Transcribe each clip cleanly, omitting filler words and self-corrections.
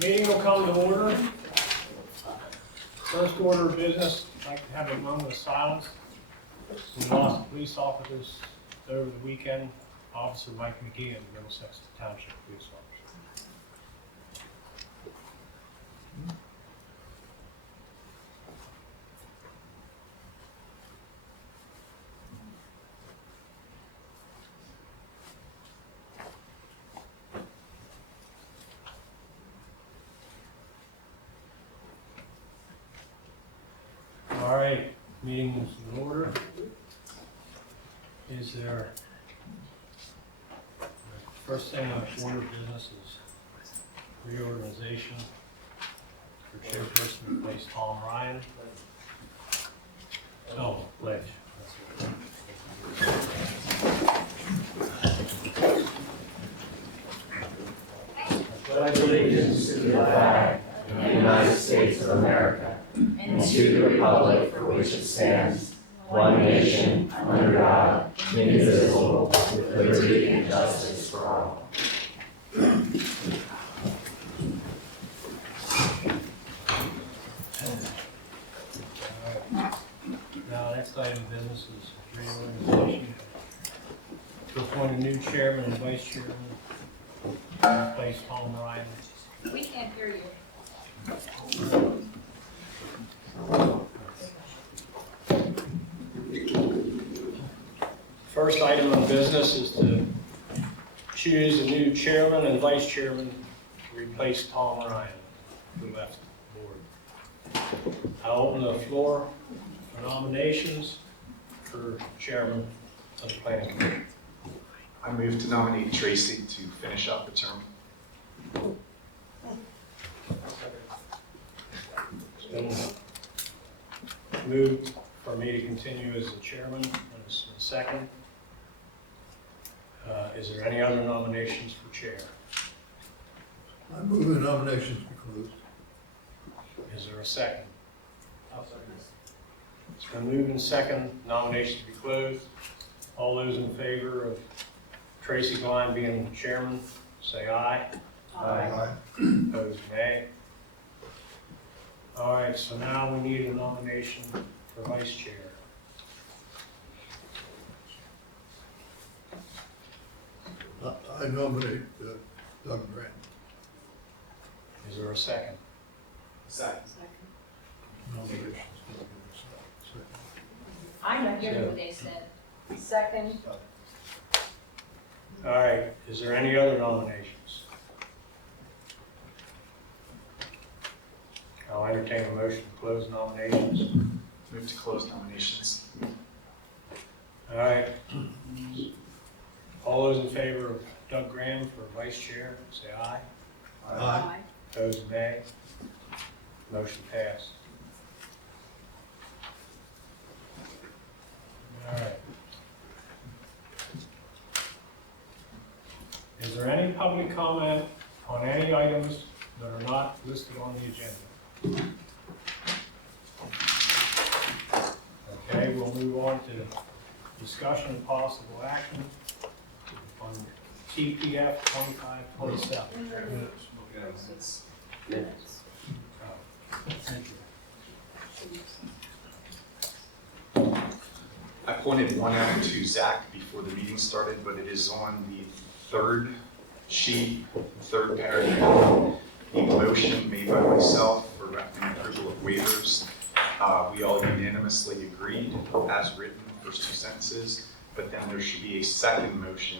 Meeting will come to order. First order of business, I'd like to have a moment of silence. We lost police officers over the weekend. Officer Mike McGee and Middlesex Township Police Officer. All right, meeting is in order. Is there, first thing on the order of business is reorganization for chairperson to replace Tom Ryan. Oh, pledge. Pledge allegiance to the flag of the United States of America and to the republic for which it stands, one nation, under God, indivisible, with liberty and justice for all. Now, next item of business is reorganization to appoint a new chairman and vice chairman to replace Tom Ryan. We can't hear you. First item of business is to choose a new chairman and vice chairman to replace Tom Ryan, who left the board. I'll open the floor for nominations for chairman of the planning commission. I move to nominate Tracy to finish up the term. It's been moved for me to continue as the chairman, and this is the second. Is there any other nominations for chair? I move the nominations be closed. Is there a second? It's been moved and second, nominations be closed. All those in favor of Tracy Gline being chairman, say aye. Aye. Opposed, nay. All right, so now we need a nomination for vice chair. I nominate Doug Grant. Is there a second? Second. Nominations. I'm not hearing what they said. Second. All right, is there any other nominations? I'll entertain a motion to close nominations. Move to close nominations. All right. All those in favor of Doug Graham for vice chair, say aye. Aye. Opposed, nay. Motion passed. All right. Is there any public comment on any items that are not listed on the agenda? Okay, we'll move on to discussion and possible action on TPF 2527. Minutes. Thank you. I pointed one out to Zach before the meeting started, but it is on the third sheet, third paragraph. The motion made by myself for recommending approval of waivers. We all unanimously agreed as written, first two sentences, but then there should be a second motion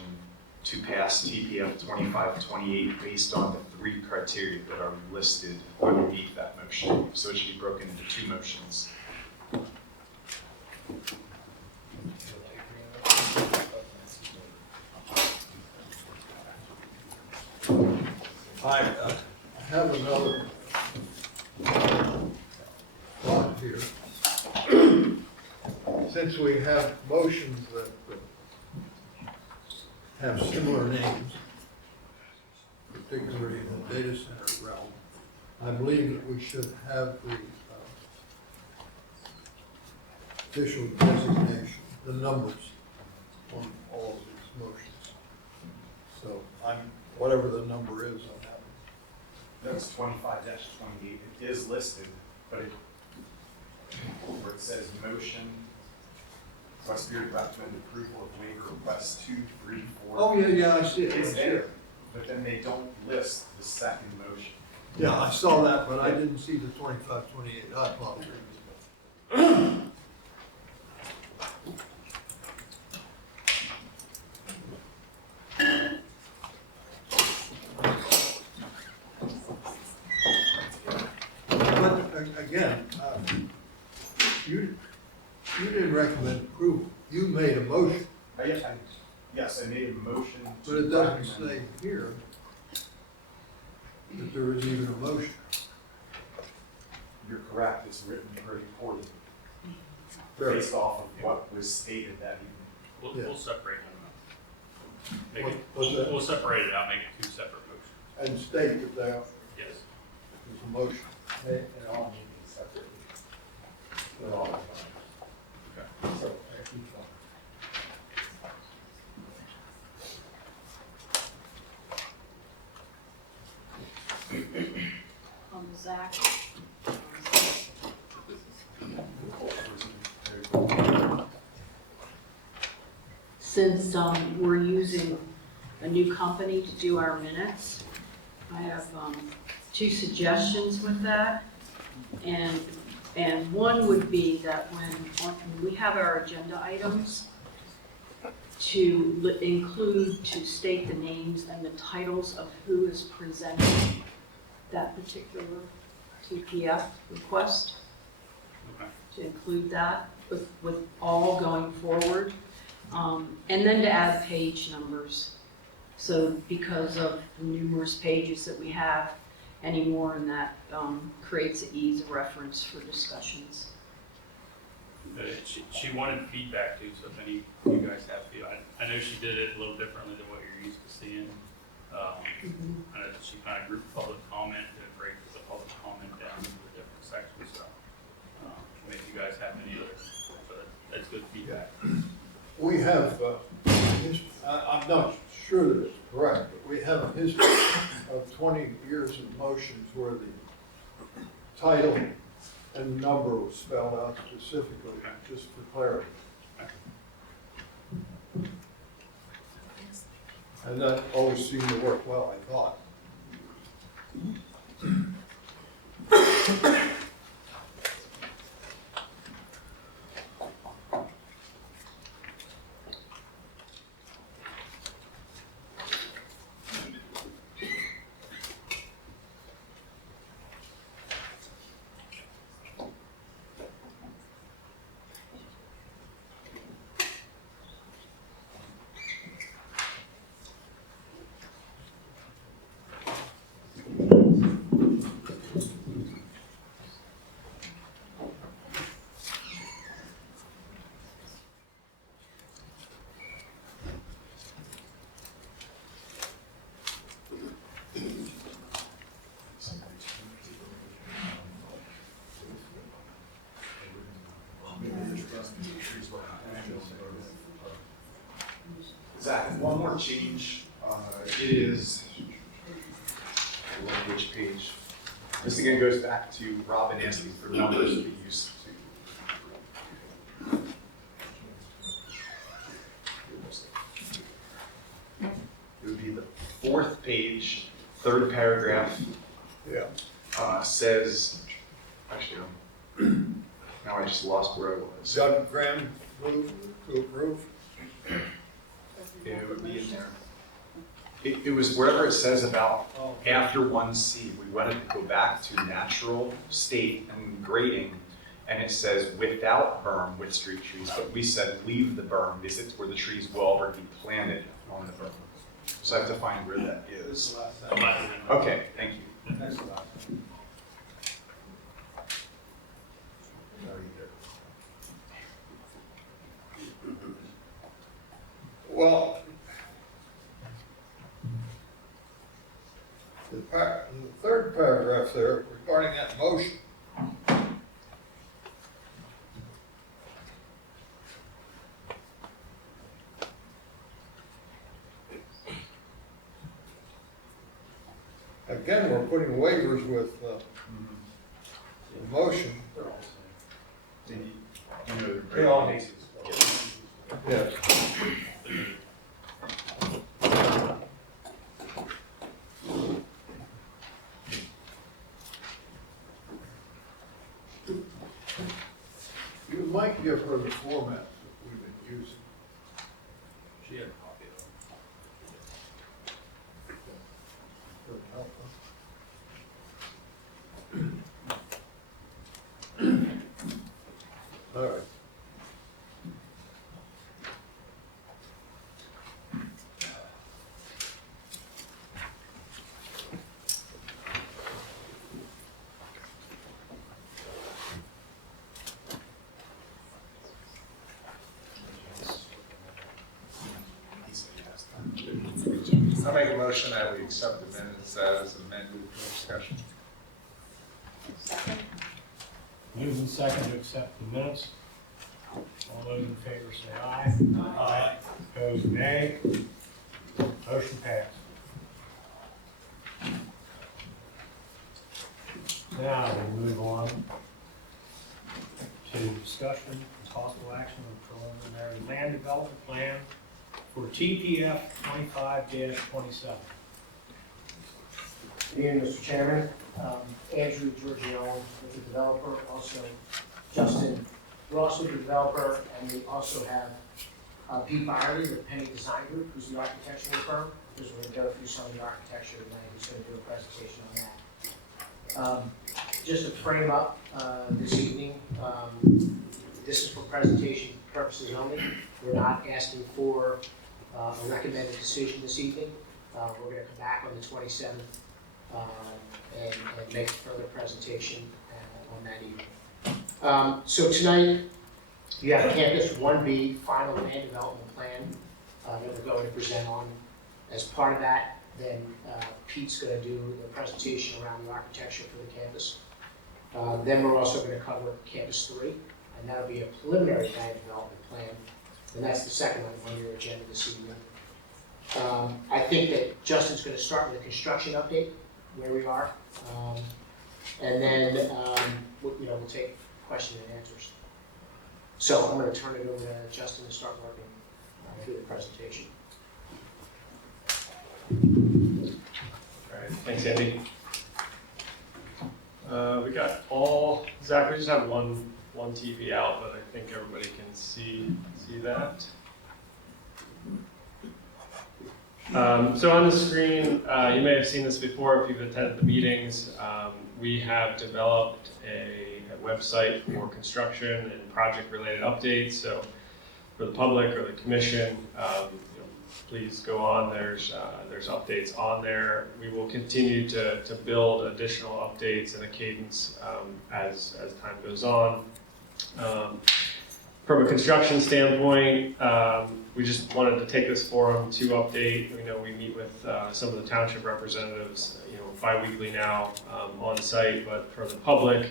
to pass TPF 2528 based on the three criteria that are listed underneath that motion. So it should be broken into two motions. I have another thought here. Since we have motions that have similar names, particularly in the data center realm, I believe that we should have the official designation, the numbers on all of these motions. So whatever the number is, I'm happy. That's 25-28. It is listed, but where it says motion, West Beard recommend approval of waiver requests 2, 3, 4. Oh, yeah, I see it. It's there, but then they don't list the second motion. Yeah, I saw that, but I didn't see the 25, 28. I apologize. But again, you didn't recommend approval. You made a motion, Yes, I made a motion to but it doesn't recommend- say here that there is even a motion. You're correct, it's written very poorly, There. based off of what was stated that evening. We'll, Yeah. we'll separate them. Make What- it, what's that? we'll separate it out, make it 2 separate motions. And state that there Yes. is a motion. They all need to be separate. They're all fine. So, each one. Zach. Since we're using a new company to do our minutes, I have 2 suggestions with that. And one would be that when we have our agenda items, to include, to state the names and the titles of who is presenting that particular TPF request, Okay. to include that with all going forward. And then to add page numbers. So because of the numerous pages that we have anymore, and that creates an ease of reference for discussions. She wanted feedback too, so if any of you guys have feedback, I know she did it a little differently than what you're used to seeing. I know that she kind of grouped public comment, did a break the public comment down into the different sections, so if you guys have any other, but that's good feedback. We have, I'm not sure that it's correct, but we have a history of 20 years of motions where the title and number was spelled out specifically, just for clarity. And that always seemed to work well, I thought. Zach, one more change. It is, I love which page. This again goes back to Robin asking for numbers to be used to. It would be the 4th page, 3rd paragraph. Yeah. Says, actually, now I just lost where I was. Doug Graham move to approve? Yeah, it would be in there. It was wherever it says about after 1C, we wanted to go back to natural state and grading, and it says without berm with street trees, but we said leave the berm because it's where the trees will already be planted on the berm. So I have to find where that is. Okay, thank you. That's the last one. Well, the 3rd paragraph there regarding that motion. Again, we're putting waivers with motion. You know, They all need Yes. You might give her the format that we've been using. She had a copy of it. Very helpful. All right. he said yes. I make a motion that we accept the minutes as amended for discussion. Second. Moving second to accept the minutes. All those in favor say aye. Aye. Opposed, nay. Motion passed. Now we'll move on to discussion and possible action on preliminary land development plan for TPF 25-27. Good evening, Mr. Chairman. Andrew Giorgione is the developer, also Justin Ross with the developer, and we also have Pete Byerly with Penny Design Group, who's the architectural firm, because we're going to go through some of the architecture tonight. He's going to do a presentation on that. Just to frame up this evening, this is for presentation purposes only. We're not asking for a recommended decision this evening. We're going to come back on the 27th and make a further presentation on that evening. So tonight, you have Campus 1B Final Land Development Plan that we're going to present on. As part of that, then Pete's going to do the presentation around the architecture for the campus. Then we're also going to cover Campus 3, and that'll be a preliminary land development plan, and that's the second one on your agenda this evening. I think that Justin's going to start with a construction update, where we are, and then we'll take questions and answers. So I'm going to turn it over to Justin to start working through the presentation. All right, thanks, Andy. We got all, Zach, we just have one TV out, but I think everybody can see that. So on the screen, you may have seen this before if you've attended the meetings. We have developed a website for construction and project-related updates. So for the public or the commission, please go on. There's updates on there. We will continue to build additional updates and a cadence as time goes on. From a construction standpoint, we just wanted to take this forum to update. We know we meet with some of the township representatives, bi-weekly now on site, but for the public,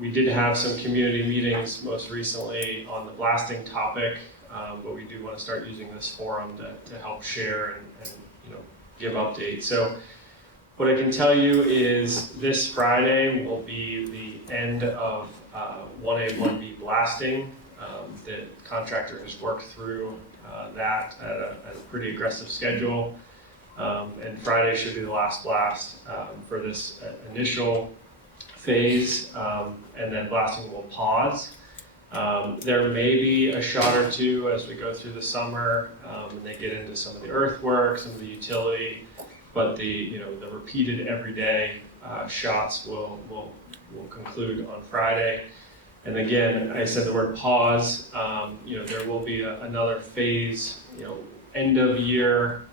we did have some community meetings most recently on the blasting topic, but we do want to start using this forum to help share and give updates. So what I can tell you is this Friday will be the end of 1A, 1B blasting. The contractor has worked through that at a pretty aggressive schedule. And Friday should be the last blast for this initial phase, and then blasting will pause. There may be a shot or two as we go through the summer, and they get into some of the earthwork, some of the utility, but the repeated everyday shots will conclude on Friday. And again, I said the word pause. There will be another phase, end of year,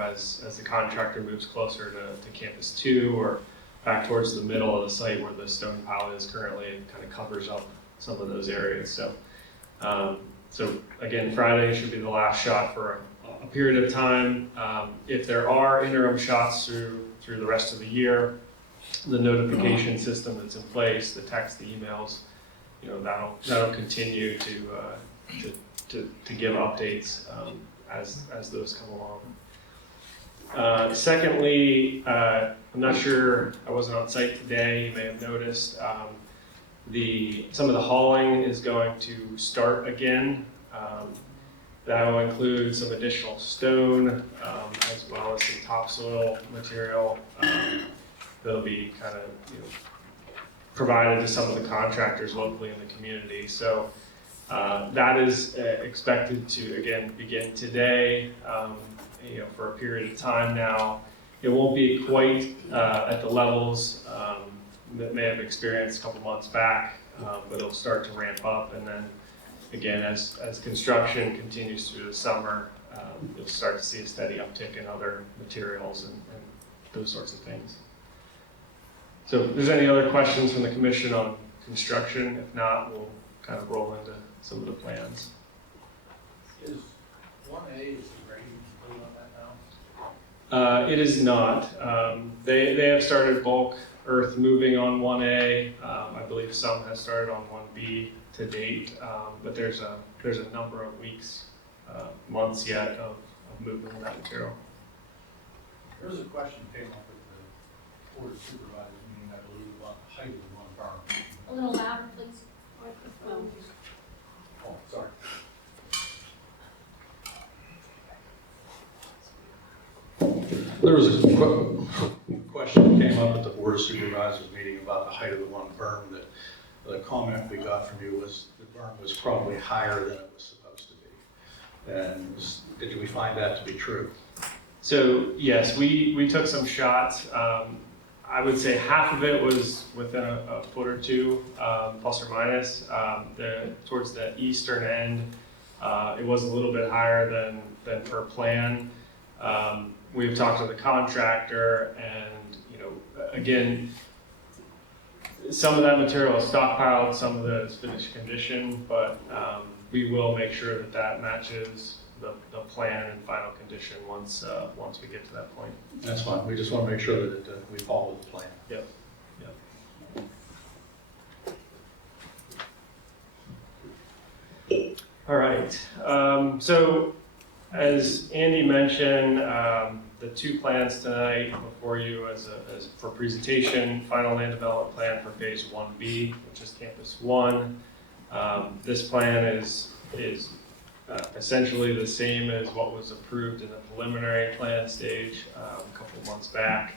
as the contractor moves closer to Campus 2 or back towards the middle of the site where the stone pile is currently, and kind of covers up some of those areas. So again, Friday should be the last shot for a period of time. If there are interim shots through the rest of the year, the notification system that's in place, the text, the emails, that'll continue to give updates as those come along. Secondly, I'm not sure, I wasn't on site today, you may have noticed, some of the hauling is going to start again. That will include some additional stone, as well as some topsoil material, that'll be kind of, provided to some of the contractors locally in the community. So that is expected to, again, begin today, for a period of time now. It won't be quite at the levels that may have experienced a couple months back, but it'll start to ramp up. And then again, as construction continues through the summer, you'll start to see a steady uptick in other materials and those sorts of things. So if there's any other questions from the commission on construction, if not, we'll kind of roll into some of the plans. Is 1A, is the grading complete on that now? It is not. They have started bulk earth moving on 1A. I believe some has started on 1B to date, but there's a number of weeks, months yet of movement of that material. There was a question that came up at the Board of Supervisors meeting, I believe, about the height of the one berm. A little louder, please. Microphone. Oh, sorry. There was a question that came up at the Board of Supervisors meeting about the height of the one berm. That the comment we got from you was the berm was probably higher than it was supposed to be. And did we find that to be true? So yes, we took some shots. I would say half of it was within a foot or two, plus or minus. Towards the eastern end, it was a little bit higher than per plan. We've talked to the contractor, and again, some of that material is stockpiled, some of it is finished condition, but we will make sure that matches the plan and final condition once we get to that point. That's fine. We just want to make sure that we follow the plan. Yep. All right. So as Andy mentioned, the two plans tonight before you as for presentation, final land development plan for phase 1B, which is campus 1. This plan is essentially the same as what was approved in the preliminary plan stage a couple months back.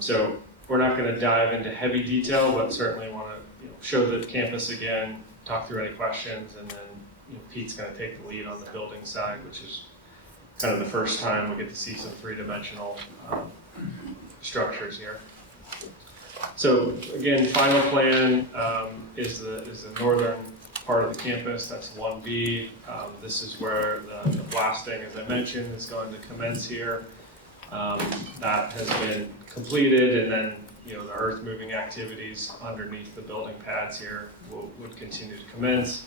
So we're not going to dive into heavy detail, but certainly want to show the campus again, talk through any questions, and then Pete's going to take the lead on the building side, which is kind of the first time we get to see some three-dimensional structures here. So again, final plan is the northern part of the campus. That's 1B. This is where the blasting, as I mentioned, is going to commence here. That has been completed, and then the earth moving activities underneath the building pads here would continue to commence.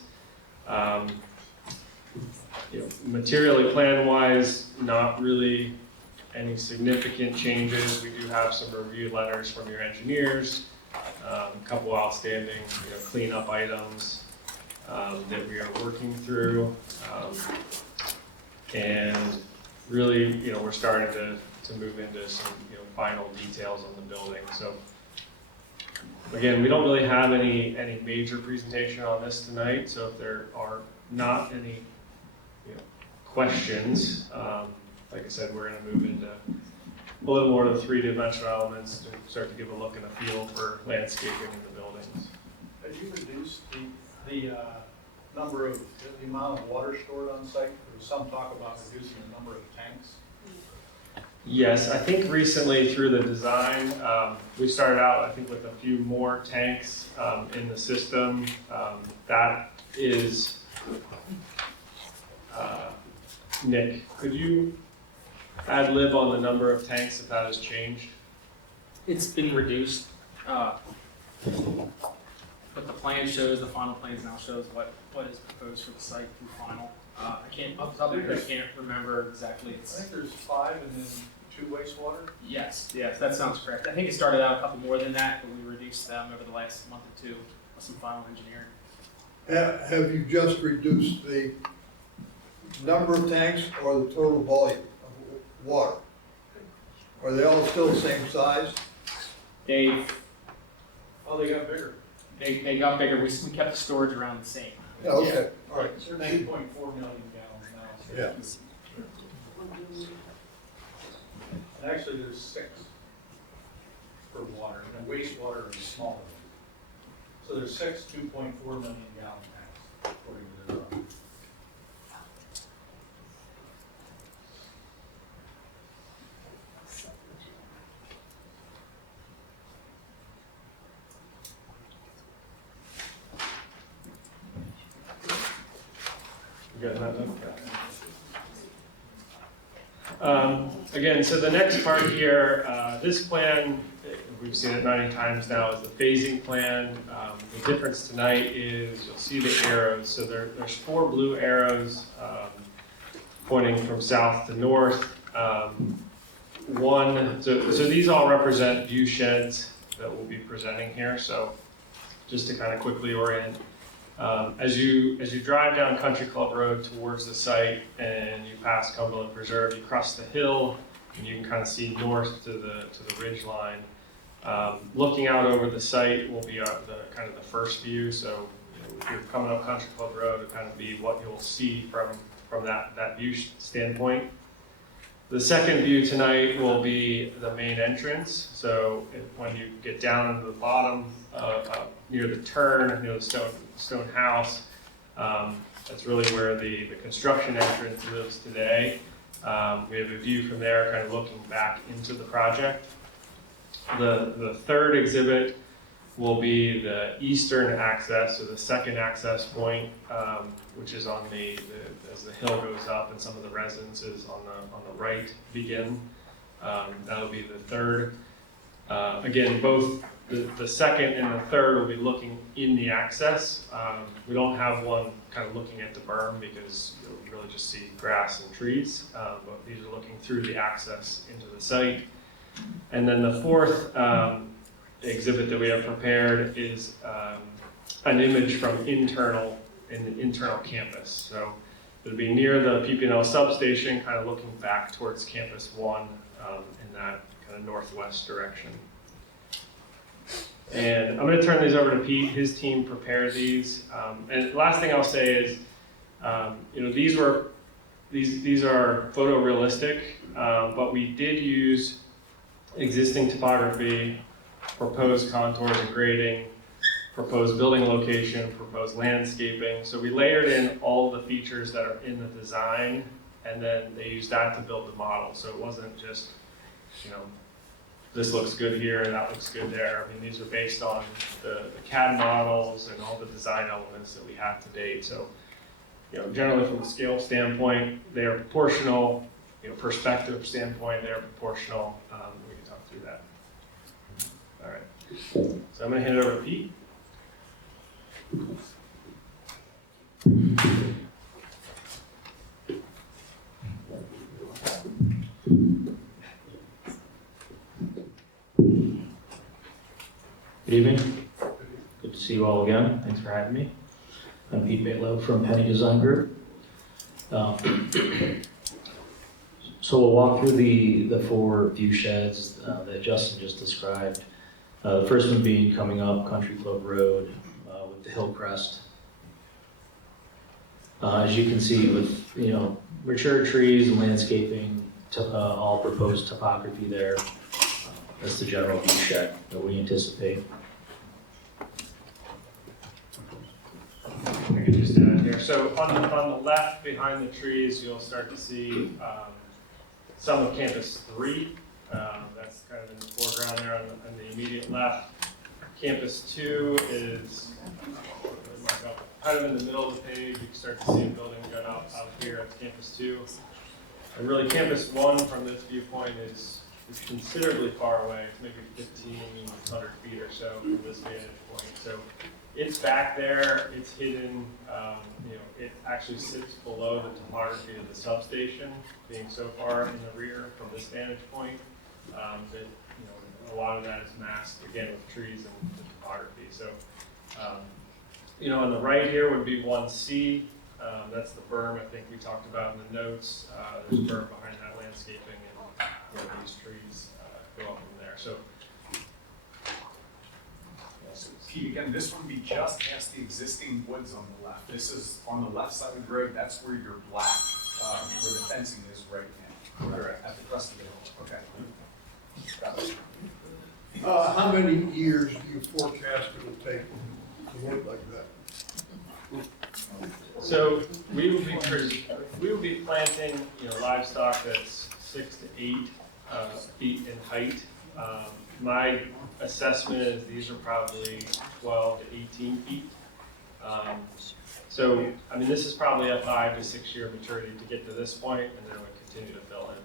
Materially plan-wise, not really any significant changes. We do have some review letters from your engineers, a couple outstanding cleanup items that we are working through, and really we're starting to move into some final details on the building. So again, we don't really have any major presentation on this tonight, so if there are not any questions, like I said, we're going to move into a little more of the three-dimensional elements to start to give a look and a feel for landscaping in the buildings. Have you reduced the number of, the amount of water stored on site? There was some talk about reducing the number of tanks. Yes, I think recently through the design, we started out, I think, with a few more tanks in the system. That is, Nick, could you ad lib on the number of tanks if that has changed? It's been reduced, but the plan shows, the final plans now shows what is proposed for the site through final. I can't, off the top of my head, I can't remember exactly. I think there's 5 and then 2 wastewater. Yes, that sounds correct. I think it started out a couple more than that, but we reduced them over the last month or two with some final engineering. Have you just reduced the number of tanks or the total volume of water? Are they all still the same size? They They got bigger. they got bigger. We kept the storage around the same. Yeah, okay, all right. They're 2.4 million gallons now. Yeah. And actually, there's 6 for water, and wastewater is smaller. So there's 6 2.4 million gallon tanks, according to the drawing. You got that done? Again, so the next part here, this plan, we've seen it many times now, is the phasing plan. The difference tonight is you'll see the arrows. So there's 4 blue arrows pointing from south to north. So these all represent view sheds that we'll be presenting here. So just to kind of quickly orient. As you drive down Country Club Road towards the site and you pass Cumberland Preserve, you cross the hill and you can kind of see north to the ridge line. Looking out over the site will be the kind of the first view. So if you're coming up Country Club Road, it'll kind of be what you'll see from that view standpoint. The second view tonight will be the main entrance. So when you get down into the bottom, near the turn, near the stone house, that's really where the construction entrance lives today. We have a view from there, kind of looking back into the project. The third exhibit will be the eastern access, so the second access point, which is on as the hill goes up and some of the residences on the right begin. That'll be the third. Again, both the second and the third will be looking in the access. We don't have one kind of looking at the berm because you'll really just see grass and trees, but these are looking through the access into the site. And then the fourth exhibit that we have prepared is an image from the internal campus. So it'll be near the PP&L substation, kind of looking back towards Campus 1 in that kind of northwest direction. And I'm going to turn these over to Pete. His team prepared these. And the last thing I'll say is, these are photorealistic, but we did use existing topography, proposed contours and grading, proposed building location, proposed landscaping. So we layered in all the features that are in the design, and then they used that to build the model. So it wasn't just, this looks good here and that looks good there. I mean, these are based on the CAD models and all the design elements that we have to date. So, generally from a scale standpoint, they are proportional. Perspective standpoint, they are proportional. We can talk through that. All right. So I'm going to hand it over to Pete. Good evening. Good to see you all again. Thanks for having me. I'm Pete Bailow from Penny Design Group. So we'll walk through the 4 view sheds that Justin just described. The first one being coming up Country Club Road with the hill crest. As you can see, with mature trees and landscaping, all proposed topography there. That's the general view shed that we anticipate. I can just add here. So on the left, behind the trees, you'll start to see some of Campus 3. That's kind of in the foreground there on the immediate left. Campus 2 is kind of in the middle of the page. You can start to see a building going out here. That's Campus 2. And really, Campus 1 from this viewpoint is considerably far away. It's maybe 1,500 feet or so from this vantage point. So it's back there. It's hidden. It actually sits below the topography of the substation, being so far in the rear from this vantage point. That a lot of that is masked again with trees and the topography. So on the right here would be 1C. That's the berm I think we talked about in the notes. There's a berm behind that landscaping, and these trees go up from there. So, yes, Pete, again, this would be just past the existing woods on the left. This is on the left side of the road, that's where your black, where the fencing is right now. Correct. At the crest of the hill, okay. Got it. How many years do you forecast it will take to work like that? So we will be planting, livestock that's 6 to 8 feet in height. My assessment is these are probably 12 to 18 feet. So, this is probably a 5 to 6 year maturity to get to this point, and then it would continue to fill in.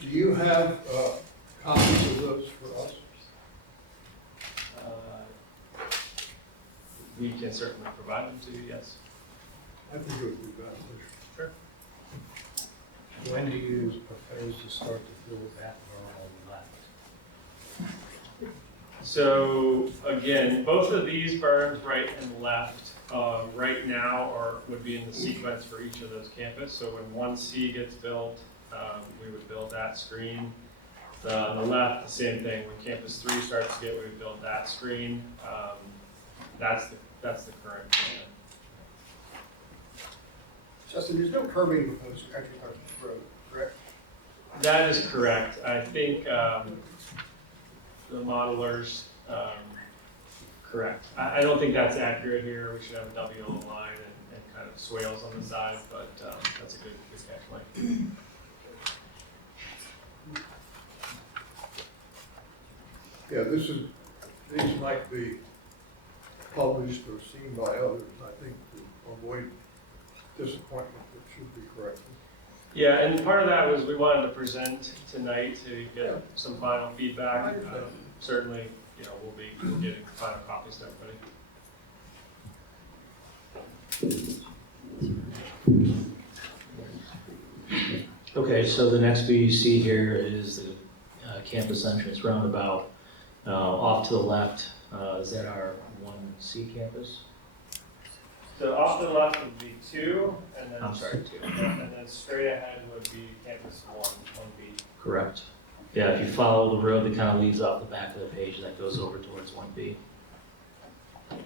Do you have copies of those for us? We can certainly provide them to you, yes. I think it would be beneficial. Sure. When do you propose to start to build that berm on the left? So again, both of these berms, right and left, right now would be in the sequence for each of those campus. So when 1C gets built, we would build that screen. On the left, the same thing. When campus 3 starts to get, we would build that screen. That's the current plan. Justin, there's no curbing proposed for Country Club Road, correct? That is correct. I think the modelers, correct. I don't think that's accurate here. We should have a W on the line and kind of swales on the side, but that's a good catch, Mike. Yeah, these might be published or seen by others. I think to avoid disappointment, it should be corrected. Yeah, and part of that was we wanted to present tonight to get some final feedback. Certainly, we'll be getting final copies to everybody. Okay, so the next view you see here is the campus entrance roundabout. Off to the left, is that our 1C campus? So off to the left would be 2, and then I'm sorry, 2. and then straight ahead would be campus 1B. Correct. Yeah, if you follow the road that kind of leads off the back of the page, that goes over towards 1B. And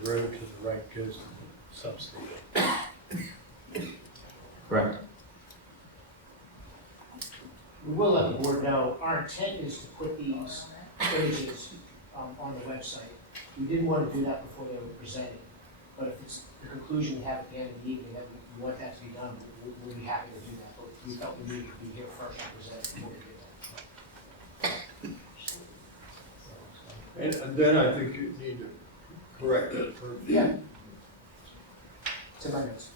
the road to the right goes to the substation. Correct. We will let the board know, our intent is to put these images on the website. We didn't want to do that before they were presented, but if it's the conclusion we have at the end of the evening that we want that to be done, we'll be happy to do that, but we felt we needed to be here first to present before we did that. And then I think you need to correct that for. Yeah. It's in my notes.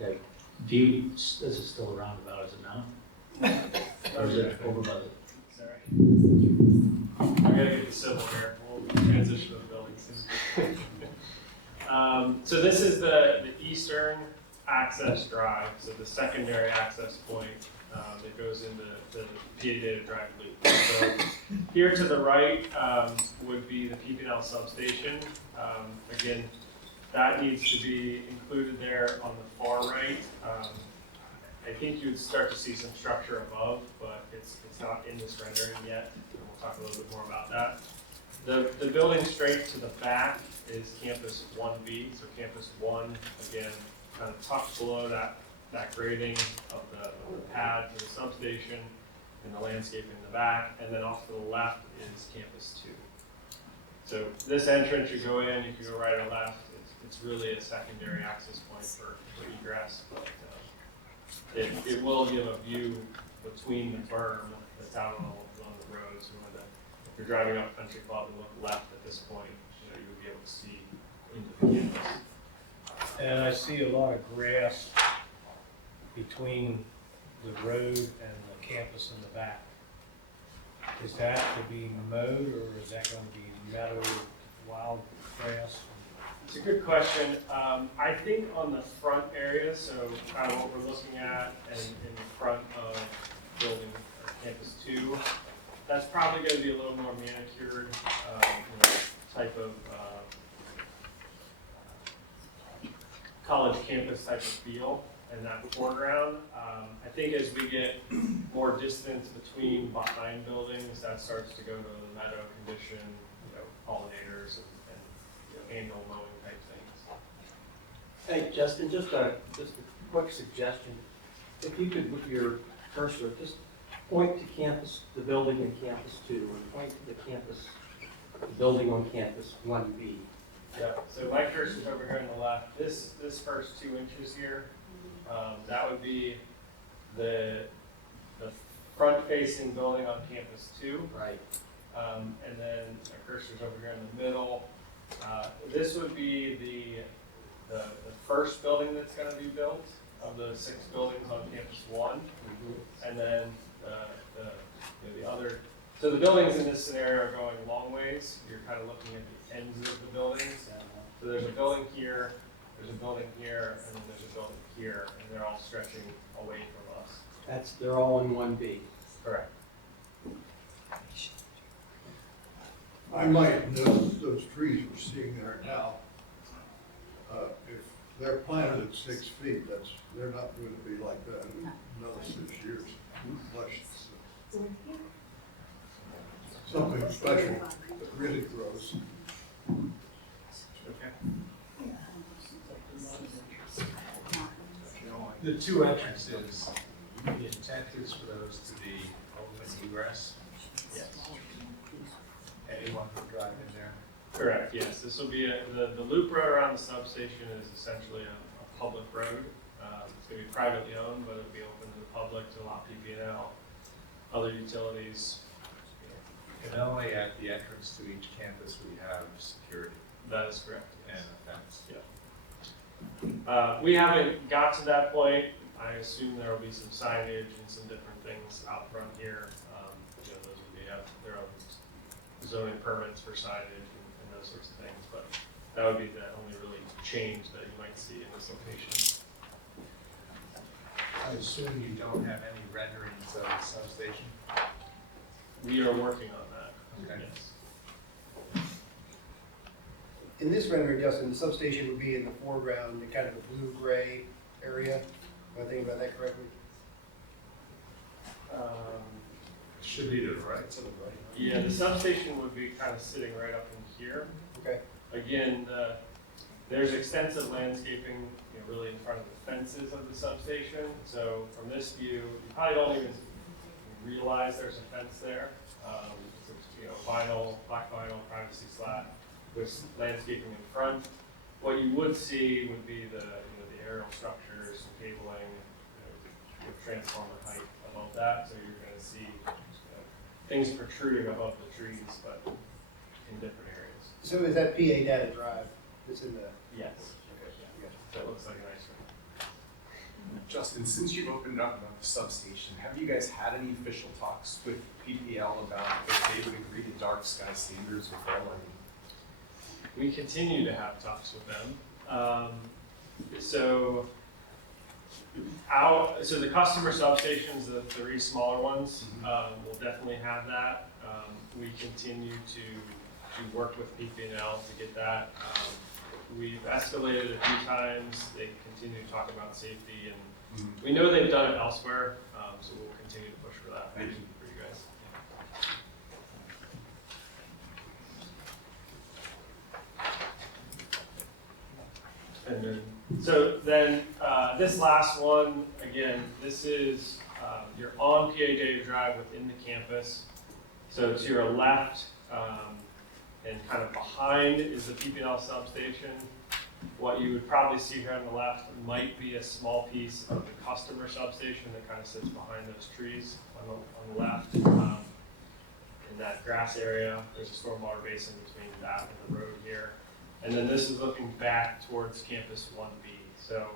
Okay. View, this is still a roundabout, is it now? Or is it over by the? Sorry. We gotta get the civil here. We'll transition to the building soon. So this is the eastern access drive, so the secondary access point that goes into the PA data drive loop. So here to the right would be the PP&L substation. Again, that needs to be included there on the far right. I think you would start to see some structure above, but it's not in this rendering yet. And we'll talk a little bit more about that. The building straight to the back is campus 1B. So campus 1, again, kind of tucked below that grading of the pad to the substation and the landscape in the back. And then off to the left is campus 2. So this entrance, you go in, if you go right or left, it's really a secondary access point for egress, but it will give a view between the berm that's out along the road. So if you're driving up Country Club and look left at this point, you would be able to see into the campus. And I see a lot of grass between the road and the campus in the back. Is that to be mowed, or is that going to be meadow, wild grass? It's a good question. I think on the front area, so kind of what we're looking at in the front of building campus 2, That's probably gonna be a little more manicured, type of, college campus type of feel in that foreground. I think as we get more distance between behind buildings, that starts to go to the meadow condition, pollinators and annual mowing type things. Hey, Justin, just a quick suggestion. If you could, with your cursor, just point to campus, the building in campus 2, and point to the campus, the building on campus 1B. Yeah, so my cursor's over here on the left. This first 2 inches here, that would be the front-facing building on campus 2. Right. And then our cursor's over here in the middle. This would be the first building that's going to be built of the 6 buildings on campus 1, and then the other. So the buildings in this scenario are going long ways. You're kind of looking at the ends of the buildings. So there's a building here, there's a building here, and then there's a building here, and they're all stretching away from us. They're all in 1B. Correct. I might note those trees we're seeing there now. If they're planted at 6 feet, they're not going to be like that in another 6 years. Unless it's something special that really grows. The 2 entrances, the intent is for those to be open egress? Yes. Anyone can drive in there? Correct, yes. This will be the loop road around the substation is essentially a public road. It's going to be privately owned, but it'll be open to the public to allow PP&L, other utilities. And only at the entrance to each campus we have security That is correct. and a fence. Yeah. We haven't got to that point. I assume there will be some signage and some different things out front here. Those would be their own zoning permits for signage and those sorts of things, but that would be the only really change that you might see in this location. I assume you don't have any renderings of the substation? We are working on that. Okay. Yes. In this rendering, Justin, the substation would be in the foreground, the kind of a blue-gray area. Am I thinking about that correctly? Should be to the right, to the right. Yeah, the substation would be kind of sitting right up in here. Okay. Again, there's extensive landscaping, really in front of the fences of the substation. So from this view, you probably don't even realize there's a fence there. It's black vinyl, privacy slat with landscaping in front. What you would see would be the aerial structures, cabling, transformer height above that. So you're going to see things protruding above the trees, but in different areas. So is that PA Data Drive that's in the... Yes. Okay. Yeah. That looks like a nice one. Justin, since you've opened up about the substation, have you guys had any official talks with PPL about if they would agree to dark sky standards with their lighting? We continue to have talks with them. So the customer substations, the 3 smaller ones, will definitely have that. We continue to work with PP&L to get that. We've escalated a few times. They continue to talk about safety, and we know they've done it elsewhere, so we'll continue to push for that for you guys. And then, this last one, again, this is, you're on PA Dave Drive within the campus. So to your left, and kind of behind is the PPL substation. What you would probably see here on the left might be a small piece of the customer substation that kind of sits behind those trees on the left. In that grass area, there's a stormwater basin between that and the road here. And then this is looking back towards campus 1B. So,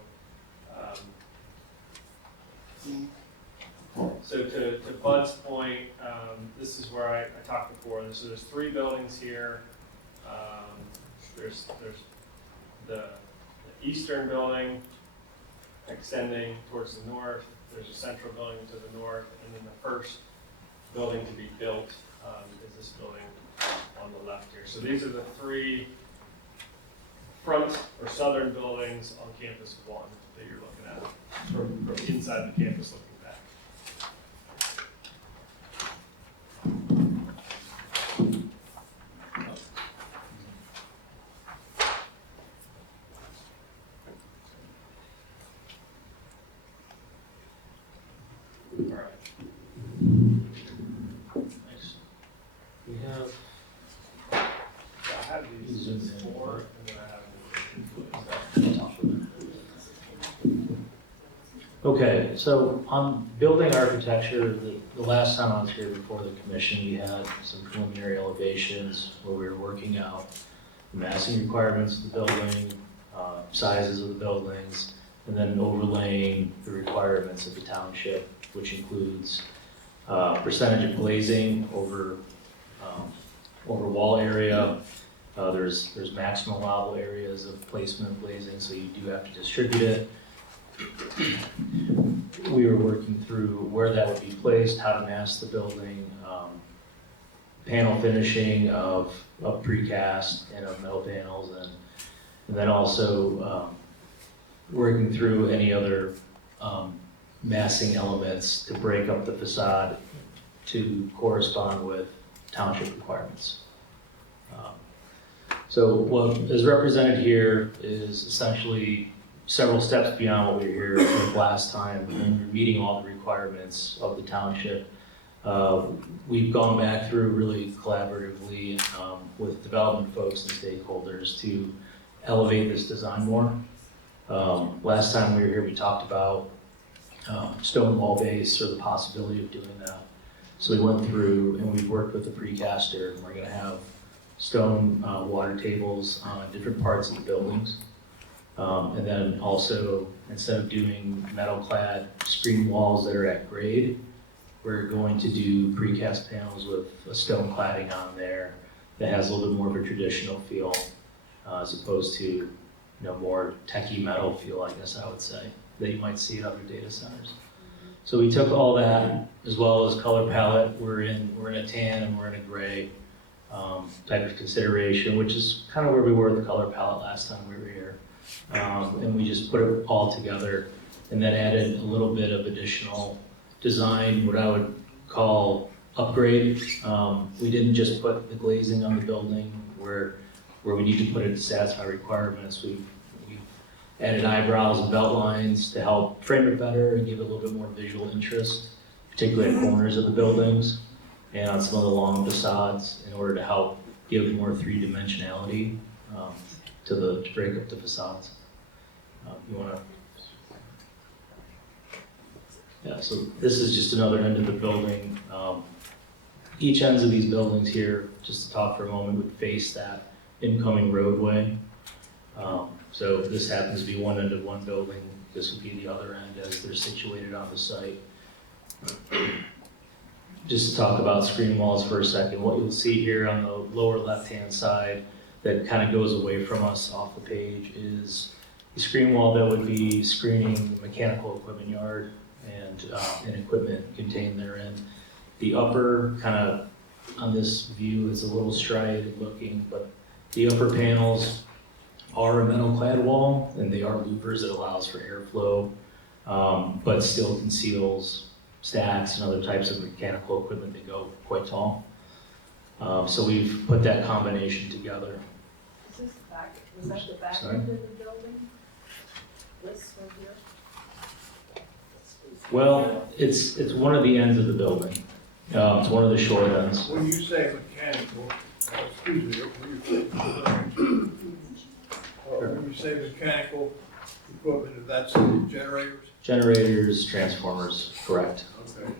to Bud's point, this is where I talked before. So there's 3 buildings here. There's the eastern building extending towards the north. There's a central building to the north, and then the first building to be built is this building on the left here. So these are the three front or southern buildings on campus 1 that you're looking at from inside the campus looking back. All right. Nice. We have, I have these Zoom in. 4 and then I have okay, so on building architecture, the last time I was here before the commission, we had some preliminary elevations where we were working out the massing requirements of the building, sizes of the buildings, and then overlaying the requirements of the township, which includes percentage of glazing over wall area. There's maximum allowable areas of placement of glazing, so you do have to distribute it. We were working through where that would be placed, how to mask the building, panel finishing of precast and of metal panels, and then also working through any other massing elements to break up the facade to correspond with township requirements. So what is represented here is essentially several steps beyond what we were here with last time, when we were meeting all the requirements of the township. We've gone back through really collaboratively with development folks and stakeholders to elevate this design more. Last time we were here, we talked about stone wall base or the possibility of doing that. So we went through and we've worked with the precaster, and we're gonna have stone water tables on different parts of the buildings. And then also, instead of doing metal clad screen walls that are at grade, we're going to do precast panels with a stone cladding on there that has a little bit more of a traditional feel, as opposed to, more techie metal feel, I guess I would say, that you might see at other data centers. So we took all that, as well as color palette. We're in a tan and we're in a gray type of consideration, which is kind of where we were with the color palette last time we were here. And we just put it all together and then added a little bit of additional design, what I would call upgrade. We didn't just put the glazing on the building where we need to put it to satisfy requirements. We've added eyebrows and belt lines to help frame it better and give it a little bit more visual interest, particularly at corners of the buildings and on some of the long facades, in order to help give more three-dimensionality to break up the facades. You wanna? Yeah, so this is just another end of the building. Each ends of these buildings here, just to talk for a moment, would face that incoming roadway. So this happens to be one end of one building. This would be the other end as they're situated on the site. Just to talk about screen walls for a second, what you'll see here on the lower left-hand side that kind of goes away from us off the page is the screen wall that would be screening the mechanical equipment yard and equipment contained therein. The upper kind of, on this view, it's a little striated looking, but the upper panels are a metal clad wall, and they are louvers that allows for airflow, but still conceals stacks and other types of mechanical equipment that go quite tall. So we've put that combination together. Is this the back, was that the back Sorry? end of the building? This right here? Well, it's one of the ends of the building. It's one of the short ends. When you say mechanical, excuse me, when you say mechanical equipment, that's generators? Generators, transformers, correct. Okay.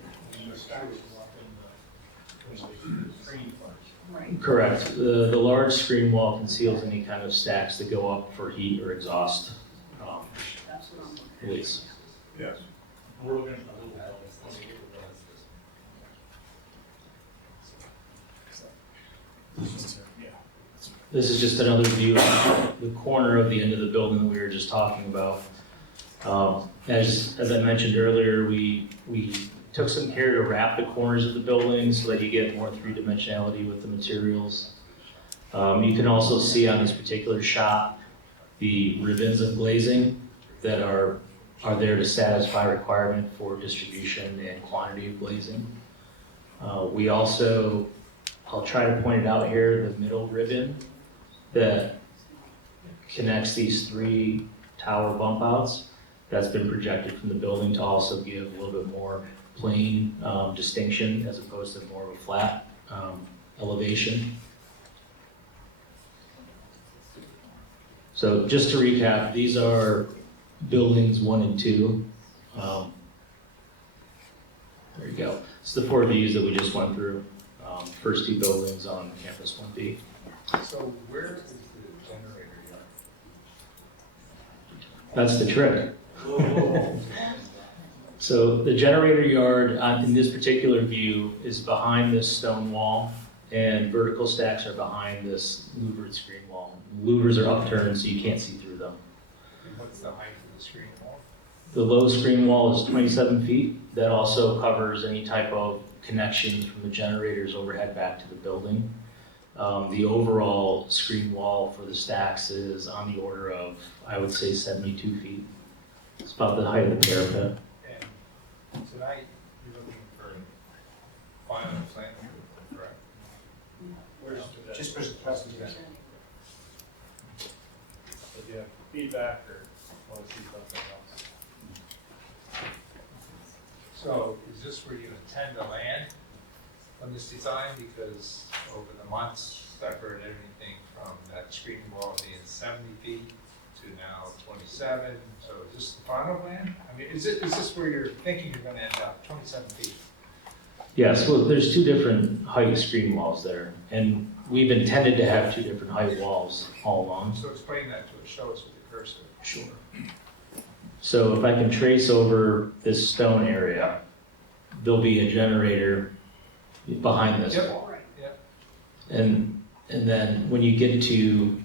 Correct. The large screen wall conceals any kind of stacks that go up for heat or exhaust release. Yes. This is just another view of the corner of the end of the building that we were just talking about. As I mentioned earlier, we took some care to wrap the corners of the building so that you get more three-dimensionality with the materials. You can also see on this particular shot the ribbons of glazing that are there to satisfy requirement for distribution and quantity of glazing. We also, I'll try to point it out here, the middle ribbon that connects these 3 tower bump outs, that's been projected from the building to also give a little bit more plane distinction as opposed to more of a flat elevation. So just to recap, these are buildings 1 and 2. There you go. It's the 4 views that we just went through. First 2 buildings on campus 1B. So where is the generator yard? That's the trick. So the generator yard in this particular view is behind this stone wall, and vertical stacks are behind this louvered screen wall. Louvers are upturned so you can't see through them. And what's the height of the screen wall? The low screen wall is 27 feet. That also covers any type of connections from the generators overhead back to the building. The overall screen wall for the stacks is on the order of, I would say, 72 feet. It's about the height of the parapet. And tonight, you're looking for final plan, correct? Where's Just for the presentation. If you have feedback or want to see something else. So is this where you intend to land on this design? Because over the months, I've heard everything from that screen wall being 70 feet to now 27. So is this the final plan? I mean, is this where you're thinking you're gonna end up, 27 feet? Yes, well, there's 2 different height screen walls there, and we've intended to have 2 different height walls all along. So explain that to us, show us with the cursor. Sure. So if I can trace over this stone area, there'll be a generator behind this Yep. wall. Yep. And then when you get to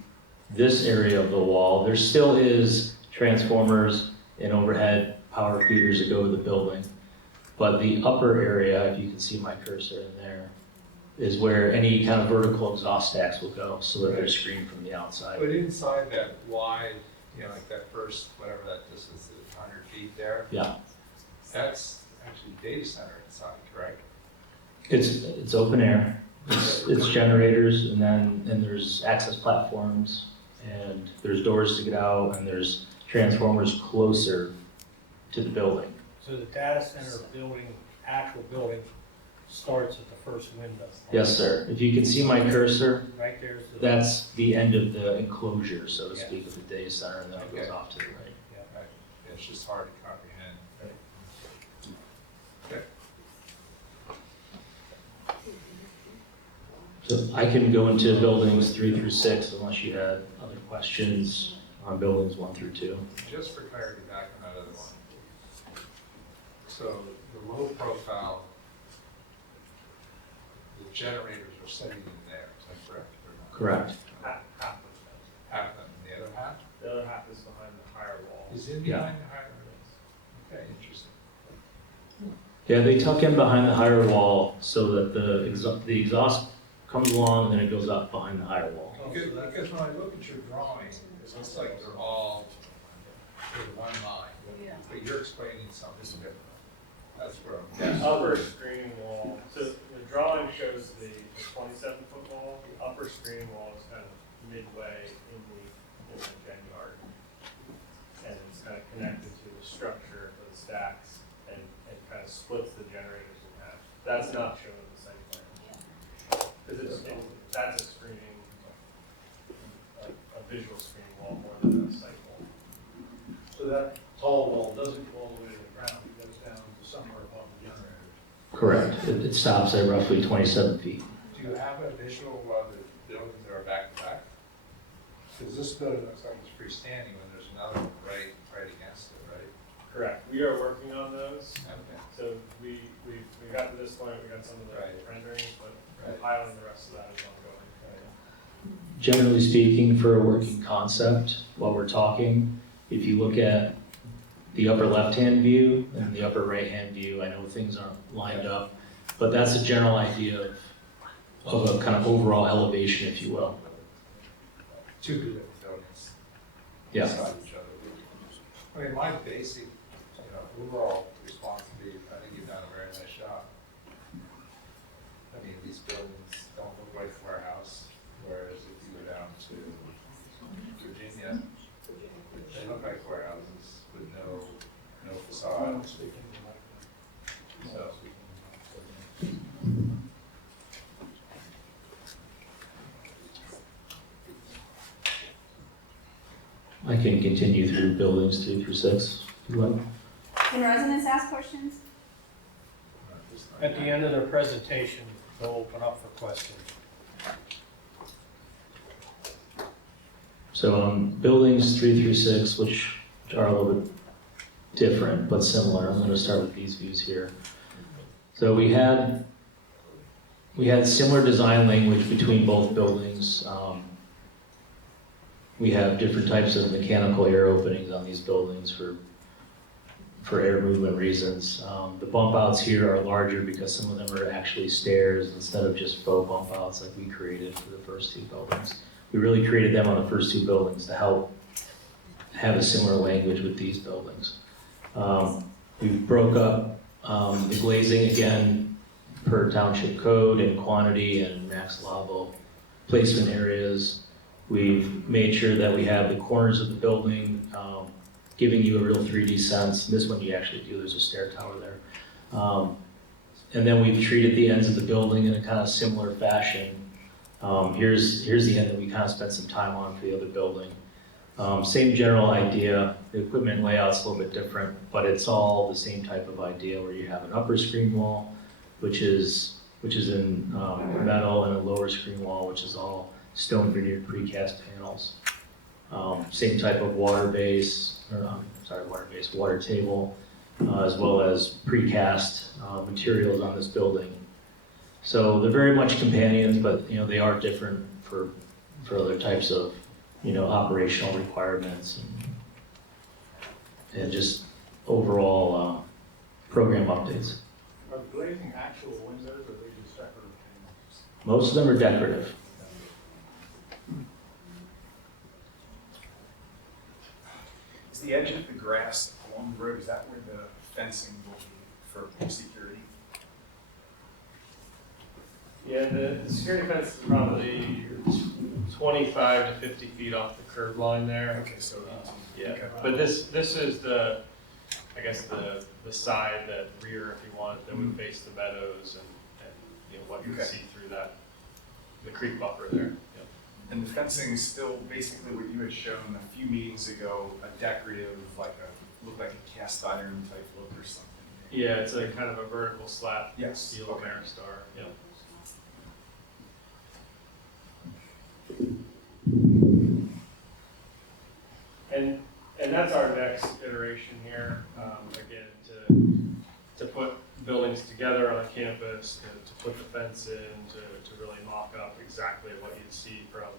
this area of the wall, there still is transformers and overhead power feeders that go to the building. But the upper area, if you can see my cursor in there, is where any kind of vertical exhaust stacks will go so that they're screened from the outside. But inside that wide, like that first, whatever that distance is, 100 feet there? Yeah. That's actually data center inside, correct? It's open air. It's generators, and then there's access platforms, and there's doors to get out, and there's transformers closer to the building. So the data center building, actual building, starts at the first window. Yes, sir. If you can see my cursor, Right there's the. that's the end of the enclosure, so to speak, of the data center, and then it goes Okay. off to the right. Right. It's just hard to comprehend. Okay. So I can go into buildings 3 through 6 unless you had other questions on buildings 1 through 2. Just for clarity, back on that other one. So the low profile, the generators are sitting in there, is that correct or not? Correct. Half of Half of them, and the other half it. The other half is behind the higher wall. is in Yeah. behind the higher. Okay, interesting. Yeah, they tuck in behind the higher wall so that the exhaust comes along and then it goes up behind the higher wall. Because when I look at your drawing, it looks like they're all sort of one line, but you're explaining something different. That's where I'm. Upper screening wall, so the drawing shows the 27-foot wall, the upper screening wall is kind of midway in the gen yard. And it's kind of connected to the structure of the stacks and kind of splits the generators in half. That's not shown in the site plan. Because that's a screening, a visual screening wall more than a site wall. So that tall wall doesn't go all the way to the ground, it goes down to somewhere above the generator. Correct. It stops at roughly 27 feet. Do you have a visual of the buildings that are back to back? Because this building looks like it's freestanding when there's another one right against it, right? Correct. We are working on those. Okay. So we got to this point, we got some of the Right. renderings, but Right. compiling the rest of that is ongoing. Generally speaking, for a working concept, while we're talking, if you look at the upper left-hand view and the upper right-hand view. I know things aren't lined up, but that's a general idea of a kind of overall elevation, if you will. Two different buildings. Yeah. Beside each other. I mean, my basic, overall response would be, I think you've done a very nice job. I mean, these buildings don't look like a warehouse, whereas if you go down to Virginia, they look like warehouses with no facade. So, I can continue through buildings 3 through 6, if you like. Can residents ask questions? At the end of their presentation, they'll open up for questions. So buildings 3 through 6, which are a little bit different but similar. I'm going to start with these views here. So we had similar design language between both buildings. We have different types of mechanical air openings on these buildings for air movement reasons. The bump outs here are larger because some of them are actually stairs instead of just faux bump outs like we created for the first 2 buildings. We really created them on the first 2 buildings to help have a similar language with these buildings. We broke up the glazing again per township code and quantity and max lavabo placement areas. We've made sure that we have the corners of the building giving you a real 3D sense. This one you actually do, there's a stair tower there. And then we've treated the ends of the building in a kind of similar fashion. Here's the end that we kind of spent some time on for the other building. Same general idea. The equipment layout's a little bit different, but it's all the same type of idea where you have an upper screen wall, which is in metal, and a lower screen wall, which is all stone veneered precast panels. Same type of water table, as well as precast materials on this building. So they're very much companions, but they are different for other types of operational requirements and just overall program updates. Are the glazing actual windows or are they just decorative things? Most of them are decorative. Is the edge of the grass along the road, is that where the fencing will be for security? Yeah, the security fence is probably 25 to 50 feet off the curb line there. Okay, so. Yeah, Okay. but this is the side, that rear, if you want, that would face the meadows and what you can Okay. see through the creek buffer there. Yep. And the fencing is still basically what you had shown a few meetings ago, a decorative, looked like a cast iron type look or something. Yeah, it's a kind of a vertical slat Yes, steel okay. Ameristar. Yep. And that's our next iteration here. Again, to put buildings together on a campus, to put the fence in, to really mock up exactly what you'd see from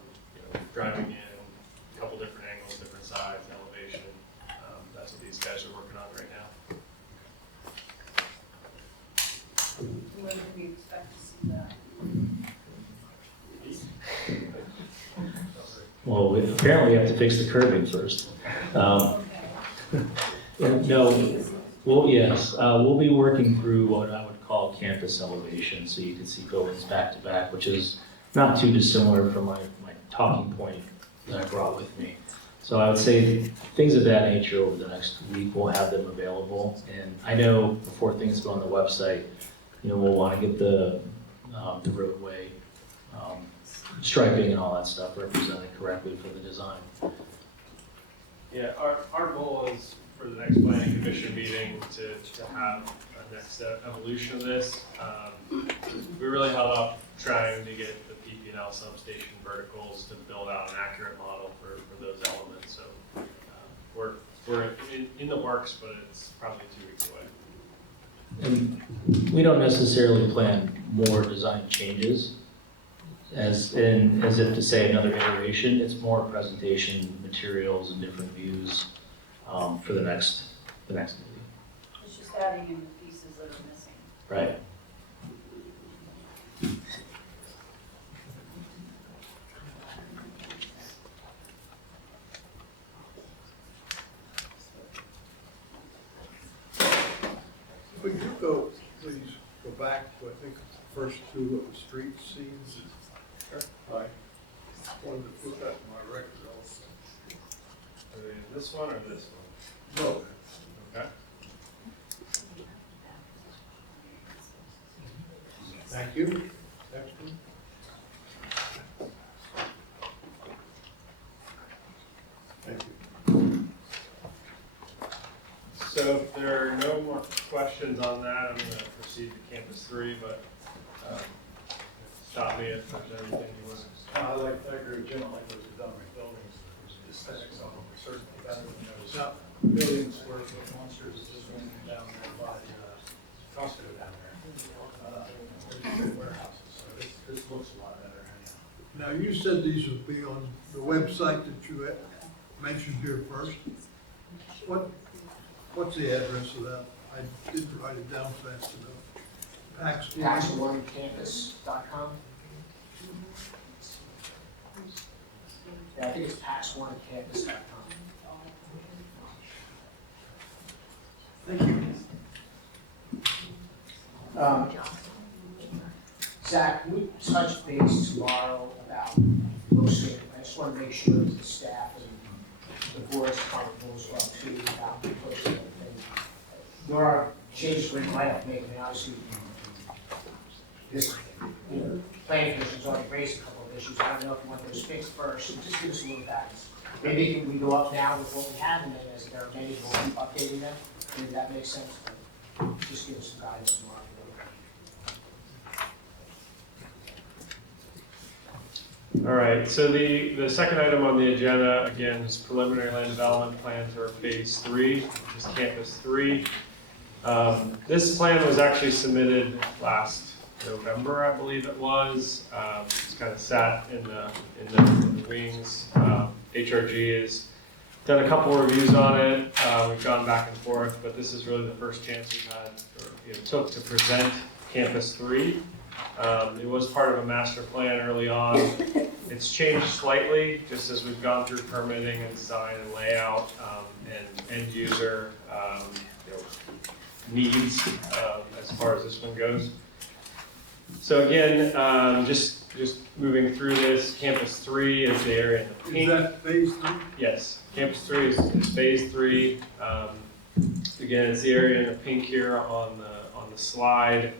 driving in, a couple different angles, different sides, elevation. That's what these guys are working on right now. When do we expect to see that? Well, apparently we have to fix the curbing first. No, well, yes, we'll be working through what I would call campus elevation, so you can see buildings back to back, which is not too dissimilar from my talking point that I brought with me. So I would say things of that nature over the next week, we'll have them available. And I know before things go on the website, we'll want to get the roadway striping and all that stuff represented correctly for the design. Yeah, our goal is for the next planning commission meeting to have a next evolution of this. We really held off trying to get the PP&L substation verticals to build out an accurate model for those elements. So we're in the works, but it's probably 2 weeks away. And we don't necessarily plan more design changes, as if to say another iteration. It's more presentation materials and different views for the next the next meeting. It's just adding in the pieces that are missing. Right. If we do go, please go back to, I think, the first two of the street scenes. I wanted to put that in my record also. This one or this one? No, Okay. thank you. Next one. Thank you. So if there are no more questions on that, I'm gonna proceed to Campus 3, but stop me if there's anything you want to. I agree with Jim, I like those development buildings, the aesthetics of them are certainly better than those Now, million square foot monsters that just went down there by Costco down there. There's big warehouses, so this looks a lot better anyhow. now you said these would be on the website that you had mentioned here first. What's the address of that? I didn't write it down fast enough. PaxOneCampus.com. Yeah, I think it's PaxOneCampus.com. Thank you. Zach, can we touch base tomorrow about posting? I just want to make sure that the staff and the board's comfortable as well too about posting everything. There are changes we might have to make, I mean, obviously, this, planning commission's already raised a couple of issues. I don't know if you want those fixed first, so just give us a little guidance. Maybe can we go up now with what we have, and then as there are many, we'll keep updating them. Maybe that makes sense. Just give us some guidance tomorrow. All right, so the second item on the agenda, again, is preliminary land development plan for Phase 3, which is Campus 3. This plan was actually submitted last November, I believe it was. It's kind of sat in the wings. HRG has done a couple of reviews on it. We've gone back and forth, but this is really the first chance we've had, or took to present Campus 3. It was part of a master plan early on. It's changed slightly just as we've gone through permitting and design and layout and end user needs as far as this one goes. So again, just moving through this, Campus 3 is the area in the pink. Is that Phase 3? Yes, Campus 3 is Phase 3. Again, it's the area in the pink here on the slide.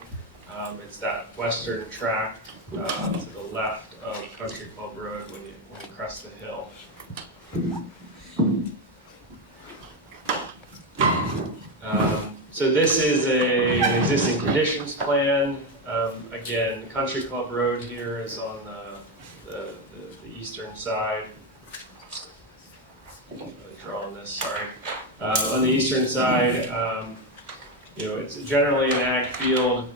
It's that western tract to the left of Country Club Road when you crest the hill. So this is an existing conditions plan. Again, Country Club Road here is on the eastern side. I'm drawing this, sorry. On the eastern side, it's generally an ag field.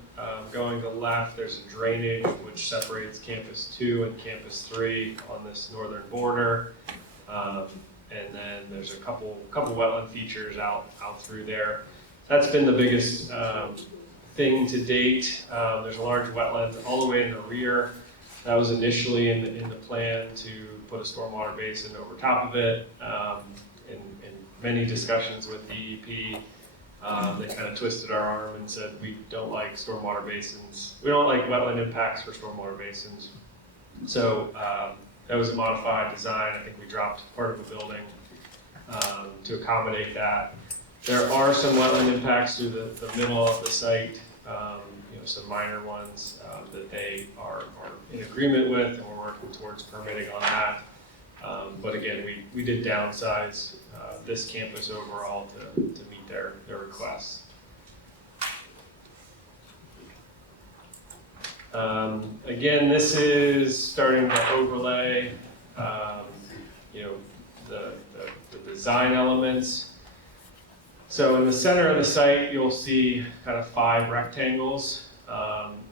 Going to the left, there's a drainage which separates Campus 2 and Campus 3 on this northern border. And then there's a couple wetland features out through there. That's been the biggest thing to date. There's a large wetland all the way in the rear. That was initially in the plan to put a stormwater basin over top of it. In many discussions with DEP, they kind of twisted our arm and said, we don't like stormwater basins. We don't like wetland impacts for stormwater basins. So that was a modified design. I think we dropped part of the building to accommodate that. There are some wetland impacts through the middle of the site, some minor ones that they are in agreement with, and we're working towards permitting on that. But again, we did downsize this campus overall to meet their requests. Again, this is starting to overlay, the design elements. So in the center of the site, you'll see kind of 5 rectangles.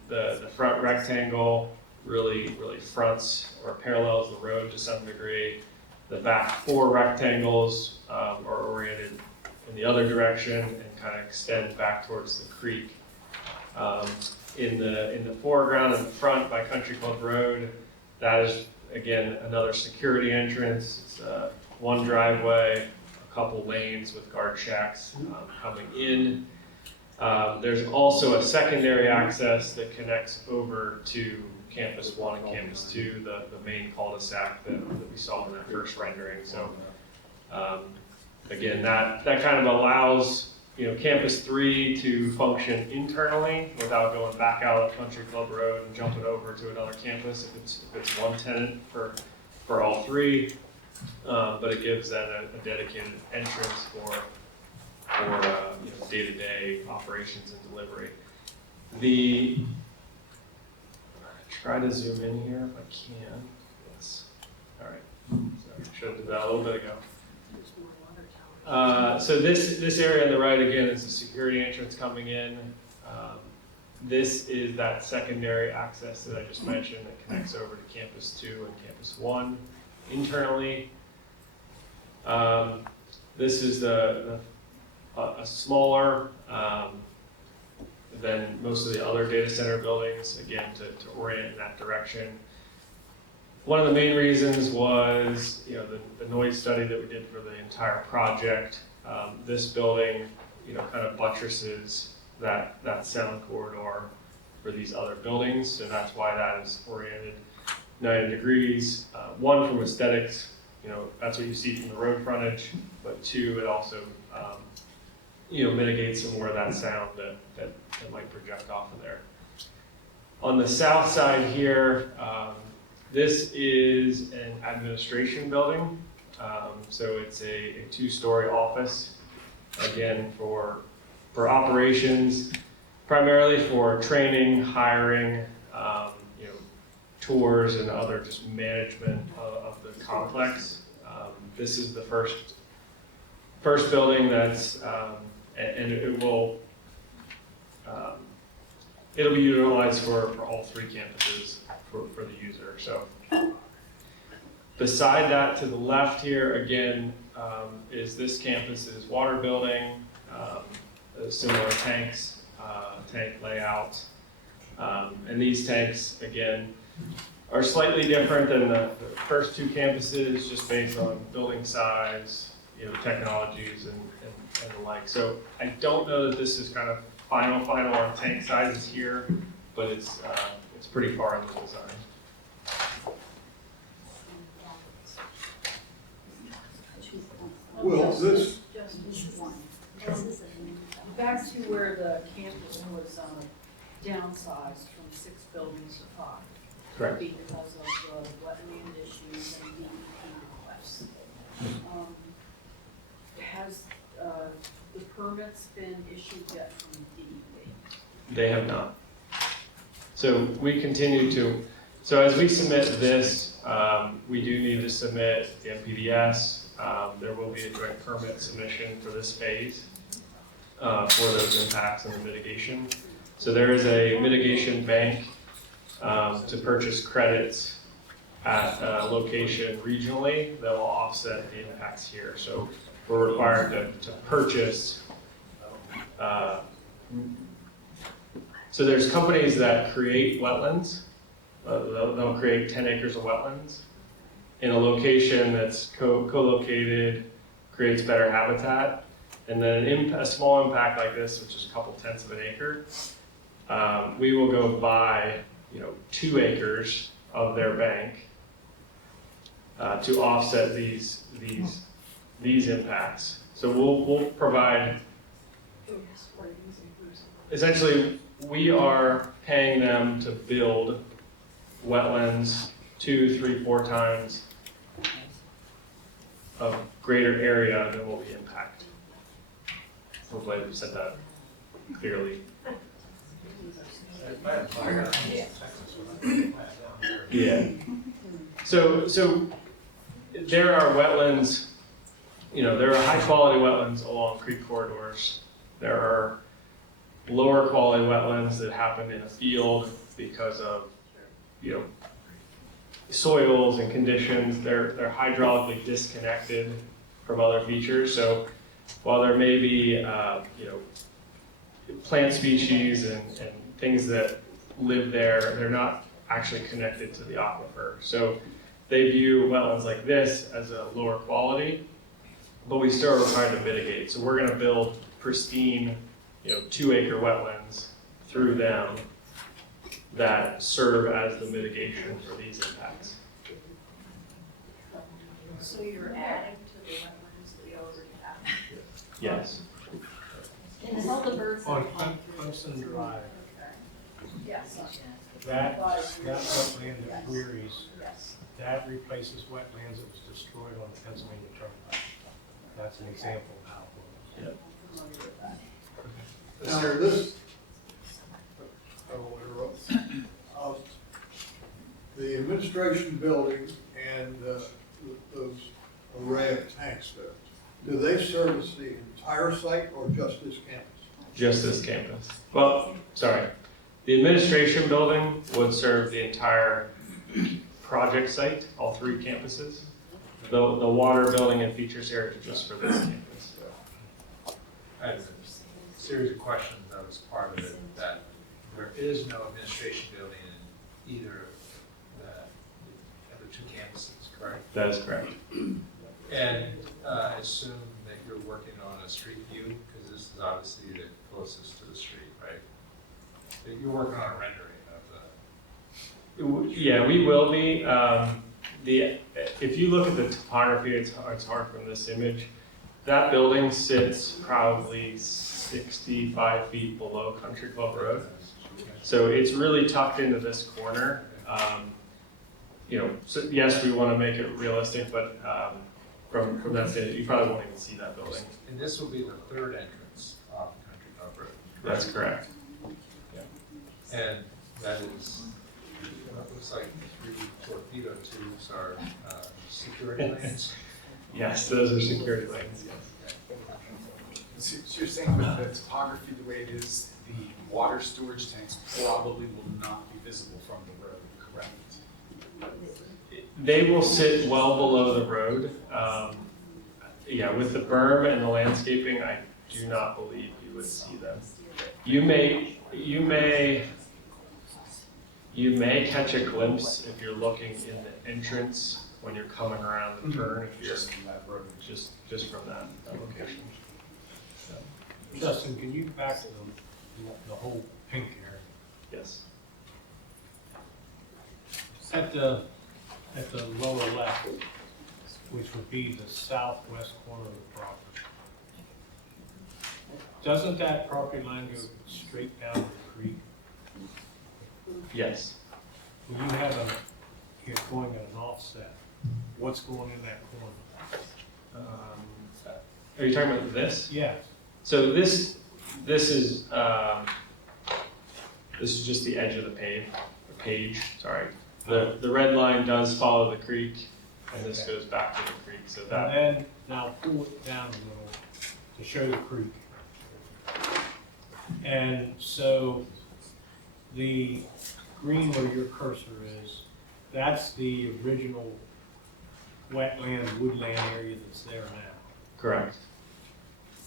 The front rectangle really fronts or parallels the road to some degree. The back 4 rectangles are oriented in the other direction and kind of extend back towards the creek. In the foreground and the front by Country Club Road, that is, again, another security entrance. It's one driveway, a couple lanes with guard shacks coming in. There's also a secondary access that connects over to Campus 1 and Campus 2, the main cul-de-sac that we saw in that first rendering. So again, that kind of allows Campus 3 to function internally without going back out of Country Club Road and jumping over to another campus if it's one tenant for all three. But it gives then a dedicated entrance for day-to-day operations and delivery. Try to zoom in here if I can. Yes. All right. So I should have done that a little bit ago. So this area on the right, again, is the security entrance coming in. This is that secondary access that I just mentioned that connects over to Campus 2 and Campus 1 internally. This is a smaller than most of the other data center buildings, again, to orient in that direction. One of the main reasons was, the noise study that we did for the entire project. This building, kind of buttresses that sound corridor for these other buildings, so that's why that is oriented 90 degrees. One, from aesthetics, that's what you see from the road frontage, but two, it also, mitigates some more of that sound that might project off of there. On the south side here, this is an administration building. So it's a two-story office, again, for operations, primarily for training, hiring, tours and other just management of the complex. This is the first building that's, and it'll be utilized for all three campuses for the user. So beside that, to the left here, again, is this campus's water building, similar tanks, tank layout. And these tanks, again, are slightly different than the first two campuses, just based on building size, technologies and the like. So I don't know that this is kind of final on tank sizes here, but it's pretty far in the design. Well, this, Back to where the campus was downsized from 6 buildings to 5. Correct. Because of the wetland issues and DEP requests. Has the permits been issued yet from DEP? They have not. So we continue to, so as we submit this, we do need to submit the MPDS. There will be a joint permit submission for this phase for those impacts and the mitigation. So there is a mitigation bank to purchase credits at a location regionally that will offset the impacts here. So we're required to purchase. So there's companies that create wetlands. They'll create 10 acres of wetlands in a location that's co-located, creates better habitat. And then a small impact like this, which is a couple tenths of an acre, we will go buy 2 acres of their bank to offset these impacts. So we'll provide, essentially, we are paying them to build wetlands 2, 3, 4 times of greater area than what we impact. Hopefully I've said that clearly. Yeah. So there are wetlands, there are high quality wetlands along creek corridors. There are lower quality wetlands that happen in a field because of, soils and conditions. They're hydraulically disconnected from other features. So while there may be, plant species and things that live there, they're not actually connected to the aquifer. So they view wetlands like this as a lower quality, but we still are required to mitigate. So we're gonna build pristine, 2-acre wetlands through them that serve as the mitigation for these impacts. So you're adding to the wetlands that we already have? Yes. And all the birds that On come through. Clemson Drive, Yes. that wetland that queries, Yes. that replaces wetlands that was destroyed on Pennsylvania Turnpike. That's an example of how it was. Familiar with that. Now, this, I will interrupt. The administration building and those array of tanks there, do they service the entire site or just this campus? Just this campus. Well, sorry. The administration building would serve the entire project site, all 3 campuses. The water building and features area is just for this campus. I have a series of questions that was part of it, that there is no administration building in either of the other 2 campuses, correct? That is correct. And I assume that you're working on a street view, because this is obviously the closest to the street, right? That you're working on a rendering of the... Yeah, we will be. If you look at the topography, it's hard from this image. That building sits probably 65 feet below Country Club Road. So it's really tucked into this corner. So yes, we want to make it realistic, but from that standpoint, you probably won't even see that building. And this will be the 3rd entrance off Country Club Road. That's correct. And that is, it looks like 3 torpedo tubes are security lanes. Yes, those are security lanes, yes. So you're saying with the topography the way it is, the water storage tanks probably will not be visible from the road, correct? They will sit well below the road. With the berm and the landscaping, I do not believe you would see them. You may catch a glimpse if you're looking in the entrance when you're coming around the turn, if you're Just from that road. just from that location. Justin, can you back to the whole pink area? Yes. At the lower left, which would be the southwest corner of the property. Doesn't that property line go straight down to the creek? Yes. When you have you're going at an offset, what's going in that corner? Are you talking about this? Yes. So this is just the edge of the page. Sorry. The red line does follow the creek, and this goes back to the creek. So that. And then now pull it down a little to show the creek. And so the green where your cursor is, that's the original wetland, woodland area that's there now. Correct.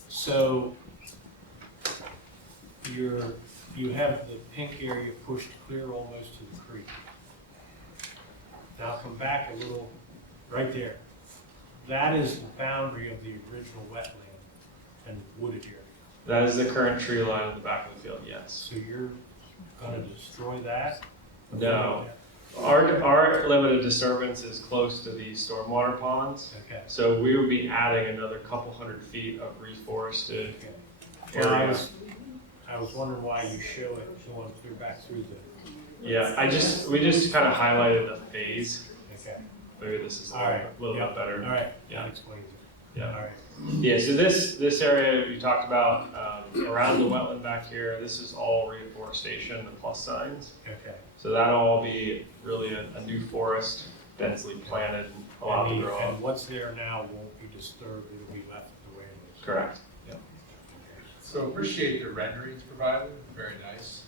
So you have the pink area pushed clear almost to the creek. Now come back a little, right there. That is the boundary of the original wetland and wooded area. That is the current tree line in the back of the field, yes. So you're gonna destroy that? No. Our limited disturbance is close to the stormwater ponds. Okay. So we would be adding another couple 100 feet of reforested Well, area. I was wondering why you show it going clear back through the. Yeah, we just kind of highlighted the phase. Okay. Maybe this is a All right. little bit better. All right. Yeah. That explains it. Yeah. All right. Yeah, so this area we talked about, around the wetland back here, this is all reforestation, the plus signs. Okay. So that'll all be really a new forest, densely planted, allowed to grow up. And what's there now won't be disturbed, it'll be left the way it is. Correct. Yeah. So appreciate the renderings provided, very nice.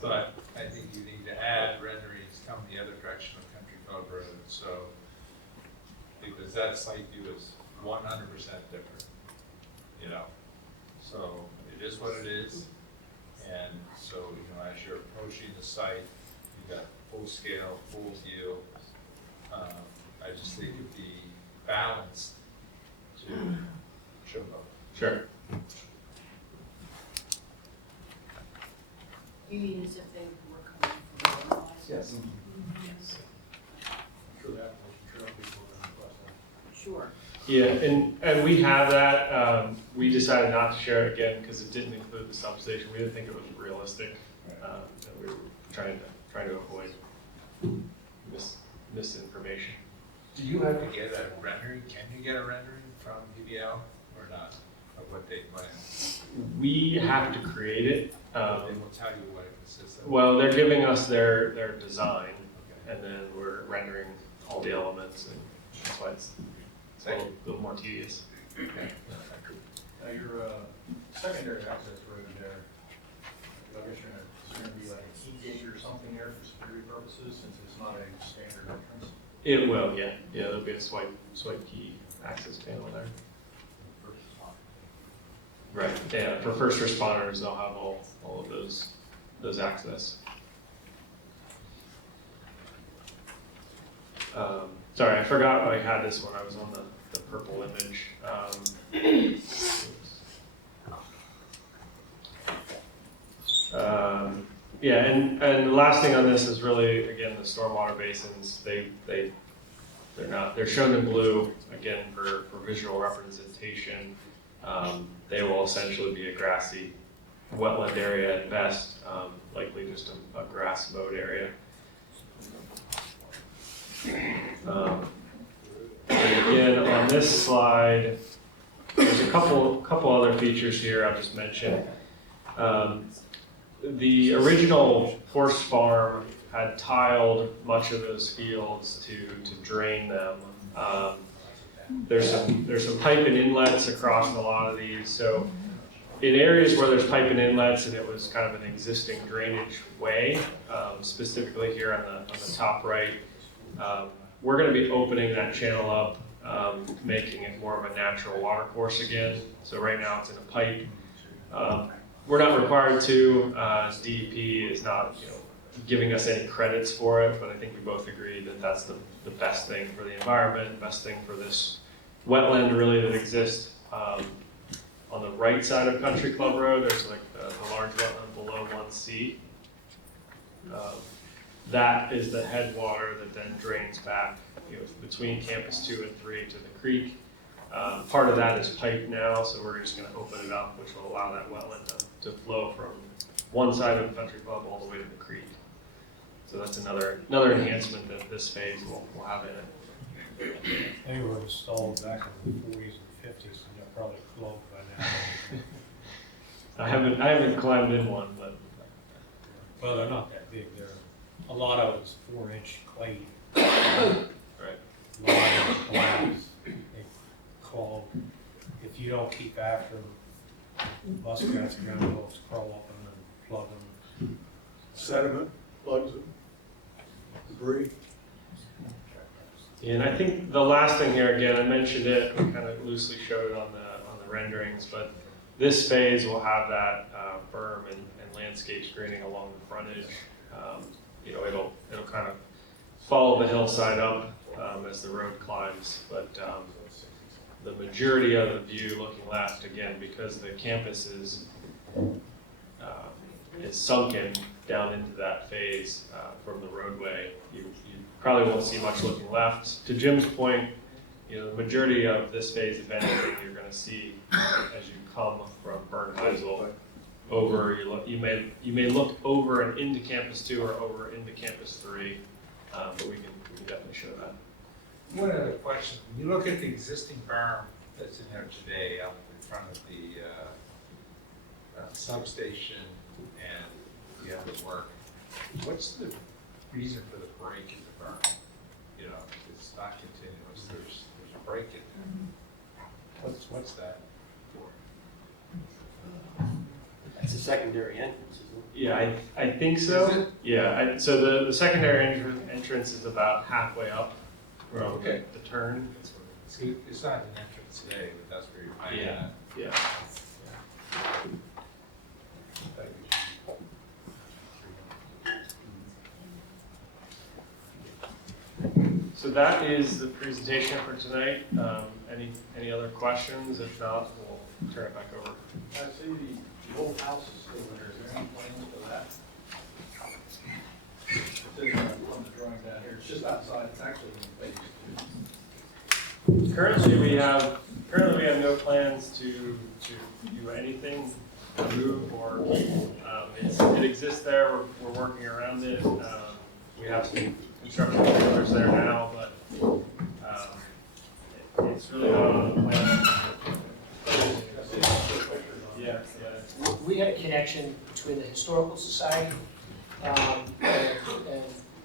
But I think you need to add renderings coming the other direction of Country Club Road, so, because that site view is 100% different. you know. So it is what it is. And so, as you're approaching the site, you've got full scale, full view. I just think it'd be balanced to show both. Sure. You mean as if they were coming from the license? Yes. Yes. Sure that will trail people in the process. Sure. Yeah, and we have that. We decided not to share it again because it didn't include the substation. We didn't think it was realistic. That we were trying to avoid misinformation. Do you have to get a rendering? Can you get a rendering from PBL or not of what they plan? We have to create it. They will tell you what it consists of. Well, they're giving us their design, and then we're rendering all the elements, and that's why it's a little more tedious. Now, your secondary access road there, I guess there's going to be like a key gate or something there for security purposes, since it's not a standard entrance. It will, yeah. Yeah, there'll be a swipe key access panel there. Right, yeah, for first responders, they'll have all of those access. Sorry, I forgot I had this when I was on the purple image. Yeah, and the last thing on this is really, again, the stormwater basins. They're shown in blue, again, for visual representation. They will essentially be a grassy wetland area at best, likely just a grass mowed area. And again, on this slide, there's a couple other features here I'll just mention. The original horse farm had tiled much of those fields to drain them. There's some pipe and inlets across a lot of these. So in areas where there's pipe and inlets and it was kind of an existing drainage way, specifically here on the top right, we're going to be opening that channel up, making it more of a natural water course again. So right now it's in a pipe. We're not required to. DEP is not, giving us any credits for it, but I think we both agree that that's the best thing for the environment, best thing for this wetland really that exists. On the right side of Country Club Road, there's like the large wetland below 1C. That is the headwater that then drains back between Campus 2 and 3 to the creek. Part of that is piped now, so we're just going to open it up, which will allow that wetland to flow from one side of the country club all the way to the creek. So that's another enhancement that this phase will have in it. They were installed back in the 40s and 50s, and they're probably clogged by now. I haven't climbed in one, but Well, they're not that big. A lot of it's 4-inch clay. right. A lot of it's glass. They clog. If you don't keep after them, muskrats, groundhogs crawl up them and plug them. Sediment plugs them, debris. And I think the last thing here, again, I mentioned it, we kind of loosely showed it on the renderings, but this phase will have that berm and landscape screening along the frontage. It'll kind of follow the hillside up as the road climbs, but the majority of the view looking left, again, because the campus is sunken down into that phase from the roadway, you probably won't see much looking left. To Jim's point, the majority of this phase, if anything, you're going to see as you come from Bernheisel over. You may look over and into Campus 2 or over into Campus 3, but we can definitely show that. One other question. When you look at the existing berm that's in there today up in front of the substation and the other work, what's the reason for the break in the berm? It's not continuous. There's a break in there. What's that for? That's a secondary entrance, isn't it? Yeah, I think so. Is it? Yeah, so the secondary entrance is about halfway up from Okay. the turn. It's not an entrance today, but that's where you're finding that. Yeah. So that is the presentation for tonight. Any other questions? If not, we'll turn it back over. I see the old house is still there. Is there any plans for that? It's in on the drawing down here. It's just outside. It's actually in phase 2. Currently, we have no plans to do anything, move or keep. It exists there. We're working around it. We have some construction trailers there now, but it's really not on the plan. Yeah. We had a connection between the Historical Society and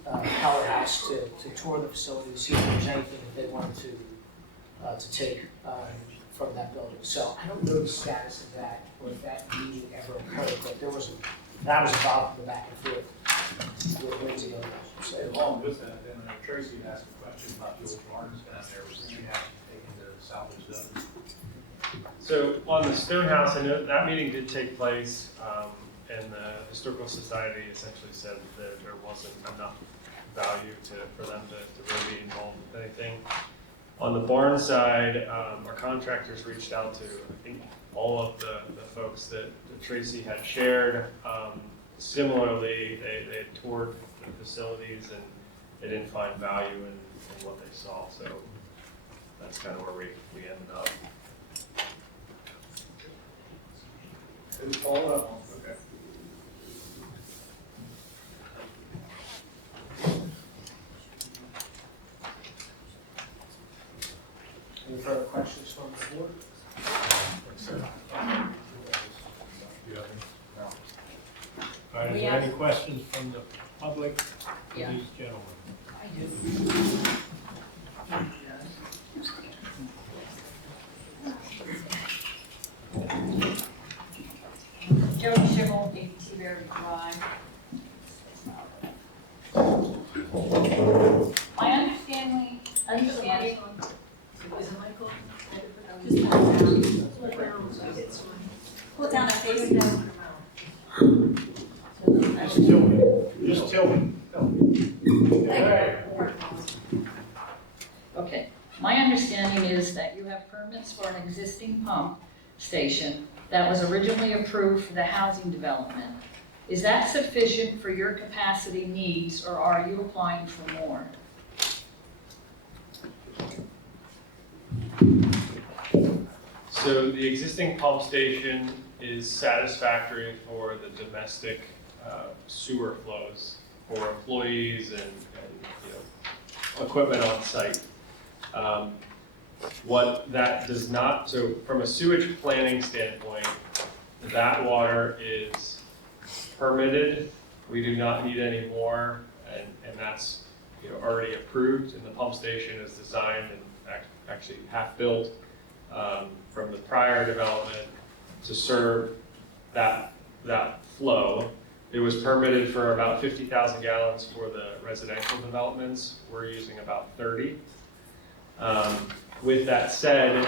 Howard House to tour the facility, to see if there was anything that they wanted to take from that building. So I don't know the status of that, or if that meeting ever occurred, but there was, I was involved in the back and forth with Lindsay on that. So, Along with that, then Tracy asked a question about the old barns down there. Was there any action taken to salvage those? So on the Stone House, I know that meeting did take place, and the Historical Society essentially said that there wasn't enough value for them to really be involved with anything. On the barn side, our contractors reached out to, I think, all of the folks that Tracy had shared. Similarly, they had toured the facilities and they didn't find value in what they saw. So that's kind of where we ended up. It followed up. Okay. any further questions from the board? All right, is there any questions from the public for Yeah. these gentlemen? I do. Jody Schimmel, 82 Bear Drive. My understanding, Is it Michael? pull it down that face. Just tell me. Just tell me. Okay, my understanding is that you have permits for an existing pump station that was originally approved for the housing development. Is that sufficient for your capacity needs, or are you applying for more? So the existing pump station is satisfactory for the domestic sewer flows for employees and equipment on site. What that does not, so from a sewage planning standpoint, that water is permitted. We do not need any more, and that's already approved, and the pump station is designed and actually half built from the prior development to serve that flow. It was permitted for about 50,000 gallons for the residential developments. We're using about 30. With that said,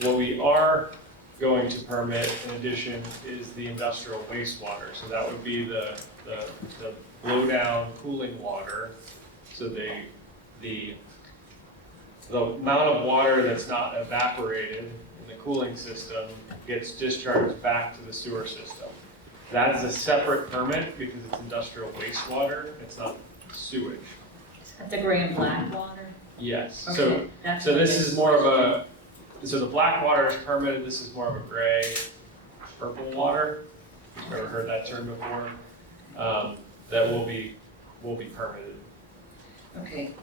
what we are going to permit in addition is the industrial wastewater. So that would be the blow down cooling water. So the amount of water that's not evaporated in the cooling system gets discharged back to the sewer system. That is a separate permit because it's industrial wastewater, it's not sewage. The gray and black water? Yes, Okay, that's so what this it is more of a, so the black water is permitted, this is more of a gray, purple water. Never heard that term before. That will be permitted. Okay,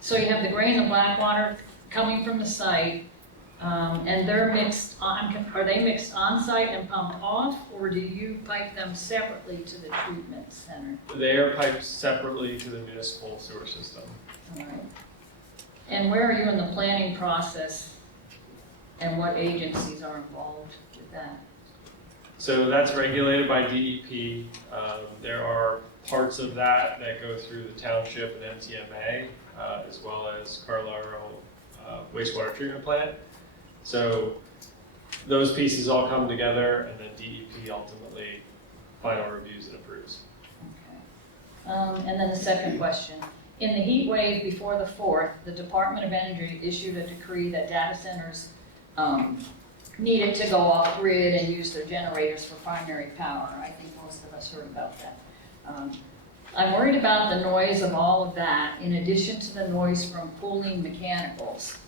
so you have the gray and the black water coming from the site, and they're mixed on, are they mixed on site and pumped off, or do you pipe them separately to the treatment center? They are piped separately to the municipal sewer system. All right. And where are you in the planning process, and what agencies are involved with that? So that's regulated by DEP. There are parts of that go through the township and MTMA, as well as Carlisle wastewater treatment plant. So those pieces all come together, and then DEP ultimately final reviews and approves. And then the second question. In the heat wave before the 4th, the Department of Energy issued a decree that data centers needed to go off grid and use their generators for primary power. I think most of us heard about that. I'm worried about the noise of all of that, in addition to the noise from cooling mechanicals.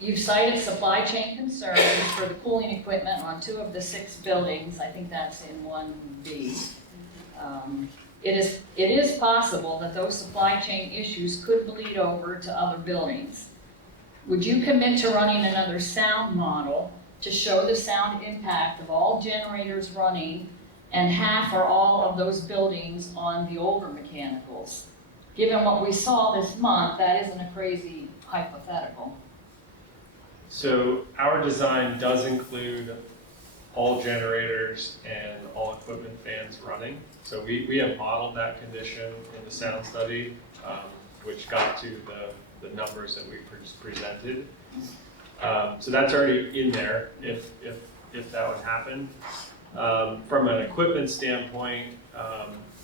You've cited supply chain concerns for the cooling equipment on 2 of the 6 buildings. I think that's in 1B. It is possible that those supply chain issues could bleed over to other buildings. Would you commit to running another sound model to show the sound impact of all generators running and half or all of those buildings on the older mechanicals? Given what we saw this month, that isn't a crazy hypothetical. So our design does include all generators and all equipment fans running. So we have modeled that condition in the sound study, which got to the numbers that we presented. So that's already in there if that would happen. From an equipment standpoint,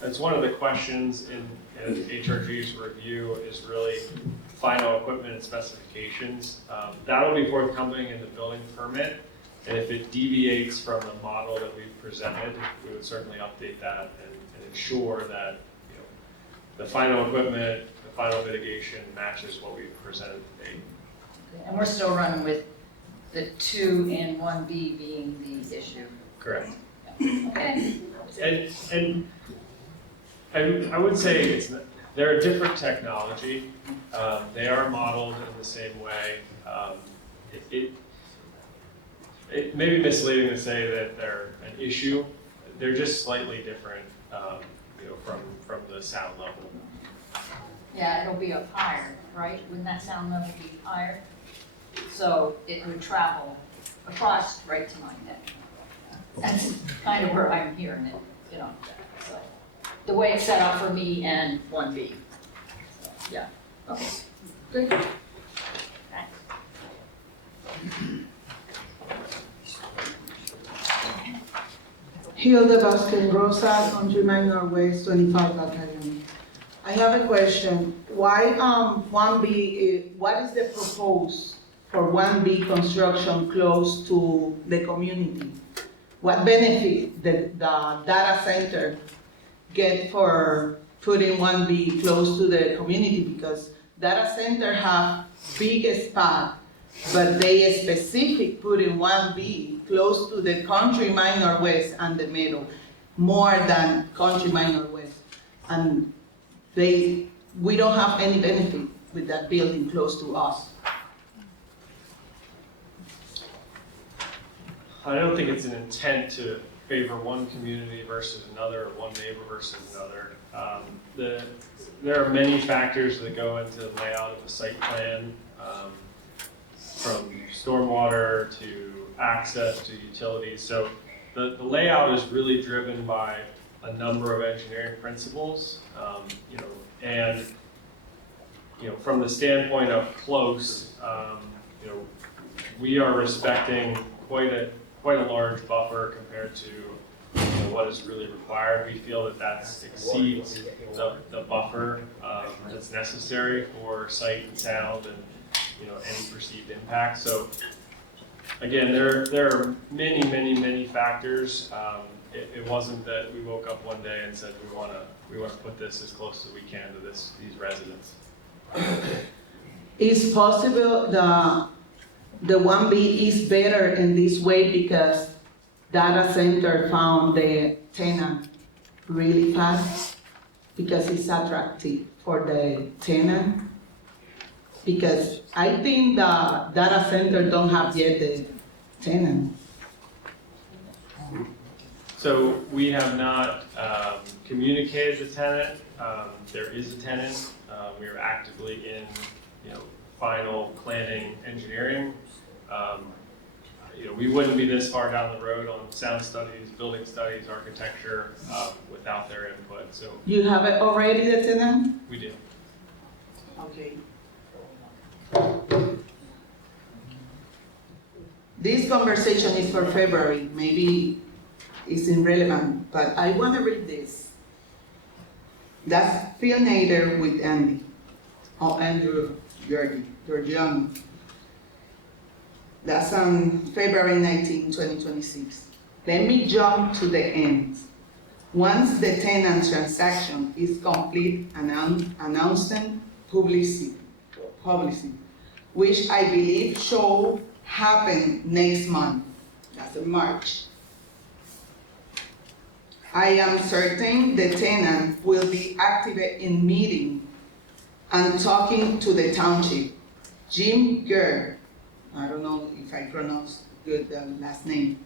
it's one of the questions in HRG's review is really final equipment and specifications. That'll be forthcoming in the building permit. And if it deviates from the model that we've presented, we would certainly update that and ensure that the final equipment, the final mitigation matches what we've presented today. Okay, and we're still running with the 2 and 1B being the issue. Correct. Yeah. Okay. And I would say they're a different technology. They are modeled in the same way. It may be misleading to say that they're an issue. They're just slightly different, from the sound level. Yeah, it'll be up higher, right? Wouldn't that sound level be higher? So it would travel across right to my neck. That's kind of where I'm hearing it, So the way it's set up for me and 1B. So, yeah. Okay. Good. Thanks. Hilda Vasquez Rosa, Country Minor Waste, 25 Battalion. I have a question. Why 1B, what is the proposed for 1B construction close to the community? What benefit the data center get for putting 1B close to the community? Because data center have big spot, but they specific putting 1B close to the Country Minor West and the middle, more than Country Minor West. And we don't have any benefit with that building close to us. I don't think it's an intent to favor one community versus another, or one neighbor versus another. There are many factors that go into the layout of the site plan, from stormwater to access to utilities. So the layout is really driven by a number of engineering principles, and from the standpoint of close, we are respecting quite a large buffer compared to what is really required. We feel that exceeds the buffer that's necessary for sight and sound and any perceived impact. So again, there are many factors. It wasn't that we woke up one day and said we want to put this as close as we can to these residents. It's possible the 1B is better in this way because data center found the tenant really fast because it's attractive for the tenant. Because I think the data center don't have yet the tenant. So we have not communicated the tenant. There is a tenant. We are actively in, final planning, engineering. We wouldn't be this far down the road on sound studies, building studies, architecture, without their input. So You have it already, the tenant? we do. Okay. This conversation is for February, maybe it's irrelevant, but I wanna read this. That's Phil Nader with Andy, or Andrew Giorgiano. That's on February 19, 2026. Let me jump to the end. Once the tenant transaction is complete, announcement, publicity, which I believe should happen next month, that's in March. I am certain the tenant will be active in meeting and talking to the township. Jim Gere, I don't know if I pronounced good the last name,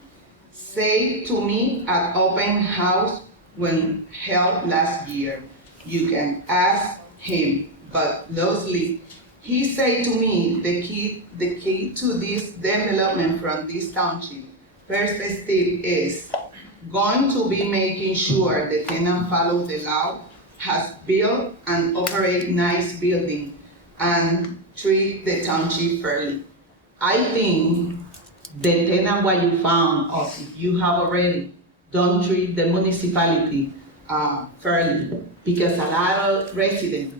said to me at open house when held last year, you can ask him, but loosely, he said to me the key to this development from this township perspective is going to be making sure the tenant follows the law, has built and operate nice building, and treat the township fairly. I think the tenant what you found, or if you have already, don't treat the municipality fairly, because a lot of residents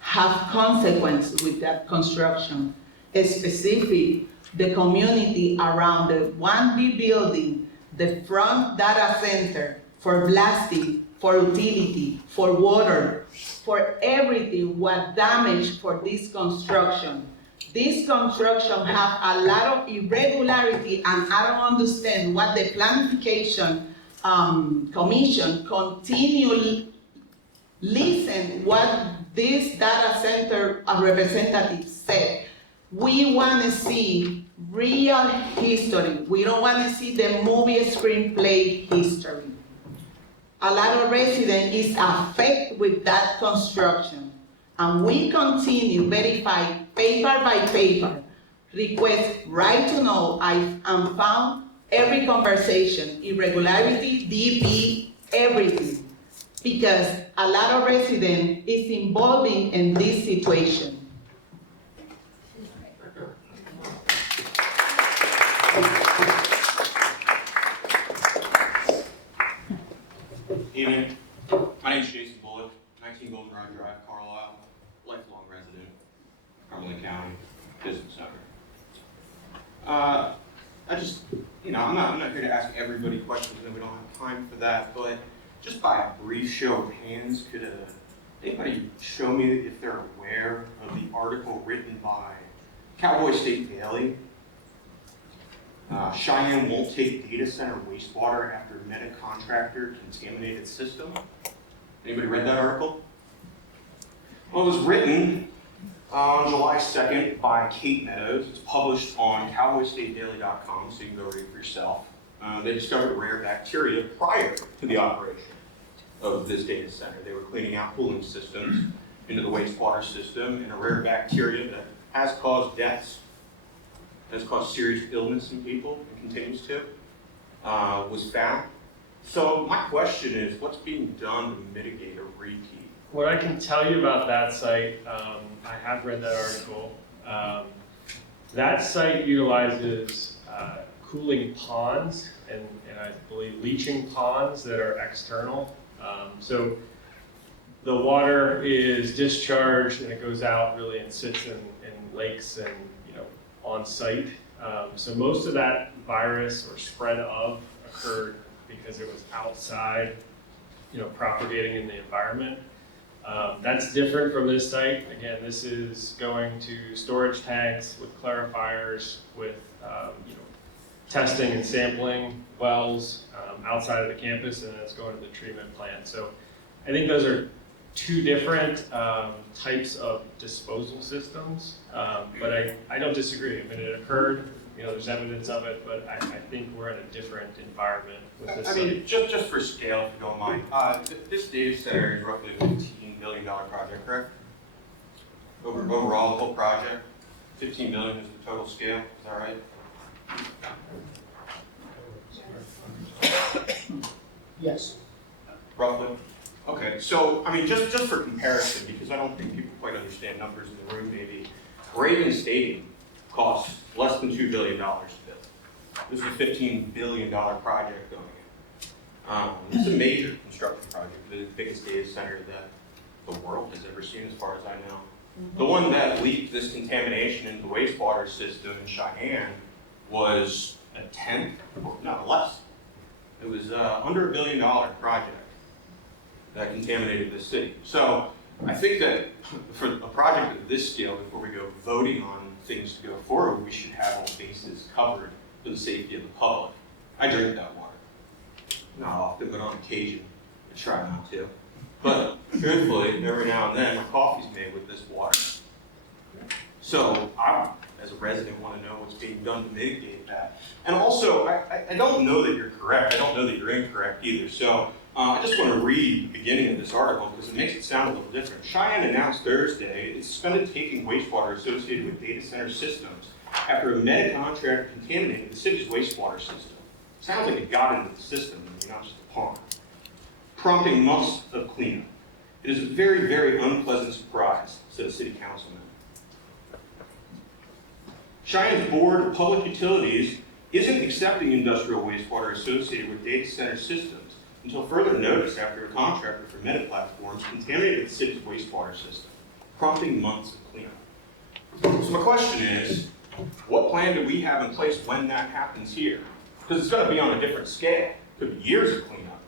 have consequences with that construction. Specific, the community around the 1B building, the front data center, for blasting, for utility, for water, for everything, what damage for this construction. This construction have a lot of irregularity, and I don't understand what the planification commission continue listen what this data center representative said. We want to see real history. We don't want to see the movie screenplay history. A lot of residents is affected with that construction. And we continue verify paper by paper, request right to know, and found every conversation, irregularity, DP, everything. Because a lot of residents is involving in this situation. Evening. My name is Jason Bullock, 19 Goldenrod Drive, Carlisle, lifelong resident, Cumberland County, business owner. I'm not here to ask everybody questions, and we don't have time for that, but just by a brief show of hands, could anybody show me if they're aware of the article written by Cowboy State Daily? Cheyenne won't take data center wastewater after Meta contractor contaminated system. Anybody read that article? Well, it was written on July 2nd by Kate Meadows. It's published on cowboystatedaily.com, so you can go read it for yourself. They discovered rare bacteria prior to the operation of this data center. They were cleaning out cooling systems into the wastewater system, and a rare bacteria that has caused deaths, has caused serious illness in people, and continues to, was found. So my question is, what's being done to mitigate a repeat? What I can tell you about that site, I have read that article. That site utilizes cooling ponds and I believe leaching ponds that are external. So the water is discharged and it goes out really and sits in lakes and on site. So most of that virus or spread of occurred because it was outside, propagating in the environment. That's different from this site. Again, this is going to storage tanks with clarifiers, with testing and sampling wells outside of the campus, and then it's going to the treatment plant. So I think those are two different types of disposal systems, but I don't disagree. I mean, it occurred, there's evidence of it, but I think we're in a different environment with this. I mean, just for scale, if you don't mind, this data center is roughly a $15 billion project, correct? Overall, the whole project, $15 billion is the total scale, is that right? Yes. Roughly? Okay, so, I mean, just for comparison, because I don't think people quite understand numbers in the room maybe, Ravens Stadium costs less than $2 billion to build. This is a $15 billion project going in. It's a major construction project, the biggest data center that the world has ever seen as far as I know. The one that leaked this contamination into the wastewater system in Cheyenne was a tenth, or no, less. It was under $1 billion project that contaminated this city. So I think that for a project of this scale, before we go voting on things to go forward, we should have all bases covered for the safety of the public. I drink that water. Not often, but on occasion, I try not to. But truthfully, every now and then, my coffee's made with this water. So I, as a resident, want to know what's being done to mitigate that. And also, I don't know that you're correct. I don't know that you're incorrect either. So I just want to read the beginning of this article because it makes it sound a little different. Cheyenne announced Thursday it suspended taking wastewater associated with data center systems after a meta contractor contaminated the city's wastewater system. Sounds like it got into the system, not just a pond. Prompting months of cleanup. It is a very, very unpleasant surprise, said a city councilman. Cheyenne's Board of Public Utilities isn't accepting industrial wastewater associated with data center systems until further notice after a contractor for meta platforms contaminated the city's wastewater system, prompting months of cleanup. So my question is, what plan do we have in place when that happens here? Because it's going to be on a different scale. Could be years of cleanup.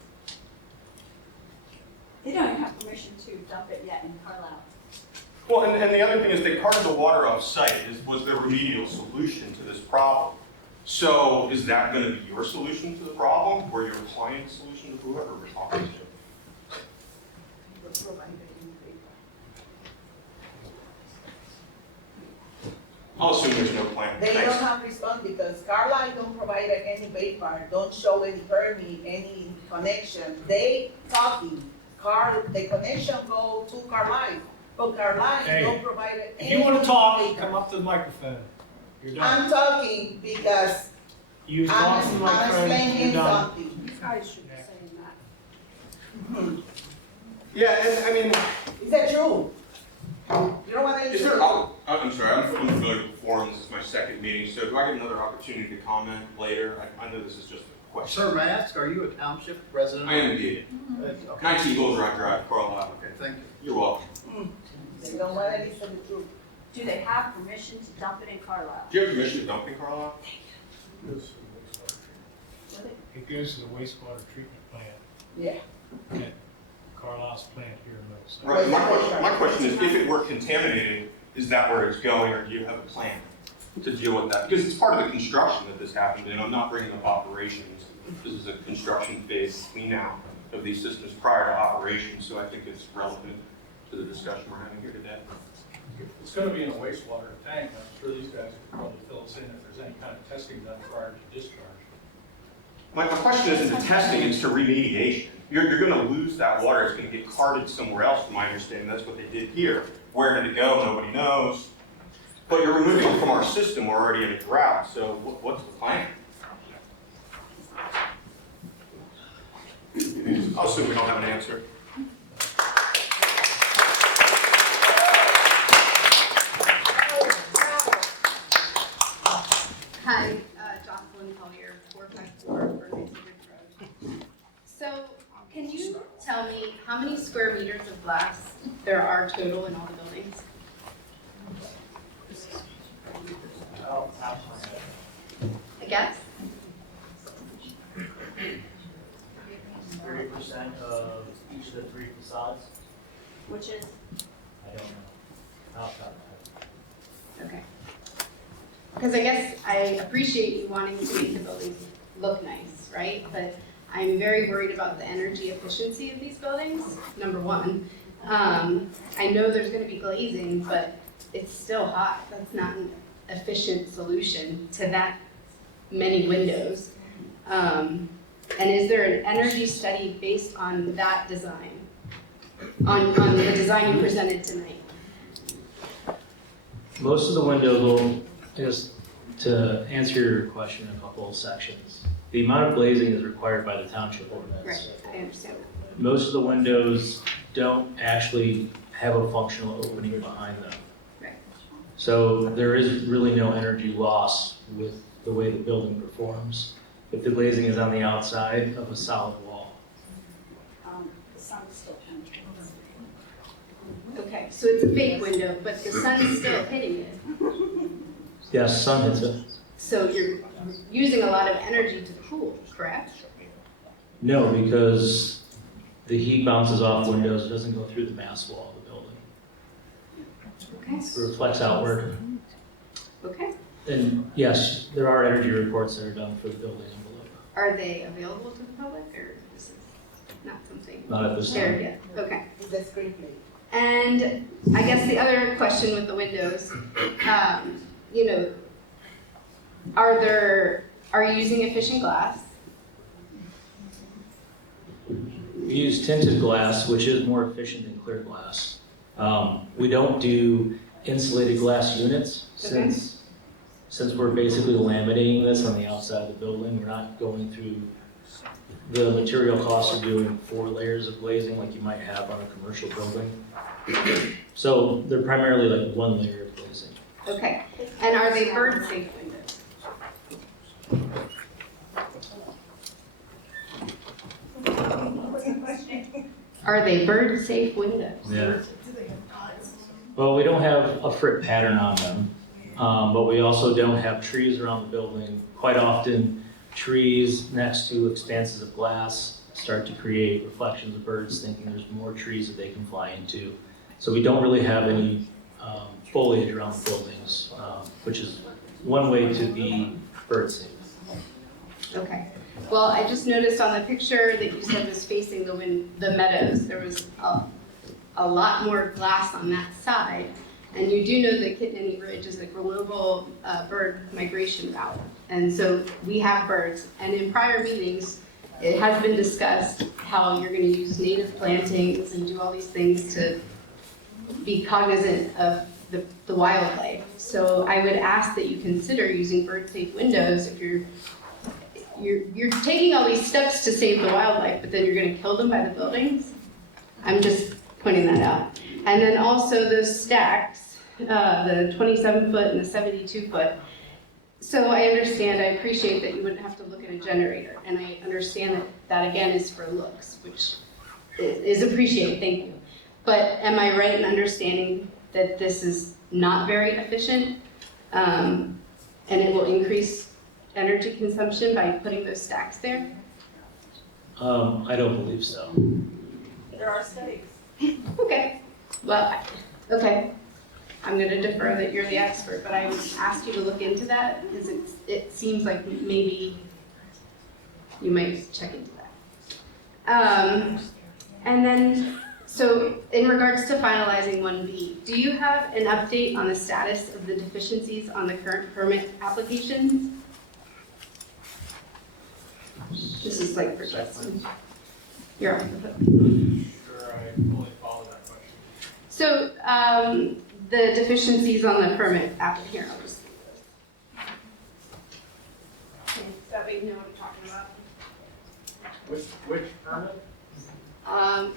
They don't have permission to dump it yet in Carlisle. Well, and the other thing is they carted the water off site. Was their remedial solution to this problem? So is that going to be your solution to the problem, or your client's solution to whoever we're talking to? I'll assume there's no plan. They Thanks. don't have response because Carlisle don't provide any paper, don't show any permit, any connection. They talking, the connection go to Carlisle, but Carlisle Hey, don't provide If any you want to talk, paper. come up to the microphone. You're done. I'm talking because You talk to the I'm microphone, you're explaining done. something. You guys should be saying that. Yeah, and I mean, Is that true? You don't want to. is there? I'm sorry, I'm unfamiliar with the forum. This is my second meeting, so do I get another opportunity to comment later? I know this is just a question. Sir, may I ask, are you a township resident? I am indeed. Okay, 19 Bullsrod Drive, Carlisle. okay, thank you. You're welcome. They don't want to listen to truth. Do they have permission to dump it in Carlisle? Do you have permission to dump in Carlisle? It goes to the wastewater treatment plant Yeah. at Carlisle's plant here in Middlesex. Right. My question is, if it were contaminated, is that where it's going, or do you have a plan to deal with that? Because it's part of the construction that this happened in. I'm not bringing up operations. This is a construction phase clean out of these systems prior to operation, so I think it's relevant to the discussion we're having here today. It's going to be in a wastewater tank. I'm sure these guys could probably fill us in if there's any kind of testing done prior to discharge. My question isn't to testing, it's to remediation. You're going to lose that water. It's going to get carted somewhere else, from my understanding. That's what they did here. Where did it go? Nobody knows. But you're removing it from our system. We're already in a drought. So what's the plan? I'll assume we don't have an answer. Hi, Jocelyn Collier, 454 Burlington Road. So, can you tell me how many square meters of glass there are total in all the buildings? I guess? 30% of each of the 3 facades? Which is? I don't know. Off the top of my head. Okay. Because I guess I appreciate you wanting to make the buildings look nice, right? But I'm very worried about the energy efficiency of these buildings, number one. I know there's going to be glazing, but it's still hot. That's not an efficient solution to that many windows. And is there an energy study based on that design, on the design you presented tonight? Most of the windows will, just to answer your question in a couple of sections, the amount of glazing is required by the township ordinance. Right, I understand that. Most of the windows don't actually have a functional opening behind them. Right. So there is really no energy loss with the way the building performs if the glazing is on the outside of a solid wall. The sun still penetrates. Okay, so it's a fake window, but the sun's still hitting it. Yes, sun hits it. So you're using a lot of energy to cool, correct? No, because the heat bounces off windows, it doesn't go through the mass wall of the building. Okay. It reflects outward. Okay. And yes, there are energy reports that are done for the building envelope. Are they available to the public, or this is not something Not at this time. shared yet? Okay. And I guess the other question with the windows, you know, are you using efficient glass? We use tinted glass, which is more efficient than clear glass. We don't do insulated glass units since we're basically laminating this on the outside of the building. We're not going through the material costs of doing 4 layers of glazing like you might have on a commercial building. So they're primarily like 1 layer of glazing. Okay. And are they bird safe windows? Are they bird safe windows? Yeah. Well, we don't have a frit pattern on them, but we also don't have trees around the building. Quite often, trees next to expanses of glass start to create reflections of birds thinking there's more trees that they can fly into. So we don't really have any foliage around the buildings, which is one way to be bird safe. Okay. Well, I just noticed on the picture that you said was facing the meadows. There was a lot more glass on that side. And you do know that Kitnany Ridge is a global bird migration route. And so we have birds. And in prior meetings, it has been discussed how you're going to use native plantings and do all these things to be cognizant of the wildlife. So I would ask that you consider using bird-safe windows if you're taking all these steps to save the wildlife, but then you're going to kill them by the buildings. I'm just pointing that out. And then also those stacks, the 27-foot and the 72-foot. So I understand, I appreciate that you wouldn't have to look at a generator, and I understand that that again is for looks, which is appreciated, thank you. But am I right in understanding that this is not very efficient, and it will increase energy consumption by putting those stacks there? I don't believe so. There are studies. Okay, well, okay. I'm going to defer that you're the expert, but I would ask you to look into that because it seems like maybe you might check into that. And then, so in regards to finalizing 1B, do you have an update on the status of the deficiencies on the current permit applications? This is like for Justin. You're on the hook. Sure, I fully follow that question. So, the deficiencies on the permit application, I'll just. That way you know what I'm talking about. Which permit?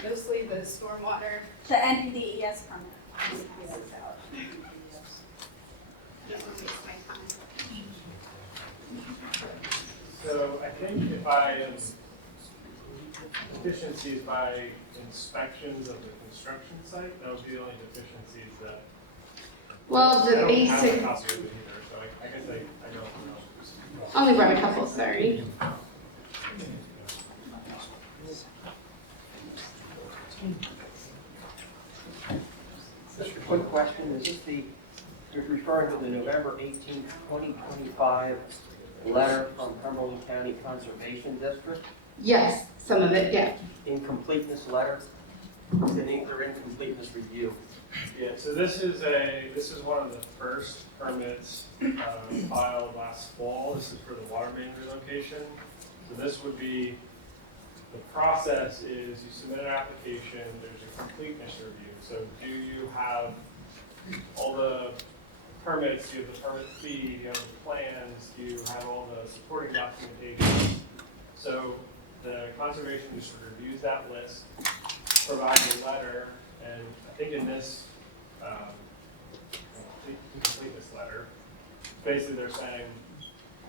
Mostly the stormwater. The NPDES permit. This is out. Don't want to waste my time. So I think if I, deficiencies by inspections of the construction site, that would be the only deficiencies that. Well, the I don't have basic, a copy of it either, so I guess I don't know. only brought a couple, sorry. Just a quick question, is this you're referring to the November 18th, 2025 letter from Cumberland County Conservation District? Yes, some of it, yeah. Incompleteness letter? They're incompleteness review. Yeah, so this is one of the first permits filed last fall. This is for the water main relocation. So this would be, the process is you submit an application, there's a completeness review. So do you have all the permits, do you have the permit fee, do you have the plans, do you have all the supporting documentation? So the conservation district reviews that list, provides a letter, and I think in this completeness letter, basically they're saying,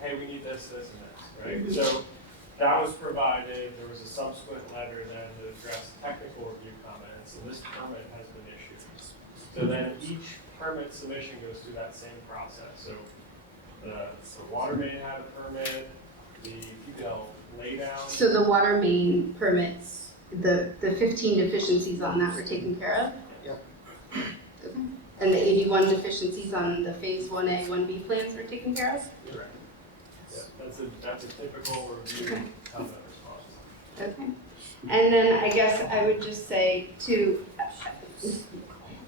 hey, we need this, this, and this, right? So that was provided, there was a subsequent letter then to address technical review comments, and this permit has been issued. So then each permit submission goes through that same process. So the water main had a permit, the laydown. So the water main permits, the 15 deficiencies on that were taken care of? Yep. Okay. And the 81 deficiencies on the phase 1A, 1B plans were taken care of? Correct. Yeah, that's a typical review comment response. Okay. And then I guess I would just say too,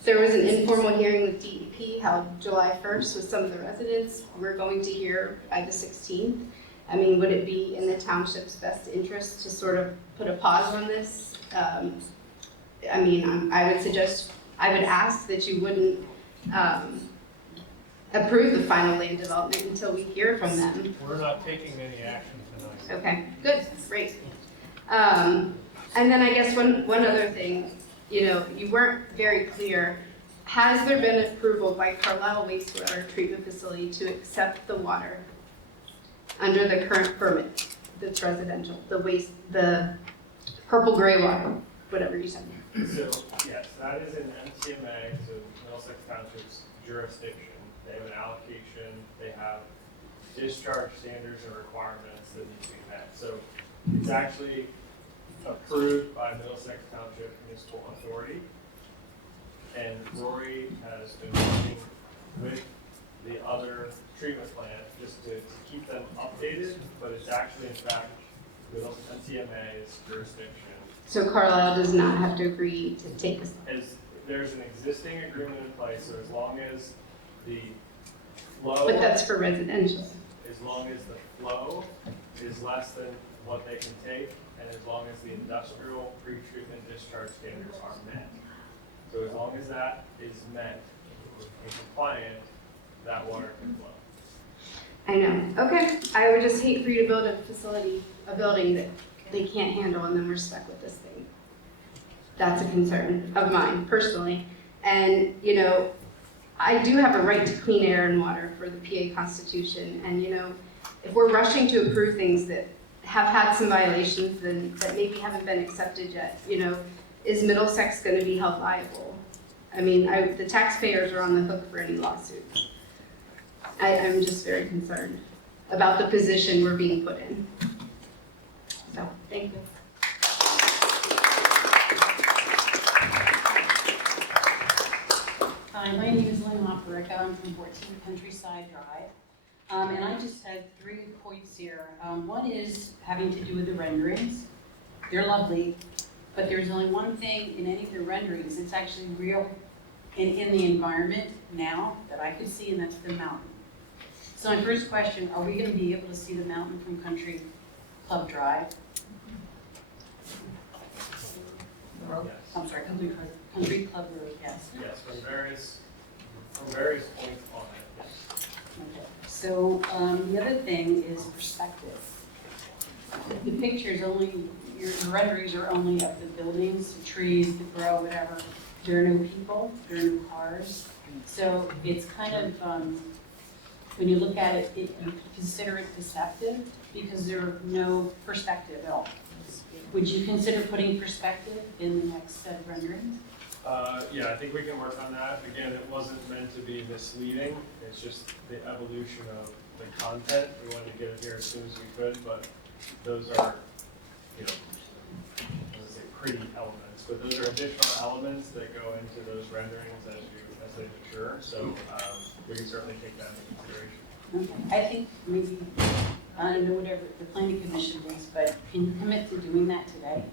there was an informal hearing with DEP held July 1st with some of the residents. We're going to hear by the 16th. I mean, would it be in the township's best interest to sort of put a pause on this? I mean, I would ask that you wouldn't approve the final land development until we hear from them. We're not taking any action tonight. Okay, good, great. And then I guess one other thing, you know, you weren't very clear. Has there been approval by Carlisle Wastewater Treatment Facility to accept the water under the current permit that's residential, the purple gray water, whatever you said? So, yes, that is in MCMA, so Middlesex Township's jurisdiction. They have an allocation, they have discharge standards and requirements that need to be met. So it's actually approved by Middlesex Township Municipal Authority. And Rory has been working with the other treatment plant just to keep them updated, but it's actually in fact MCMA's jurisdiction. So Carlisle does not have to agree to take this? There's an existing agreement in place, so as long as the flow. But that's for residential. As long as the flow is less than what they can take, and as long as the industrial pre-treatment discharge standards are met. So as long as that is met and compliant, that water can flow. I know, okay. I would just hate for you to build a building that they can't handle and then we're stuck with this thing. That's a concern of mine personally. And, you know, I do have a right to clean air and water for the PA Constitution. And, you know, if we're rushing to approve things that have had some violations and that maybe haven't been accepted yet, you know, is Middlesex going to be held liable? I mean, the taxpayers are on the hook for any lawsuits. I'm just very concerned about the position we're being put in. So, thank you. Hi, my name is Lynn Hoperica. I'm from 14 Countryside Drive. And I just had 3 points here. One is having to do with the renderings. They're lovely, but there's only one thing in any of the renderings that's actually real and in the environment now that I could see, and that's the mountain. So my first question, are we going to be able to see the mountain from Country Club Drive? Yes. I'm sorry, Country Club Road, yes. Yes, from various points on it, yes. Okay. So the other thing is perspective. The pictures only, your renderings are only of the buildings, the trees, the grow, whatever. There are no people, there are no cars. So it's kind of, when you look at it, you consider it deceptive because there's no perspective at all. Would you consider putting perspective in the next set of renderings? Yeah, I think we can work on that. Again, it wasn't meant to be misleading. It's just the evolution of the content. We wanted to get it here as soon as we could, but those are, you know, I would say pretty elements, but those are additional elements that go into those renderings as they mature. So we can certainly take that into consideration. Okay. I think maybe, I don't know, whatever the planning commission does, but can you commit to doing that today?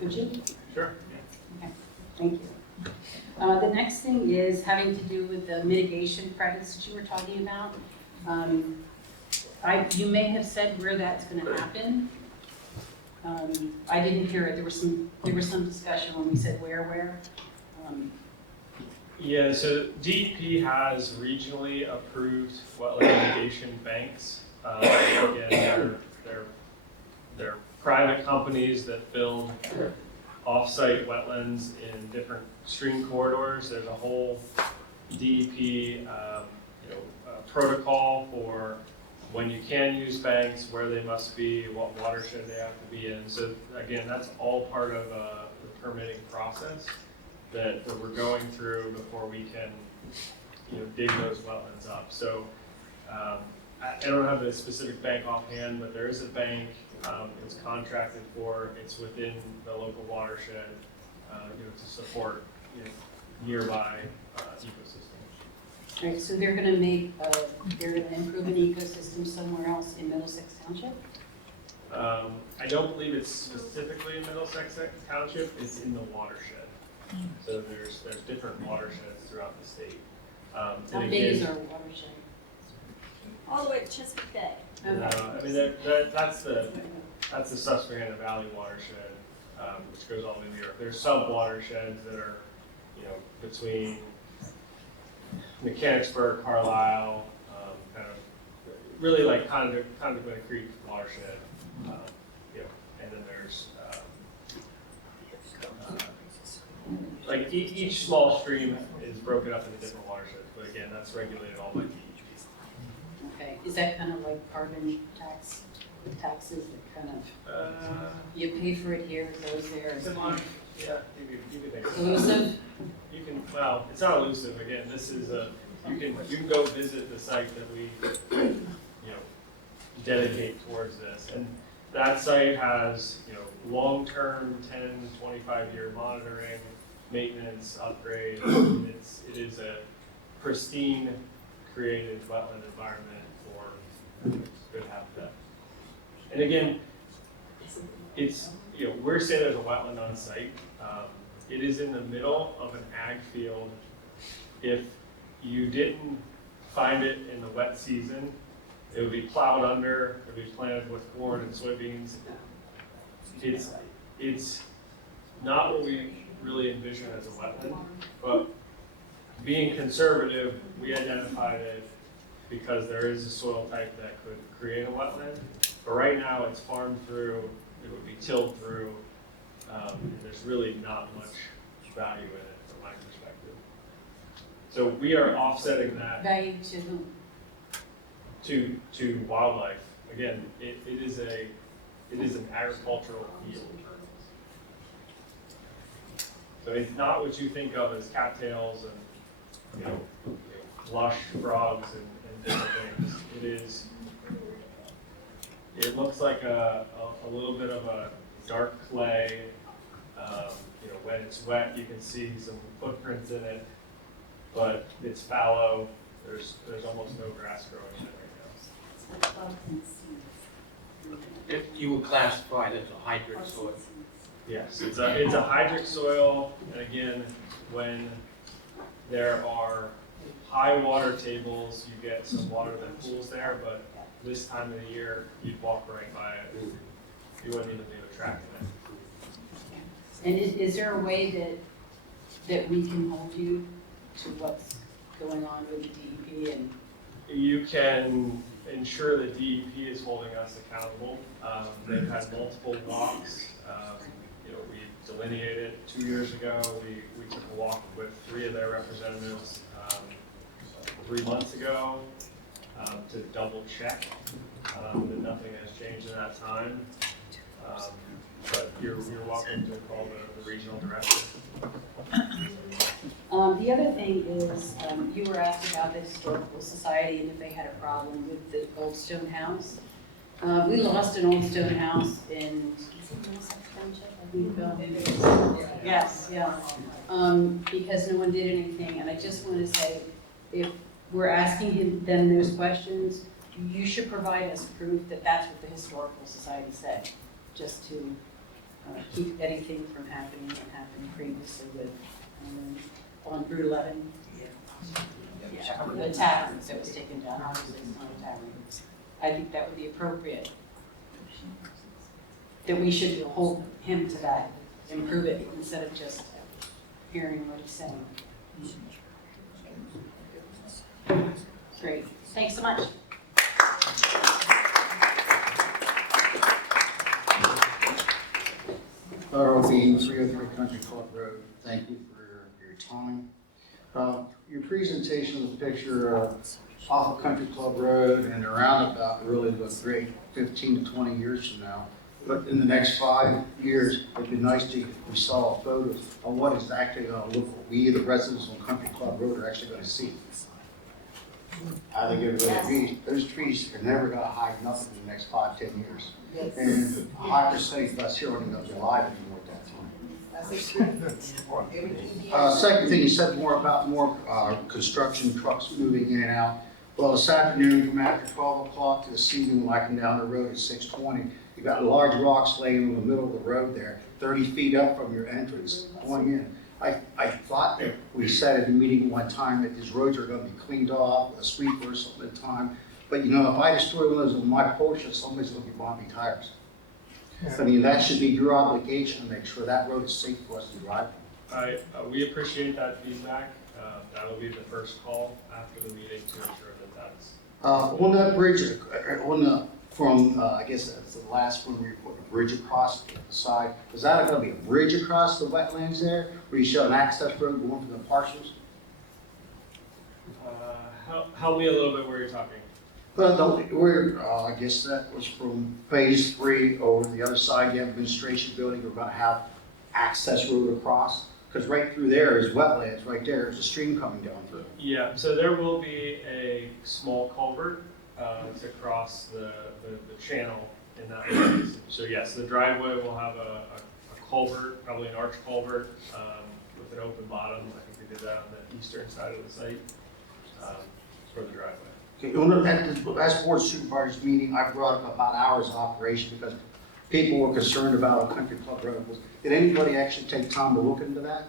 Would you? Sure. Okay, thank you. The next thing is having to do with the mitigation credits that you were talking about. You may have said where that's going to happen. I didn't hear it. There was some discussion when we said where. Yeah, so DEP has regionally approved wetland mitigation banks. Again, they're private companies that build off-site wetlands in different stream corridors. There's a whole DEP, protocol for when you can use banks, where they must be, what watershed they have to be in. So again, that's all part of the permitting process that we're going through before we can, dig those wetlands up. So I don't have the specific bank offhand, but there is a bank. It's contracted for. It's within the local watershed, to support nearby ecosystems. Right, so they're gonna improve an ecosystem somewhere else in Middlesex Township? I don't believe it's specifically in Middlesex Township. It's in the watershed. So there's different watersheds throughout the state. How big is our watershed? All the way to Chesapeake Bay. I mean, that's the Susquehanna Valley watershed, which goes all the way to New York. There's sub watersheds that are, between Mechanicsburg, Carlisle, kind of really like Conduit Creek watershed, and then there's like each small stream is broken up into different watersheds. But again, that's regulated all by DEP. Okay, is that kind of like carbon taxes that kind of, you pay for it here, it goes there? Similar, yeah, you could think of it. Elusive? You can, well, it's not elusive, again, this is you can go visit the site that we, dedicate towards this. And that site has, long-term 10, 25-year monitoring, maintenance, upgrades. It is a pristine, created wetland environment for good habitat. And again, it's, we're saying there's a wetland on site. It is in the middle of an ag field. If you didn't find it in the wet season, it would be plowed under, it would be planted with corn and soybeans. It's not what we really envision as a wetland, but being conservative, we identified it because there is a soil type that could create a wetland. But right now it's farmed through, it would be tilled through, and there's really not much value in it from my perspective. So we are offsetting that Value to whom? to wildlife. Again, it is an agricultural field. So it's not what you think of as cattails and lush frogs and different things. It looks like a little bit of a dark clay. When it's wet, you can see some footprints in it, but it's fallow. There's almost no grass growing in it right now. If you would classify it as a hydric soil. Yes, it's a hydric soil, and again, when there are high water tables, you get some water that pools there, but this time of the year, you'd walk right by it. You wouldn't even leave a track in it. And is there a way that we can hold you to what's going on with the DEP and? You can ensure that DEP is holding us accountable. They've had multiple walks. We delineated 2 years ago. We took a walk with 3 of their representatives 3 months ago to double check that nothing has changed in that time. But you're welcome to call the regional director. The other thing is, you were asked about the Historical Society and if they had a problem with the old stone house. We lost an old stone house in, Middlesex Township, I think, Bill? Yes, yeah. Because no one did anything, and I just want to say, if we're asking them those questions, you should provide us proof that that's what the Historical Society said, just to keep anything from happening that happened previously with, on Route 11. Yeah, the tavern that was taken down, obviously it's not a tavern. I think that would be appropriate. That we should hold him to that and prove it instead of just hearing what he's saying. Great, thanks so much. Earl Bean, 303 Country Club Road. Thank you for your time. Your presentation of the picture off of Country Club Road and the roundabout really look great 15 to 20 years from now. But in the next 5 years, it'd be nice if we saw a photo of what is actually going to look, what we, the residents on Country Club Road, are actually going to see. I think those trees are never going to hide nothing in the next 5, 10 years. And a high percentage of us here aren't going to be alive anymore at that time. Second thing, you said more about construction trucks moving in and out. Well, this afternoon from after 12 o'clock to this evening, when I come down the road at 6:20, you've got large rocks laying in the middle of the road there, 30 feet up from your entrance going in. I thought that we said at the meeting one time that these roads are going to be cleaned off with a sweeper or something at a time. But you know, if I destroy one of those on my Porsche, somebody's going to be buying me tires. I mean, that should be your obligation to make sure that road is safe for us to drive on. We appreciate that feedback. That'll be the first call after the meeting to ensure that that's. On that bridge, I guess that's the last one where you put a bridge across the side. Is that going to be a bridge across the wetlands there, where you show an access road going from the parcels? Help me a little bit where you're talking. Well, I guess that was from phase 3 over the other side, the administration building, we're gonna have access road across, because right through there is wetlands, right there, there's a stream coming down through. Yeah, so there will be a small culvert to cross the channel in that place. So yes, the driveway will have a culvert, probably an arch culvert with an open bottom. I think we did that on the eastern side of the site for the driveway. Okay, at the last board supervisors meeting, I brought up about hours of operation because people were concerned about a Country Club Road. Did anybody actually take time to look into that?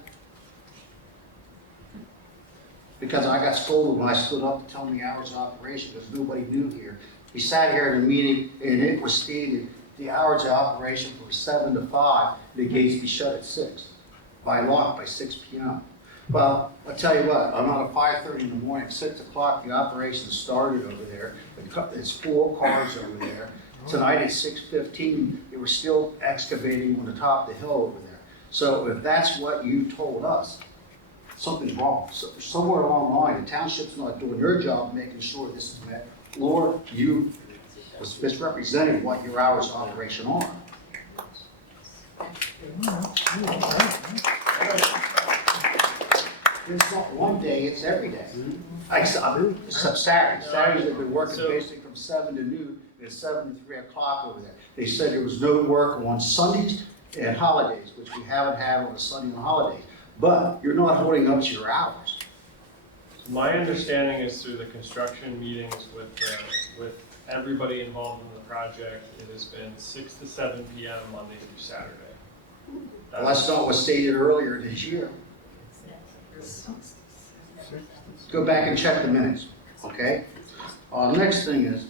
Because I got scolded when I stood up to tell me hours of operation because nobody knew here. We sat here in a meeting and it was stated the hours of operation were 7 to 5, the gates be shut at 6, by lock by 6 p.m. Well, I'll tell you what, I'm out at 5:30 in the morning, 6 o'clock, the operation started over there. There's 4 cars over there. Tonight at 6:15, they were still excavating on the top of the hill over there. So if that's what you told us, something's wrong. So somewhere along the line, the township's not doing their job making sure this is met. Lord, you was misrepresenting what your hours of operation are. It's not one day, it's every day. Except Saturdays. Saturdays they've been working basically from 7 to noon, and it's 7 to 3 o'clock over there. They said there was no work on Sundays and holidays, which we haven't had on a Sunday and holidays. But you're not holding up to your hours. My understanding is through the construction meetings with everybody involved in the project, it has been 6 to 7 p.m. Monday through Saturday. Well, that's not what stated earlier this year. Go back and check the minutes, okay? Next thing is,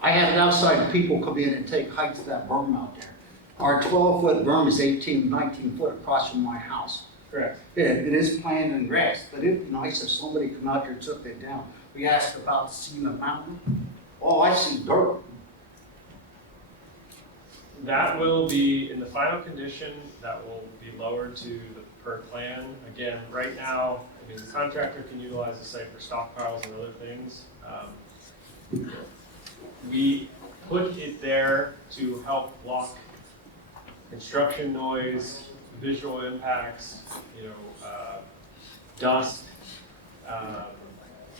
I had it outside, people come in and take hikes of that berm out there. Our 12-foot berm is 18, 19 foot across from my house. Correct. It is planted in grass, but it'd be nice if somebody come out there and took that down. We asked about seeing the mountain. Oh, I see dirt. That will be, in the final condition, that will be lowered to the per plan. Again, right now, I mean, the contractor can utilize the site for stockpiles and other things. We put it there to help block construction noise, visual impacts, dust,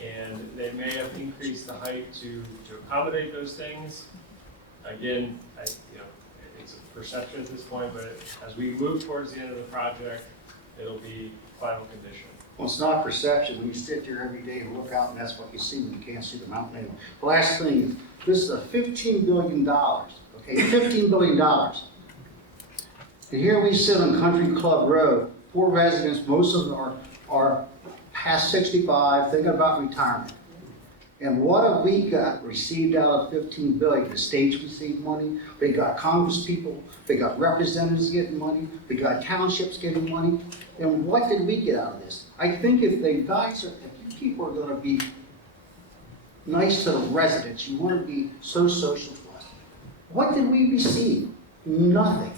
and they may have increased the height to accommodate those things. Again, it's a perception at this point, but as we move towards the end of the project, it'll be final condition. Well, it's not perception. When you sit there every day and look out, and that's what you see when you can't see the mountain anymore. The last thing, this is a $15 billion, okay? $15 billion. And here we sit on Country Club Road, poor residents, most of them are past 65, thinking about retirement. And what have we got received out of $15 billion? The states received money, we got Congress people, we got representatives getting money, we got townships getting money. And what did we get out of this? I think if you people are gonna be nice to the residents, you wanna be so social to us. What did we receive? Nothing.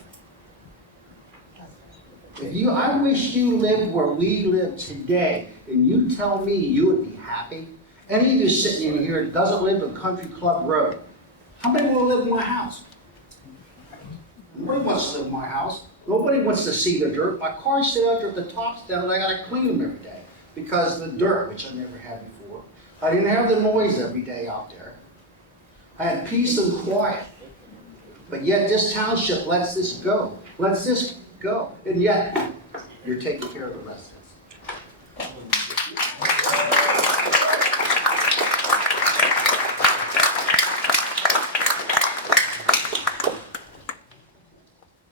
I wish you lived where we live today, and you tell me you would be happy. Any of you sitting in here that doesn't live on Country Club Road, how many will live in my house? Nobody wants to live in my house. Nobody wants to see the dirt. My cars sit out there with the tops down, and I gotta clean them every day because of the dirt, which I never had before. I didn't have the noise every day out there. I had peace and quiet. But yet this township lets this go. Lets this go. And yet, you're taking care of the residents.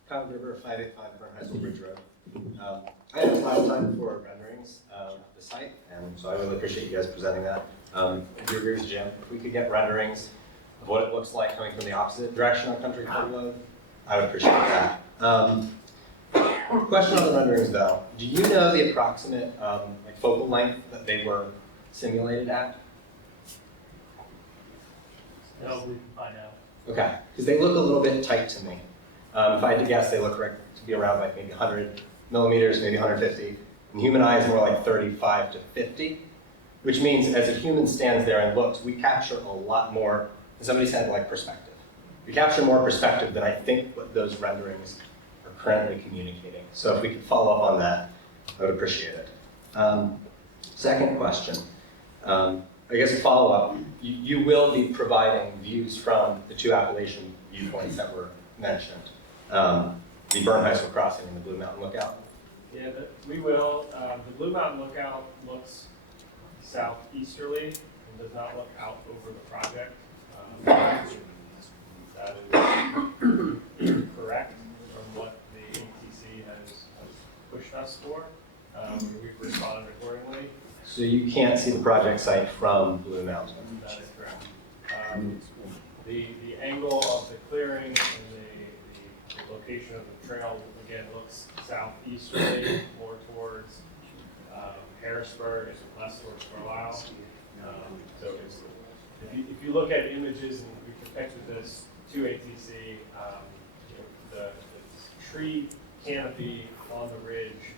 Kyle River, 585 Burn High School Bridge Road. I had this last time for renderings of the site, and so I really appreciate you guys presenting that. If you agree with Jim, if we could get renderings of what it looks like coming from the opposite direction on Country Club Road, I would appreciate that. Question on the renderings though. Do you know the approximate like focal length that they were simulated at? No, we can find out. Okay, because they look a little bit tight to me. If I had to guess, they look to be around like maybe 100 millimeters, maybe 150. And human eye is more like 35 to 50, which means as a human stands there and looks, we capture a lot more, as somebody said, like perspective. We capture more perspective than I think what those renderings are currently communicating. So if we could follow up on that, I would appreciate it. Second question, I guess a follow-up. You will be providing views from the two Appalachian viewpoints that were mentioned. The Burn High School Crossing and the Blue Mountain Lookout? Yeah, we will. The Blue Mountain Lookout looks southeasterly and does not look out over the project. That is correct from what the ATC has pushed us for. We've responded accordingly. So you can't see the project site from Blue Mountain? That is correct. The angle of the clearing and the location of the trail, again, looks southeasterly, more towards Harrisburg and less towards Carlisle. So it's, if you look at images, and we can picture this to ATC, the tree canopy on the ridge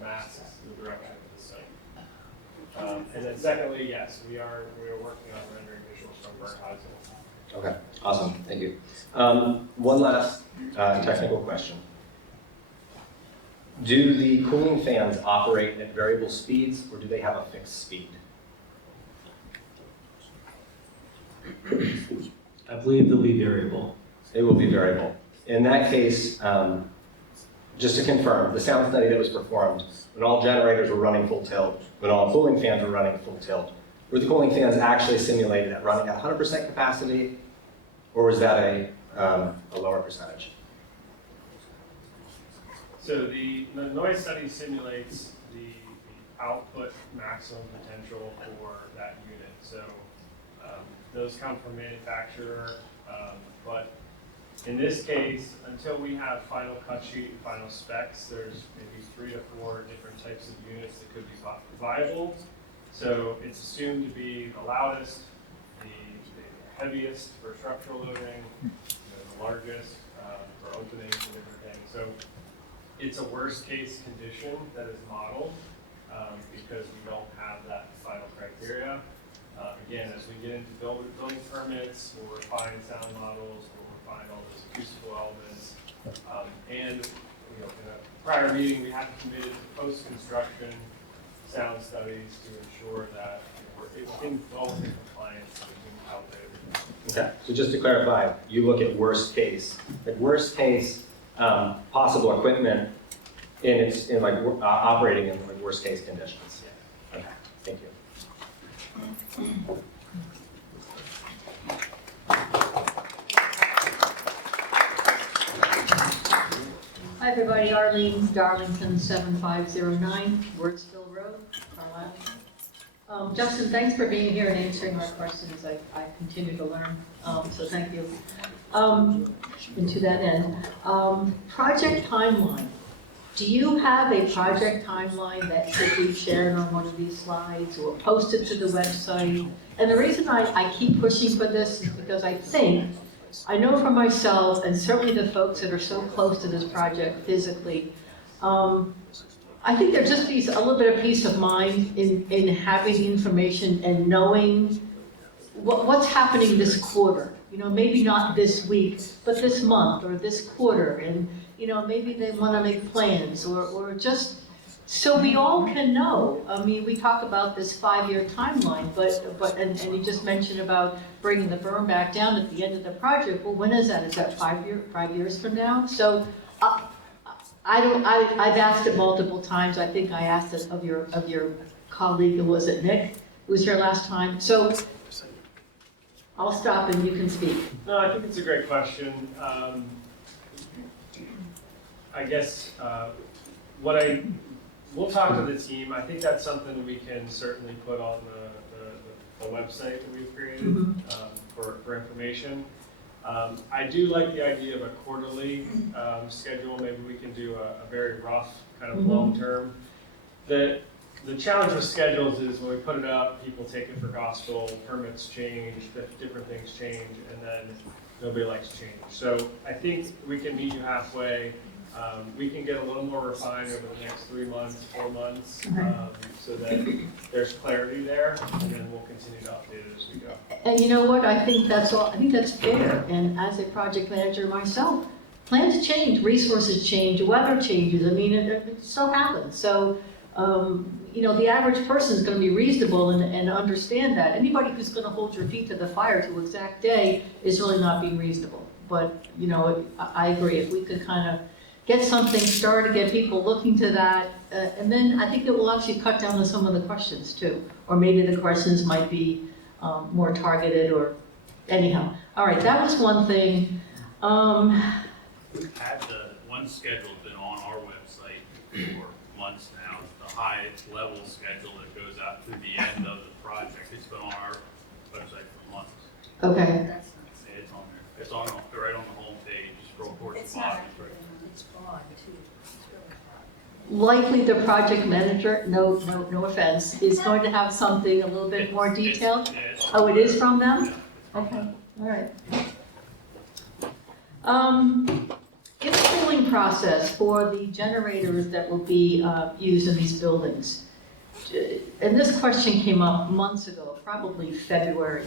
masks the direction of the site. And then secondly, yes, we are working on rendering visuals from Burn High School. Okay, awesome, thank you. One last technical question. Do the cooling fans operate at variable speeds, or do they have a fixed speed? I believe they'll be variable. They will be variable. In that case, just to confirm, the sound study that was performed, when all generators were running full tilt, when all cooling fans were running full tilt, were the cooling fans actually simulated at running at 100% capacity, or was that a lower percentage? So the noise study simulates the output maximum potential for that unit. So those come from manufacturer, but in this case, until we have final cut sheet and final specs, there's maybe 3 to 4 different types of units that could be viable. So it's assumed to be the loudest, the heaviest for structural loading, the largest for openings and different things. So it's a worst case condition that is modeled because we don't have that final criteria. Again, as we get into building permits, we'll refine sound models, we'll refine all those acoustical elements. And in a prior meeting, we have committed to post-construction sound studies to ensure that we're within compliance with out there. Okay, so just to clarify, you look at worst case, possible equipment operating in like worst case conditions. Okay, thank you. Hi, everybody. Arlene Darlington, 7509 Wurtsville Road, Carlisle. Justin, thanks for being here and answering our questions. I continue to learn, so thank you. And to that end, project timeline. Do you have a project timeline that should be shared on one of these slides or posted to the website? And the reason I keep pushing for this is because I know for myself, and certainly the folks that are so close to this project physically, I think there's just a little bit of peace of mind in having the information and knowing what's happening this quarter. You know, maybe not this week, but this month or this quarter. And, you know, maybe they want to make plans or just so we all can know. I mean, we talk about this 5-year timeline, and you just mentioned about bringing the berm back down at the end of the project. Well, when is that? Is that 5 years from now? So I've asked it multiple times. I think I asked it of your colleague, who was it, Nick, who was here last time. So I'll stop and you can speak. No, I think it's a great question. I guess we'll talk to the team. I think that's something we can certainly put on the website that we've created for information. I do like the idea of a quarterly schedule. Maybe we can do a very rough kind of long-term. The challenge with schedules is when we put it up, people take it for gospel, permits change, different things change, and then nobody likes change. So I think we can meet you halfway. We can get a little more refined over the next 3 months, 4 months, so that there's clarity there, and then we'll continue to update it as we go. And you know what? I think that's fair. And as a project manager myself, plans change, resources change, weather changes. I mean, it so happens. So, you know, the average person is going to be reasonable and understand that. Anybody who's going to hold your feet to the fire to exact day is really not being reasonable. But, you know, I agree. If we could kind of get something started, get people looking to that, and then I think it will actually cut down on some of the questions too. Or maybe the questions might be more targeted or anyhow. All right, that was one thing. We've had the one schedule's been on our website for months now. The high level schedule that goes out through the end of the project. It's been on our website for months. Okay. It's on there. It's right on the home page. Scroll towards the bottom. It's broad too. Likely the project manager, no offense, is going to have something a little bit more detailed. Oh, it is from them? Okay, all right. In the cooling process for the generators that will be used in these buildings, and this question came up months ago, probably February.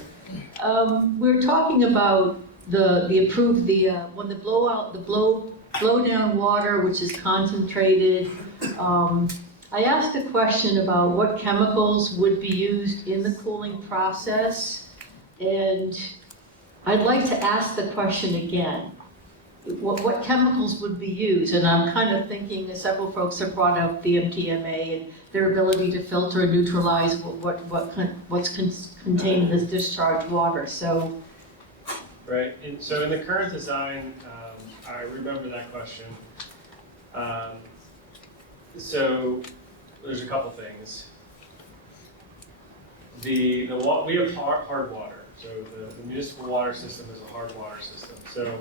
We're talking about when the blow down water, which is concentrated. I asked a question about what chemicals would be used in the cooling process, and I'd like to ask the question again. What chemicals would be used? And I'm kind of thinking that several folks have brought up the MTMA and their ability to filter and neutralize what's contained in this discharged water. So, right. And so in the current design, I remember that question. So there's a couple things. We have hard water. So the municipal water system is a hard water system. So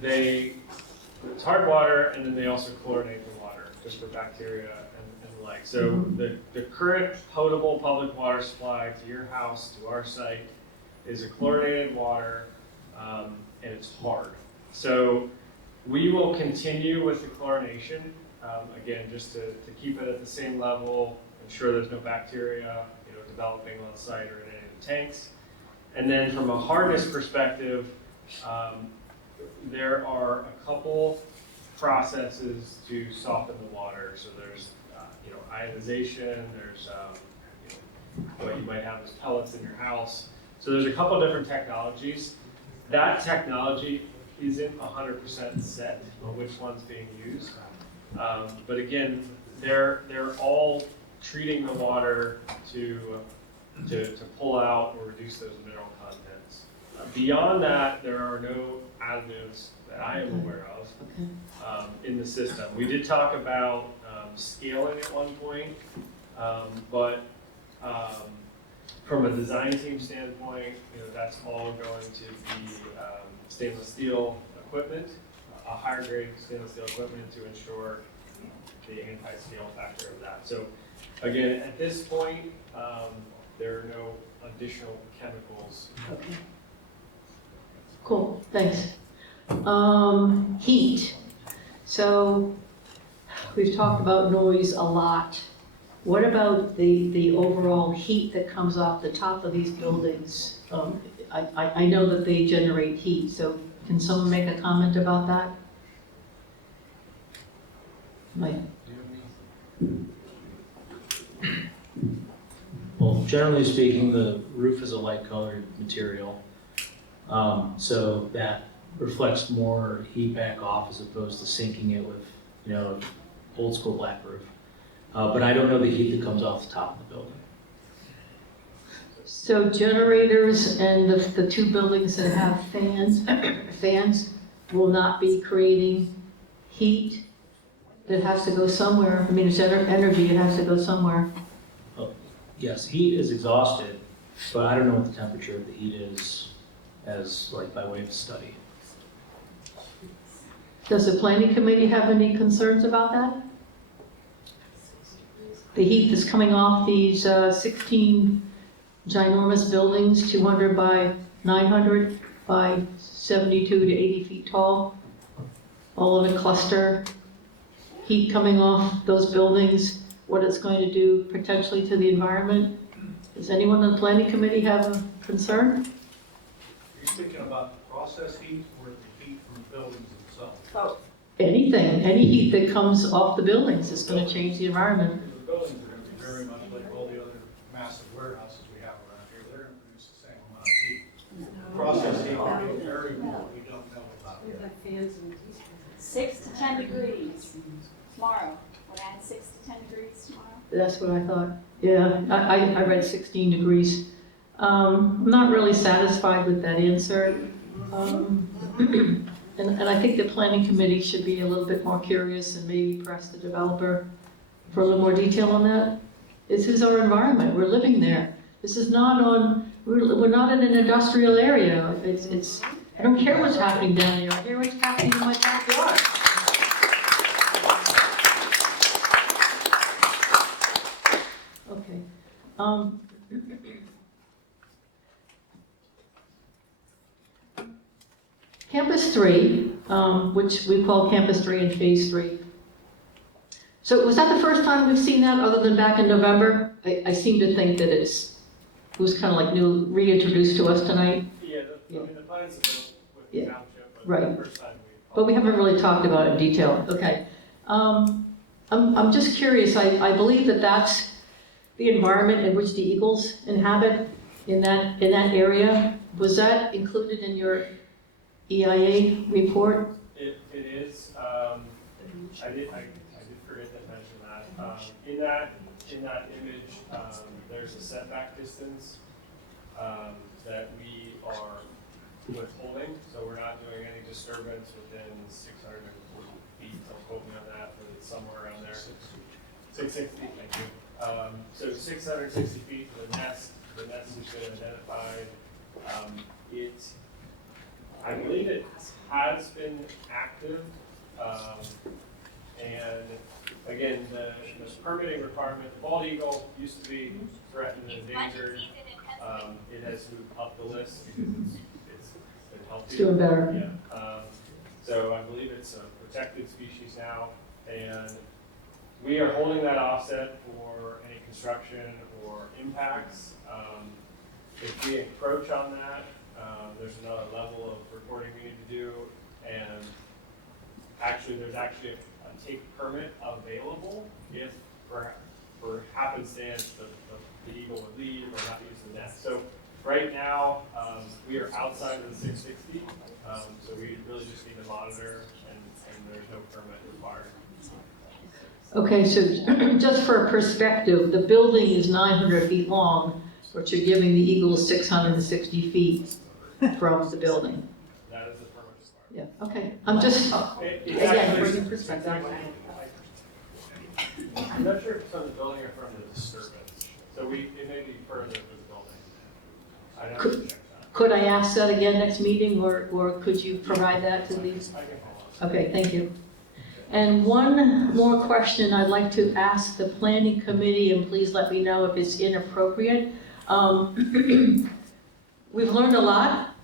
it's hard water, and then they also chlorinate the water just for bacteria and the like. So the current potable public water supply to your house, to our site, is a chlorinated water, and it's hard. So we will continue with the chlorination, again, just to keep it at the same level, ensure there's no bacteria, developing on site or in any of the tanks. And then from a hardness perspective, there are a couple processes to soften the water. So there's, ionization. There's, what you might have as pellets in your house. So there's a couple different technologies. That technology isn't 100% set on which one's being used. But again, they're all treating the water to pull out or reduce those mineral contents. Beyond that, there are no additives that I am aware of in the system. We did talk about scaling at one point, but from a design team standpoint, that's all going to be stainless steel equipment, a higher grade stainless steel equipment to ensure the anti-scale factor of that. So again, at this point, there are no additional chemicals. okay. Cool, thanks. Heat. So we've talked about noise a lot. What about the overall heat that comes off the top of these buildings? I know that they generate heat, so can someone make a comment about that? Mike? Well, generally speaking, the roof is a light colored material. So that reflects more heat back off as opposed to sinking it with, old school black roof. But I don't know the heat that comes off the top of the building. So generators and the two buildings that have fans will not be creating heat that has to go somewhere. I mean, it's energy, it has to go somewhere. Yes, heat is exhausted, but I don't know what the temperature of the heat is as like by way of study. Does the planning committee have any concerns about that? The heat that's coming off these 16 ginormous buildings, 200 by 900 by 72 to 80 feet tall, all in a cluster. Heat coming off those buildings, what it's going to do potentially to the environment. Does anyone on the planning committee have a concern? Are you thinking about the process heat or the heat from the buildings themselves? Oh, Anything, any heat that comes off the buildings is going to change the environment. The buildings are going to be very much like all the other massive warehouses we have around here. They're going to produce the same amount of heat. Process heat will be very warm. We don't know about it. 6 to 10 degrees tomorrow. When I had 6 to 10 degrees tomorrow. That's what I thought. Yeah, I read 16 degrees. I'm not really satisfied with that answer. And I think the planning committee should be a little bit more curious and maybe press the developer for a little more detail on that. This is our environment. We're living there. This is not on, we're not in an industrial area. It's I don't care what's happening down there. I hear what's happening in my backyard. Okay. Campus 3, which we call Campus 3 in Phase 3. So was that the first time we've seen that other than back in November? I seem to think that it was kind of like reintroduced to us tonight. Yeah, the plans have been with the Yeah. township, but Right. the first time But we haven't really talked about it in detail. Okay. I'm just curious. I believe that that's the environment in which the eagles inhabit in that area. Was that included in your EIA report? It is, I did forget to mention that. In that image, there's a setback distance, that we are withholding, so we're not doing any disturbance within 640 feet, don't quote me on that, but it's somewhere around there. 660, thank you. So 660 feet, the nest has been identified. I believe it has been active, and again, the permitting requirement, the bald eagle used to be threatened and endangered. It has moved up the list because it's been healthy. It's doing better. Yeah. So I believe it's a protected species now, and we are holding that offset for any construction or impacts. If we encroach on that, there's another level of reporting we need to do, and there's actually a take permit available if, for happenstance, the eagle would leave or not use the nest. So right now, we are outside of the 660, so we really just need to monitor, and there's no permit required. Okay, so just for perspective, the building is 900 feet long, but you're giving the eagles 660 feet from the building. That is the permit required. Yeah, okay. I'm just, again, bringing perspective. I'm not sure if it's on the building or from the disturbance, so it may be further for the building. I'd have to check that. Could I ask that again next meeting, or could you provide that to these? I can follow up. Okay, thank you. And one more question I'd like to ask the planning committee, and please let me know if it's inappropriate. We've learned a lot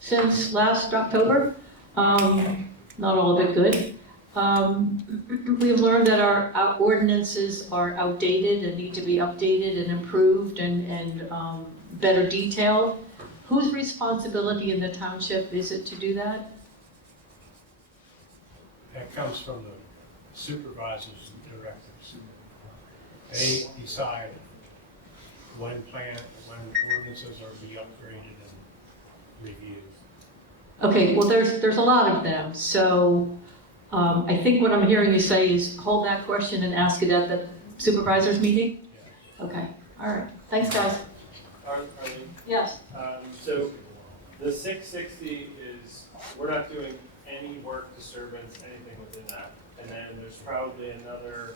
since last October, not all of it good. We have learned that our ordinances are outdated and need to be updated and improved and better detailed. Whose responsibility in the township is it to do that? That comes from the supervisors and directors. They decide when ordinances are to be upgraded and reviewed. Okay, well, there's a lot of them, so I think what I'm hearing you say is hold that question and ask it at the supervisors meeting? Okay, all right, thanks, guys. Yes? So the 660 is, we're not doing any work disturbance, anything within that. And then there's probably another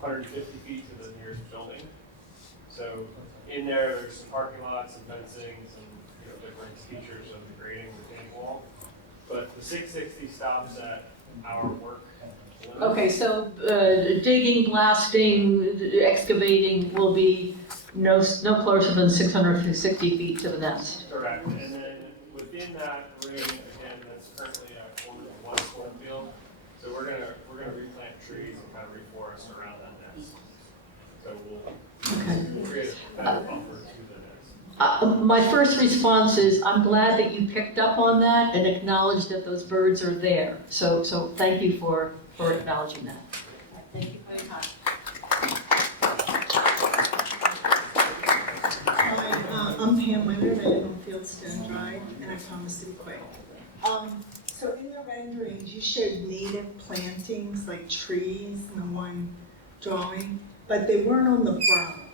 150 feet to the nearest building. So in there's some parking lots, some fencing, some different features of the grading, retaining wall. But the 660 stops at our work limit. Okay, so digging, blasting, excavating will be no closer than 660 feet to the nest. Correct. And then within that ring, again, that's currently a one cornfield. So we're gonna replant trees and kind of reforest around that nest. So we'll create a better buffer to the nest. My first response is, I'm glad that you picked up on that and acknowledged that those birds are there. So thank you for acknowledging that. Thank you very much. Hi, I'm Pam Leonard. I live on Fieldstone Drive, and I promise to be quick. So in the renderings, you showed native plantings like trees in the one drawing, but they weren't on the berm.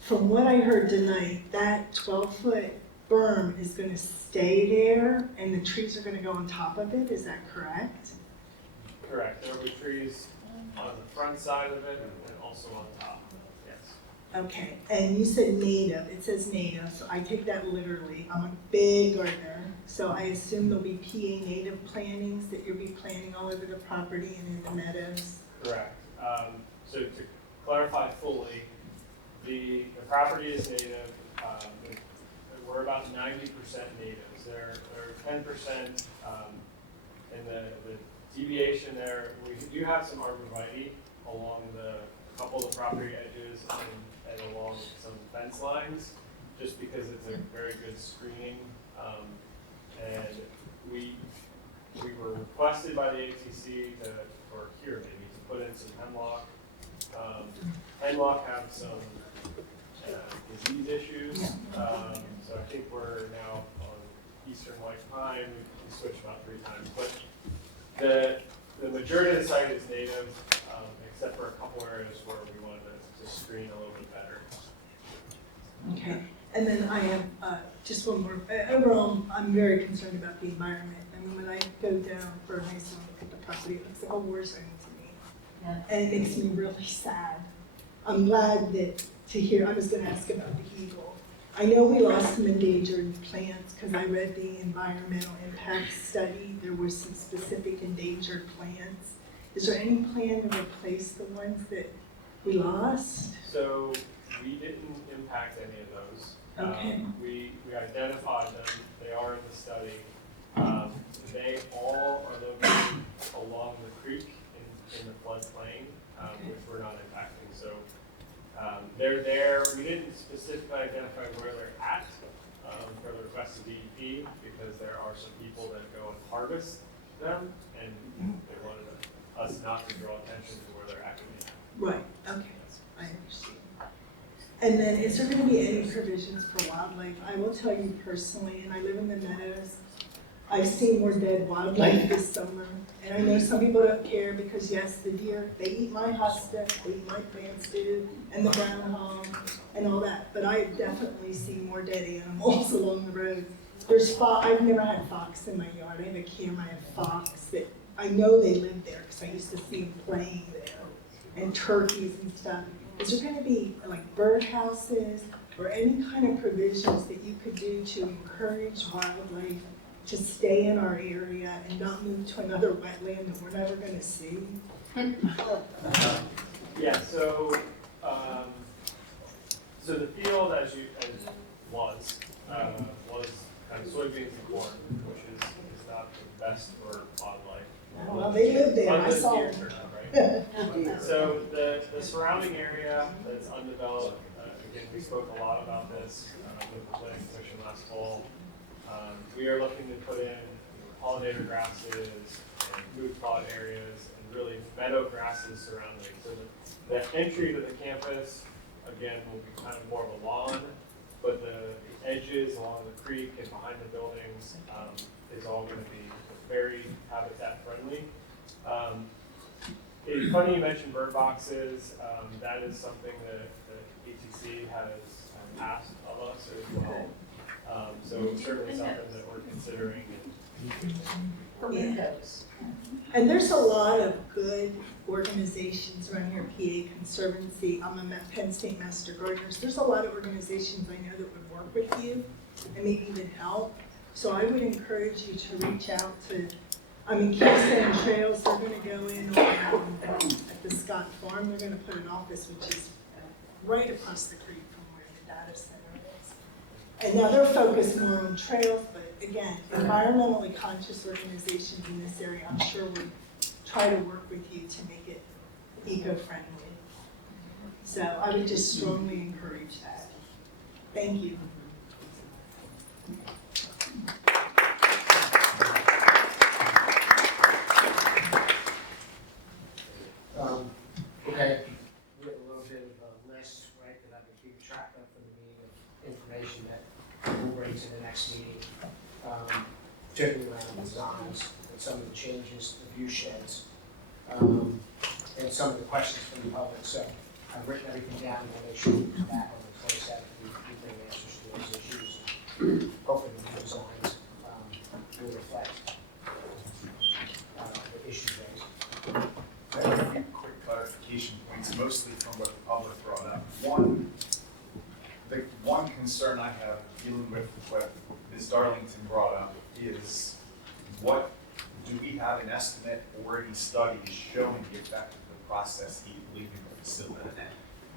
From what I heard tonight, that 12-foot berm is going to stay there, and the trees are going to go on top of it. Is that correct? Correct. There will be trees on the front side of it and also on top. Yes. Okay, and you said native. It says native, so I take that literally. I'm a big gardener, so I assume there'll be PA native plantings that you'll be planting all over the property and in the meadows. Correct. So to clarify fully, the property is native. We're about 90% natives. There are 10%, and the deviation there, we do have some arborvitae along a couple of the property edges and along some fence lines, just because it's a very good screening. And we were requested by the ATC or here maybe, to put in some hemlock. Hemlock have some disease issues, so I think we're now on eastern white pine. We switched about 3 times, but the majority of the site is native, except for a couple areas where we wanted to screen a little bit better. Okay, and then I have just one more. Overall, I'm very concerned about the environment. I mean, when I go down for a nice look at the property, it looks like a war zone to me. Yeah. And it makes me really sad. I'm glad to hear, I was going to ask about the eagle. I know we lost some endangered plants because I read the environmental impact study. There were some specific endangered plants. Is there any plan to replace the ones that we lost? So we didn't impact any of those. Okay. We identified them. They are in the study. They all are located along the creek in the floodplain, which we're not impacting. So they're there. We didn't specifically identify where they're at for the request of DEP because there are some people that go and harvest them, and they wanted us not to draw attention to where they're actually at. Right, okay, I understand. And then is there going to be any provisions for wildlife? I will tell you personally, and I live in the meadows, I've seen more dead wildlife this summer. And I know some people don't care because yes, the deer, they eat my hosta, they eat my plants too, and the groundhog and all that. But I've definitely seen more dead animals along the road. I've never had fox in my yard. I have a camera, I have fox that I know they live there because I used to see them playing there, and turkeys and stuff. Is there going to be like bird houses or any kind of provisions that you could do to encourage wildlife to stay in our area and not move to another wetland that we're never going to see? Yeah. So the field was kind of soybeans and corn, which is not the best for wildlife. Well, they live there, I Unless saw deer them. turn up, right? So the surrounding area that's undeveloped, again, we spoke a lot about this with the planning commission last fall. We are looking to put in pollinator grasses and food plot areas and really meadow grasses surrounding. So the entry to the campus, again, will be kind of more of a lawn, but the edges along the creek and behind the buildings is all going to be very habitat friendly. It's funny you mentioned bird boxes. That is something that the ETC has asked of us as well. So certainly something that we're considering. And there's a lot of good organizations around here, PA Conservancy, I'm a Penn State Master Gardeners. There's a lot of organizations I know that would work with you and maybe even help. So I would encourage you to reach out to, Keystone Trails, they're gonna go in at the Scott Farm, they're gonna put an office which is right across the creek from where the data center is. And now they're focused more on trails, but again, environmentally conscious organizations in this area, I'm sure would try to work with you to make it eco-friendly. So I would just strongly encourage that. Thank you. Okay, we have a little bit of a list, right, that I've been keeping track of for the meeting of information that we'll bring to the next meeting, particularly around designs and some of the changes, the view sheds, and some of the questions from the public. So I've written everything down and we'll make sure we come back on the 27th, we bring answers to those issues. Hopefully the new designs will reflect the issues raised. A few quick clarification points, mostly from what the public brought up. The one concern I have dealing with what Ms. Darlington brought up is what, do we have an estimate or any studies showing the effect of the process heat leaving the facility?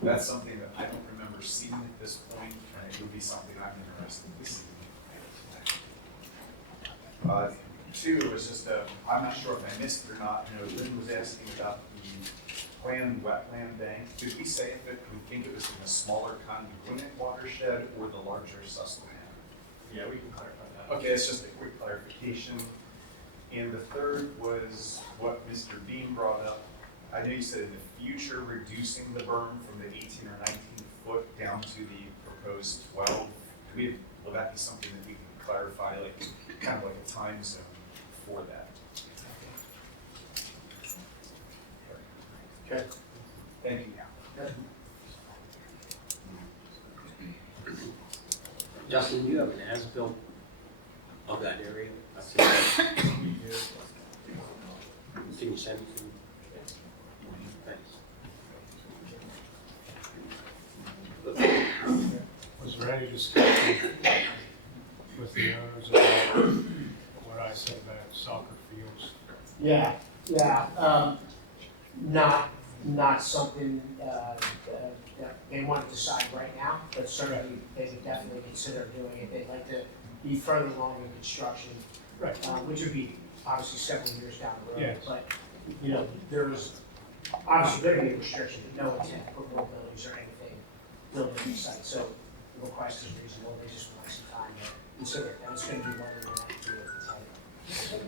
That's something that I don't remember seeing at this point, and it would be something I'm interested to see. Two was just I'm not sure if I missed it or not, Lynn was asking about the planned wetland bank. Did we say if we think it was in a smaller congruent watershed or the larger Susquehanna? Yeah, we can clarify that. Okay, it's just a quick clarification. And the third was what Mr. Beam brought up. I know you said in the future reducing the berm from the 18 or 19 foot down to the proposed 12. Will that be something that we can clarify, like kind of like a time zone for that? Okay. Thank you. Justin, do you have an as-built of that area? Can you send it to me? Thanks. Was there any discussion with the owners about what I said about soccer fields? Yeah, not something that they want to decide right now, but certainly they would definitely consider doing it. They'd like to be further along in construction, Right. Which would be obviously several years down the road. Yes. But, there's obviously going to be a restriction, no intent to put more buildings or anything built in the site. So the request is reasonable, they just want some time to consider it, and it's going to be one of the next two at the site.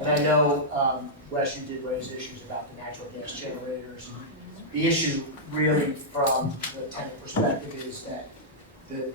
And I know, Wes, you did raise issues about the natural gas generators. The issue really from the tenant perspective is that the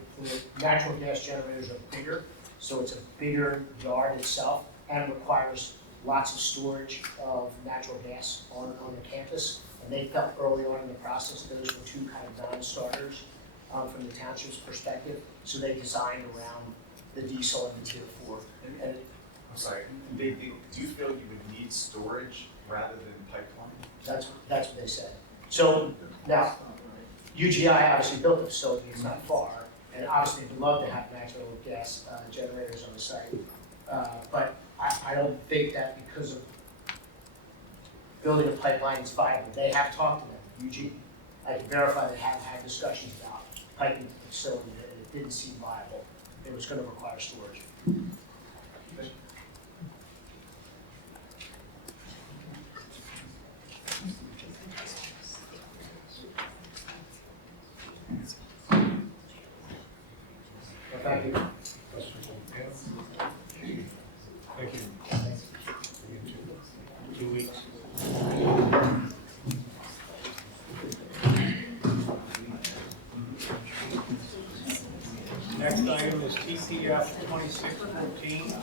natural gas generators are bigger, so it's a bigger yard itself and requires lots of storage of natural gas on the campus. And they felt early on in the process, those were two kind of non-starters from the township's perspective. So they designed around the diesel and the Tier 4. And I'm sorry, do you feel you would need storage rather than pipeline? that's what they said. So now, UGI obviously built the facility, it's not far, and obviously would love to have natural gas generators on the site. But I don't think that because of building a pipeline is viable. They have talked to them, UG. I can verify they have had discussions about piping the facility, and it didn't seem viable. It was going to require storage. Next item is TCF 2614,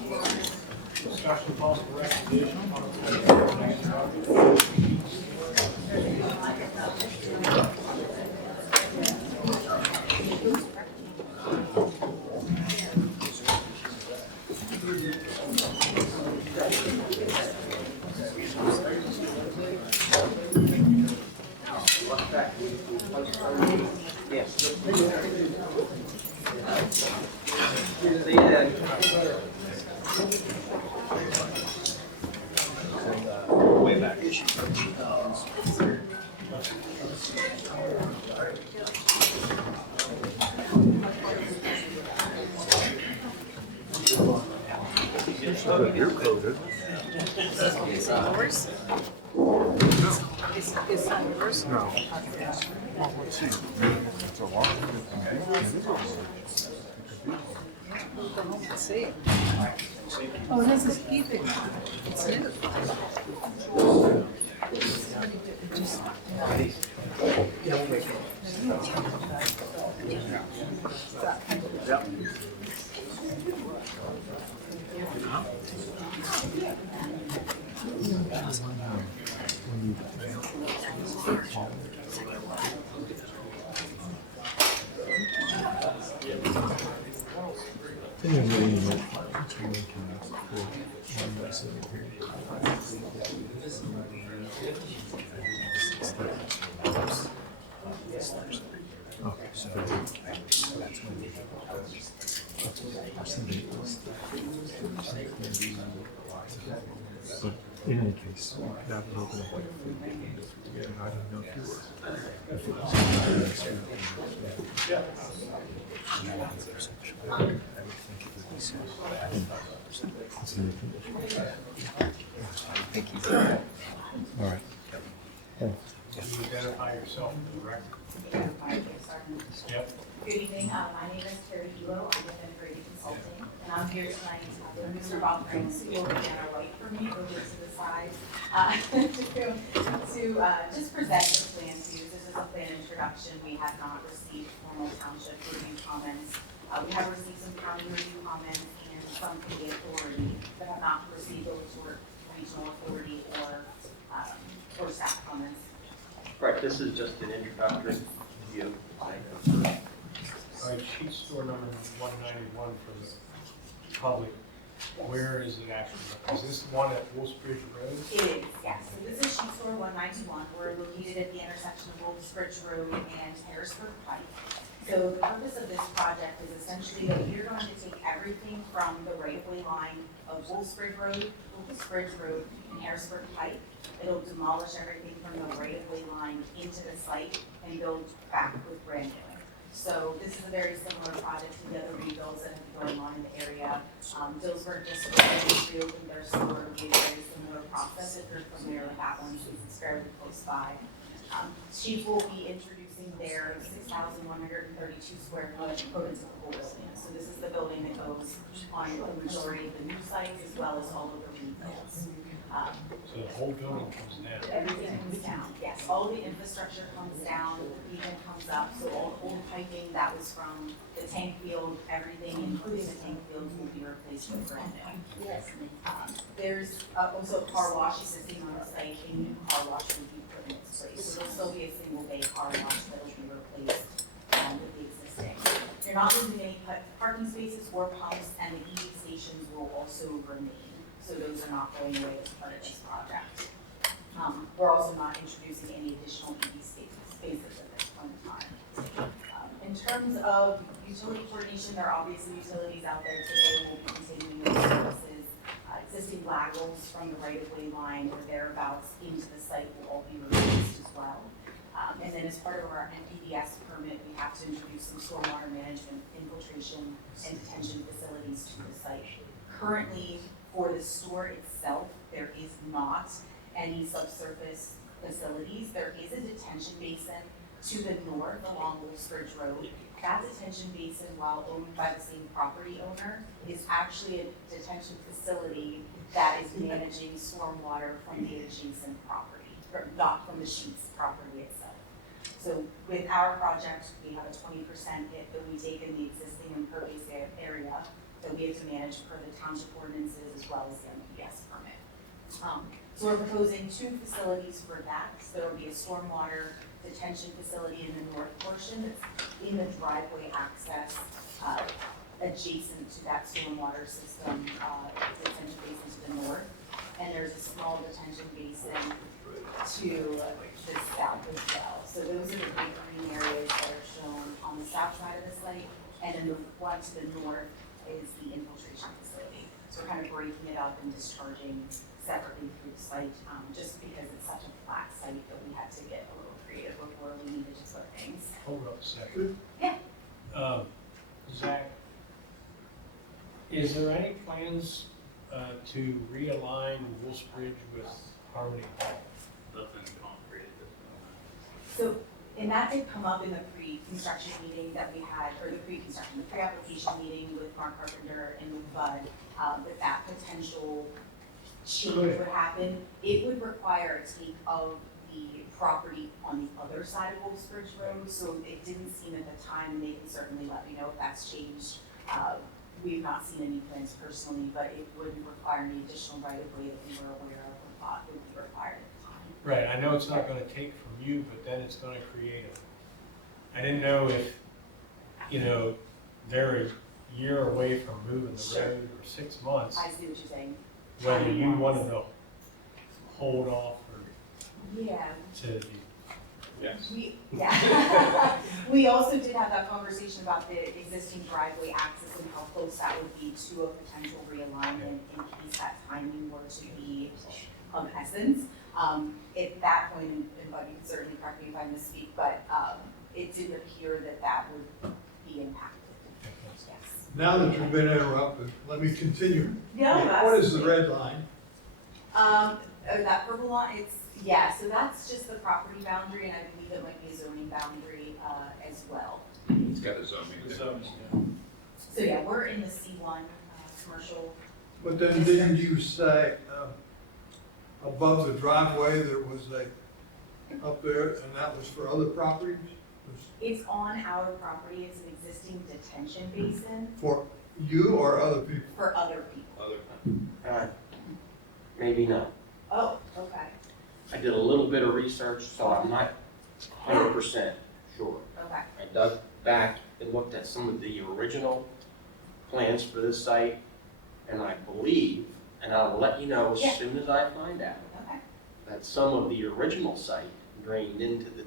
discussion possible resolution on Way back. You're coded. Is it yours? Is that yours? No. Well, let's see. It's a lot. Go home and see it. Oh, it has this key thing. It's new. Yep. Okay, so that's when we but in any case, that will open up. And I don't know if you were. If it was I would think it would be safe. Thank you. All right. Can you identify yourself for the record? Yep. Good evening, my name is Terry Hilo, I'm with Integrated Consulting, and I'm here tonight with Mr. Bob Franks, who will be on our right for me, over to the side, to just present the plan to you. This is a plan introduction. We have not received formal township review comments. We have received some county review comments and some from the authority, but have not received those regional authority or staff comments. Right, this is just an introductory view. All right, sheet store number 191 for the public. Where is it actually? Is this one at Wolfsbridge Road? It is, yes. So this is sheet store 191. We're located at the intersection of Wolfsbridge Road and Harrisburg Pike. So the purpose of this project is essentially that we're going to take everything from the right-of-way line of Wolfsbridge Road, and Harrisburg Pike. It'll demolish everything from the right-of-way line into the site and build back with brand new. So this is a very similar project to the other rebuilds that have been going on in the area. Dillsburg just reopened their store, it'll be a very similar process. If you're familiar with that one, since it's fairly close by. Chief will be introducing their 6,132 square foot prototypical building. So this is the building that goes on the majority of the new sites as well as all of the rebuilds. So the whole building comes down? Everything comes down, yes. All the infrastructure comes down, the pavement comes up, so all the old piping that was from the tank field, everything, including the tank fields, will be replaced with brand new. Yes. There's also a car wash existing on the site, a new car wash will be put in its place. So there'll still be a single bay car wash that will be replaced with the existing. You're not losing any parking spaces or pumps, and the EV stations will also remain. So those are not going away as part of this project. We're also not introducing any additional EV spaces at this point in time. In terms of utility coordination, there are obviously utilities out there today. We'll be continuing those services. Existing laterals from the right-of-way line or thereabouts into the site will all be replaced as well. And then as part of our NPDES permit, we have to introduce some stormwater management, infiltration, and detention facilities to the site. Currently, for the store itself, there is not any subsurface facilities. There is a detention basin to the north along Wolfsbridge Road. That detention basin, while owned by the same property owner, is actually a detention facility that is managing stormwater from the adjacent property, or not from the Sheets property itself. So with our project, we have a 20% hit that we take in the existing impervious area that we have to manage per the township ordinances as well as the MPS permit. So we're proposing 2 facilities for that. So there will be a stormwater detention facility in the north portion that's in the driveway access adjacent to that stormwater system, detention basin to the north. And there's a small detention basin to the south as well. So those are the big green areas that are shown on the south side of the site. And then the one to the north is the infiltration facility. So we're kind of breaking it up and discharging separately through the site, just because it's such a flat site that we had to get a little creative with where we needed to put things. Hold up a second. Yeah. Zach, is there any plans to realign Wolfsbridge with Harmony Hall? Nothing concrete at this moment. So, and that did come up in the pre-construction meeting that we had, or the pre-application meeting with Mark Carpenter and with Bud, that potential change would happen. It would require a take of the property on the other side of Wolfsbridge Road, so it didn't seem at the time, and they can certainly let me know if that's changed. We've not seen any plans personally, but it would require any additional right-of-way that we were aware of or thought would be required at the time. Right, I know it's not gonna take from you, but then it's gonna create I didn't know if, they're a year away from moving the road or 6 months, I see what you're saying. whether you wanted to hold off or Yeah. to, Yes. We also did have that conversation about the existing driveway access and how close that would be to a potential realignment in case that timing were to be of essence. At that point, and Bud, you can certainly correct me if I misspeak, but it didn't appear that that would be impacted. Yes. Now that you've been interrupted, let me continue. Yeah, What is the red line? That purple line, so that's just the property boundary, and I believe it might be a zoning boundary as well. It's got a zoning. So yeah, we're in the C1 commercial. But then didn't you say, above the driveway, there was up there, and that was for other properties? It's on our property, it's an existing detention basin For you or other people? for other people. Maybe not. Oh, okay, I did a little bit of research, so I'm not 100% sure. okay. I dug back and looked at some of the original plans for this site, and I believe, and I will let you know as soon as I find out, Okay. that some of the original site drained into this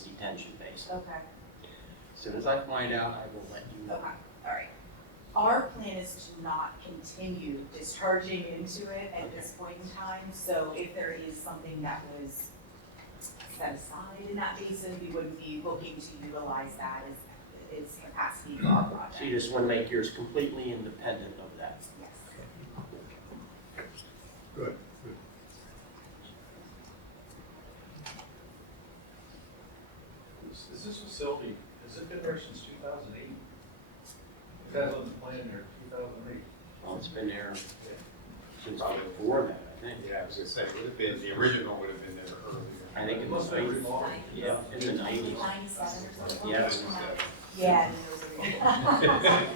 detention basin. Okay, As soon as I find out, I will let you know. okay, all right. Our plan is to not continue discharging into it at this point in time, so if there is something that was set aside in that basin, we wouldn't be looking to utilize that as capacity for our project. So you just want to make yours completely independent of that? Yes. Good. Is this facility, has it been there since 2008? It says on the plan there, 2008. Well, it's been there since before that, I think. Yeah, I was gonna say, would have been, the original would have been there earlier. I think in the Must have been 90s. remodeled. Yeah, in the 90s. 97 or something? Yeah. Yeah,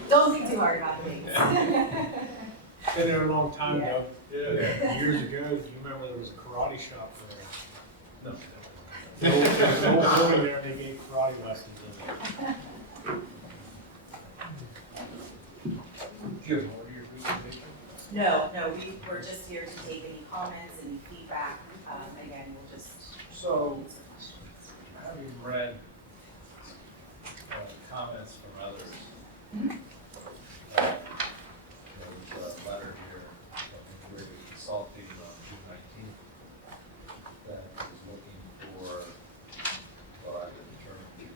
don't think too hard about the dates. been there a long time ago. Yeah. Years ago, if you remember, there was a karate shop there. No. There was an old building there, and they gave karate lessons in it. Good, what are your presentation? No, we were just here to take any comments, any feedback. Again, we'll just. So, having read comments from others, there's a letter here that we were consulting on June 19th that is looking for what I would term to be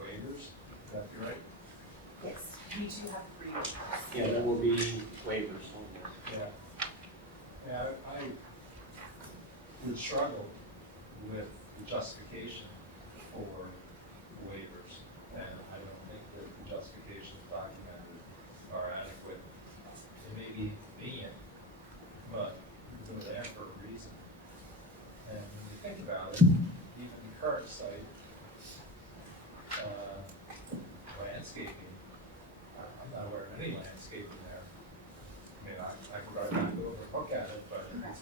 waivers. Is that right? Yes, we do have 3 waivers. Yeah, there will be waivers on there. Yeah. Yeah, I would struggle with the justification for waivers, and I don't think that the justifications documented are adequate. It may be convenient, but they're there for a reason.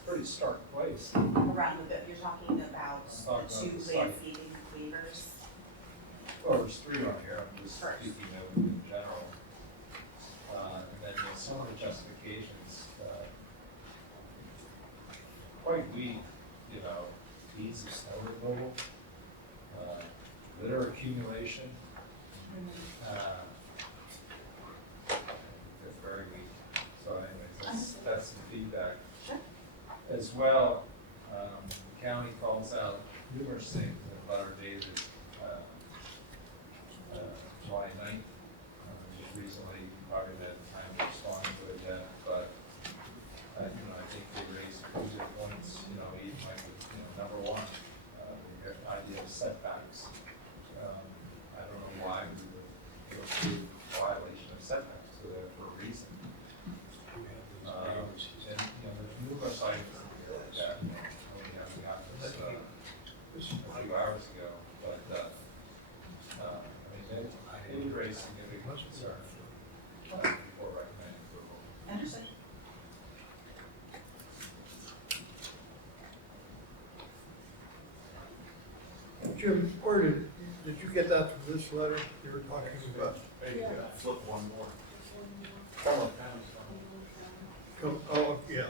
pretty stark place. Around the, you're talking about I'm talking the about two the site. landscaping waivers? Well, there's three on here, I'm just First. speaking of in general. And then there's some of the justifications, quite weak, you know, ease of snow removal, litter accumulation. It's very weak. So anyways, that's some feedback. Sure. As well, the county calls out numerous things in the letter dated July 9th. Just recently, probably had time to respond to it yet, but you know, I think they raised pretty good points. You know, even like, you know, number one, the idea of setbacks. I don't know why we would go through violation of setbacks, so they're for a reason. And you know, there's numerous items in here like that. We got this a few hours ago, but I mean, it would raise significant concern before recommending approval. Understood. Jim, where did you get that from this letter you were talking about? There you go, flip one more. Oh, yeah.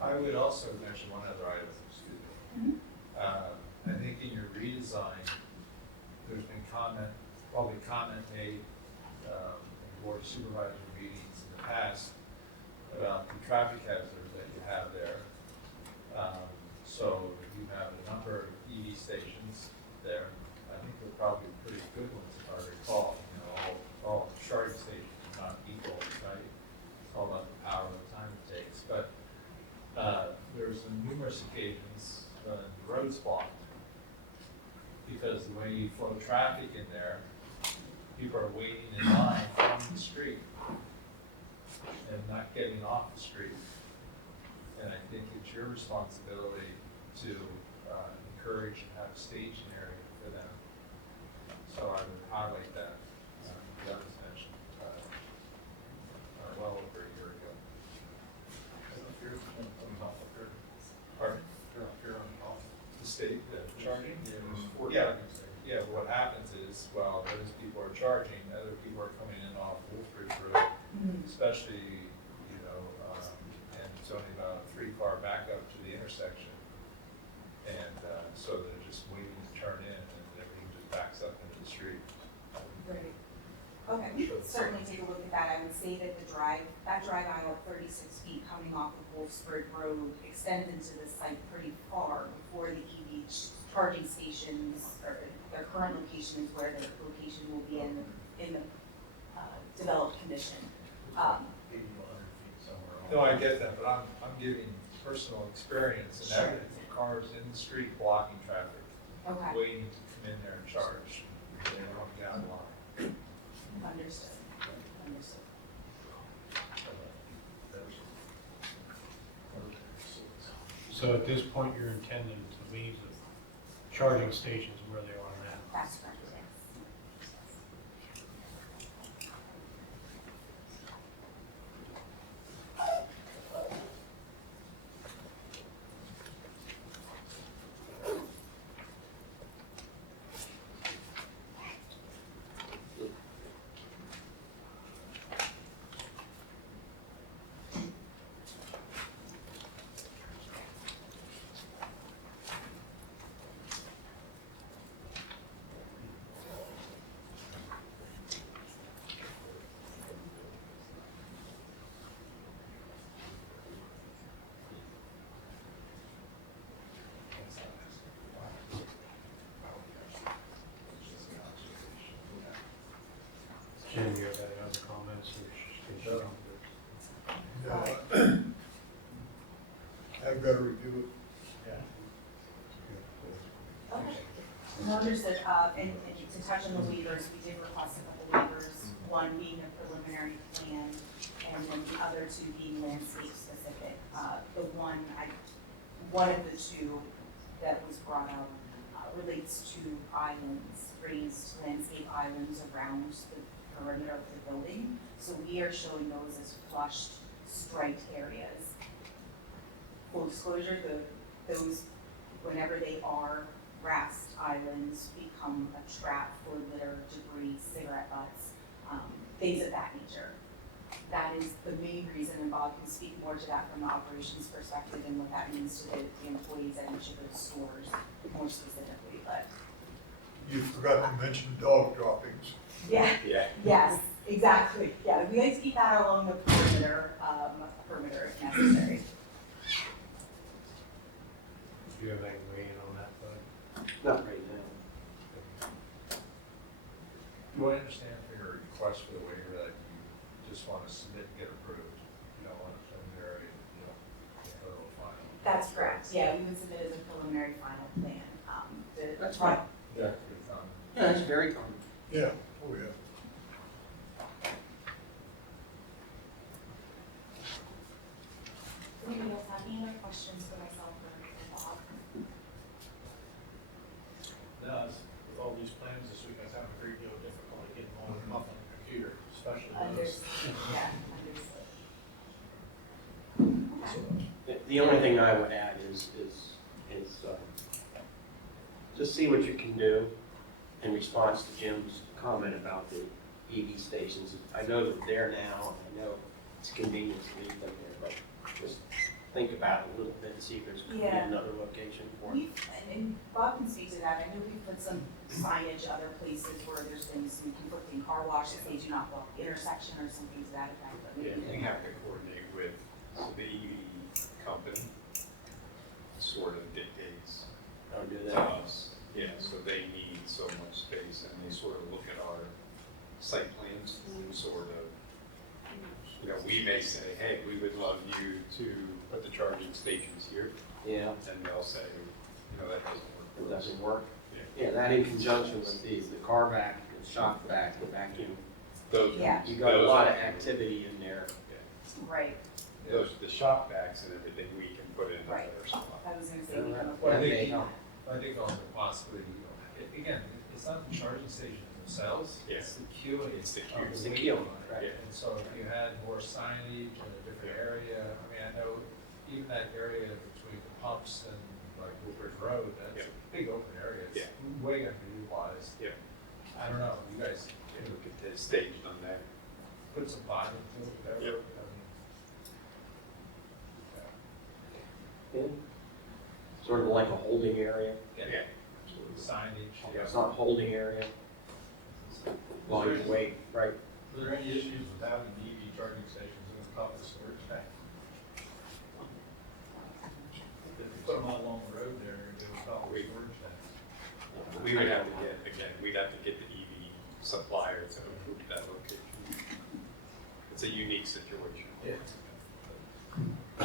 I would also mention one other item, excuse me. I think in your redesign, there's been probably comment made in board of supervisor meetings in the past about the traffic hazard that you have there. So you have a number of EV stations there. I think they're probably pretty good ones, if I recall. You know, all charging stations are not equal, right? It's all about the power and the time it takes. But there's been numerous occasions when the road's blocked because the way you flow traffic in there, people are waiting in line on the street and not getting off the street. And I think it's your responsibility to encourage and have a staging area for them. So I would highlight that. That was mentioned well over a year ago. Pardon? The state charging? Yeah, but what happens is, well, those people are charging, other people are coming in off Wolfridge Road, especially, you know, and it's only about a 3-car backup to the intersection. And so they're just waiting to turn in and everything just backs up into the street. Great. Okay, we could certainly take a look at that. I would say that that drive aisle of 36 feet coming off of Wolfsburg Road extends into the site pretty far before the EV charging stations, or their current location is where their location will be in the developed condition. No, I get that, but I'm giving personal experience and evidence of cars in the street blocking traffic, waiting to come in there and charge. They don't get out of line. Understood. Understood. So at this point, you're intending to leave the charging stations where they are now? That's correct. Jim, you have any other comments? I've got to review it. Okay. No, understood, and to touch on the waivers, we did request a couple waivers, one being a preliminary plan, and then the other two being landscape specific. One of the two that was brought up relates to islands, raised landscape islands around the perimeter of the building. So we are showing those as flushed, striped areas. Full disclosure, those, whenever they are grassed islands, become a trap for litter, debris, cigarette butts, things of that nature. That is the main reason, and Bob can speak more to that from the operations perspective and what that means to the employees at each of those stores more specifically, but. You forgot to mention dog droppings. Yeah. Yes, exactly. Yeah, we like to keep that along the perimeter if necessary. Do you have any weigh in on that, Bud? Not right now. Do I understand from your request for the waiver that you just want to submit and get approved? You don't want a preliminary, thorough final? That's correct. Yeah, we would submit as a preliminary final plan. That's fine. Yeah, pretty common. Yeah, that's very common. Yeah, oh yeah. Anybody else have any other questions for myself or Bob? No, with all these plans this week, I was having a great deal of difficulty getting on and off on the computer, especially those. Understood. Yeah, understood. The only thing I would add is just see what you can do in response to Jim's comment about the EV stations. I know they're there now, and I know it's convenient to leave them there, but just think about it a little bit and see if there's could be another location for it. And Bob can speak to that. I know we've put some signage other places where there's been some conflicting car washes, they do not block the intersection or something to that effect. But Yeah, we have to coordinate with the EV company, sort of dictates to us. Yeah, so they need so much space and they sort of look at our site plans and sort of, we may say, hey, we would love you to put the charging stations here. Yeah. And they'll say, that doesn't work. It doesn't work. Yeah, that in conjunction with the car vac, the shop vac, the vacuum. You got a lot of activity in there. Right. The shop vacs and everything we can put in Right. another spot. I was gonna say, we can Well, afford I think also possibly, again, it's not the charging stations themselves, it's the queuing. It's the queue. It's the queuing, right. And so if you had more signage in a different area, I know even that area between the pumps and like Woodbridge Road, that's a big open area, it's way underutilized. Yeah. I don't know, you guys Look at the staged on there. put some volume to it, whatever. Sort of like a holding area. Yeah. Signage. It's not a holding area. While you wait, right? Are there any issues with having EV charging stations in the top of the storage tank? If you put them all along the road there, they would top of the storage tank. We would have to we'd have to get the EV supplier to approve that location. It's a unique situation. Yeah. I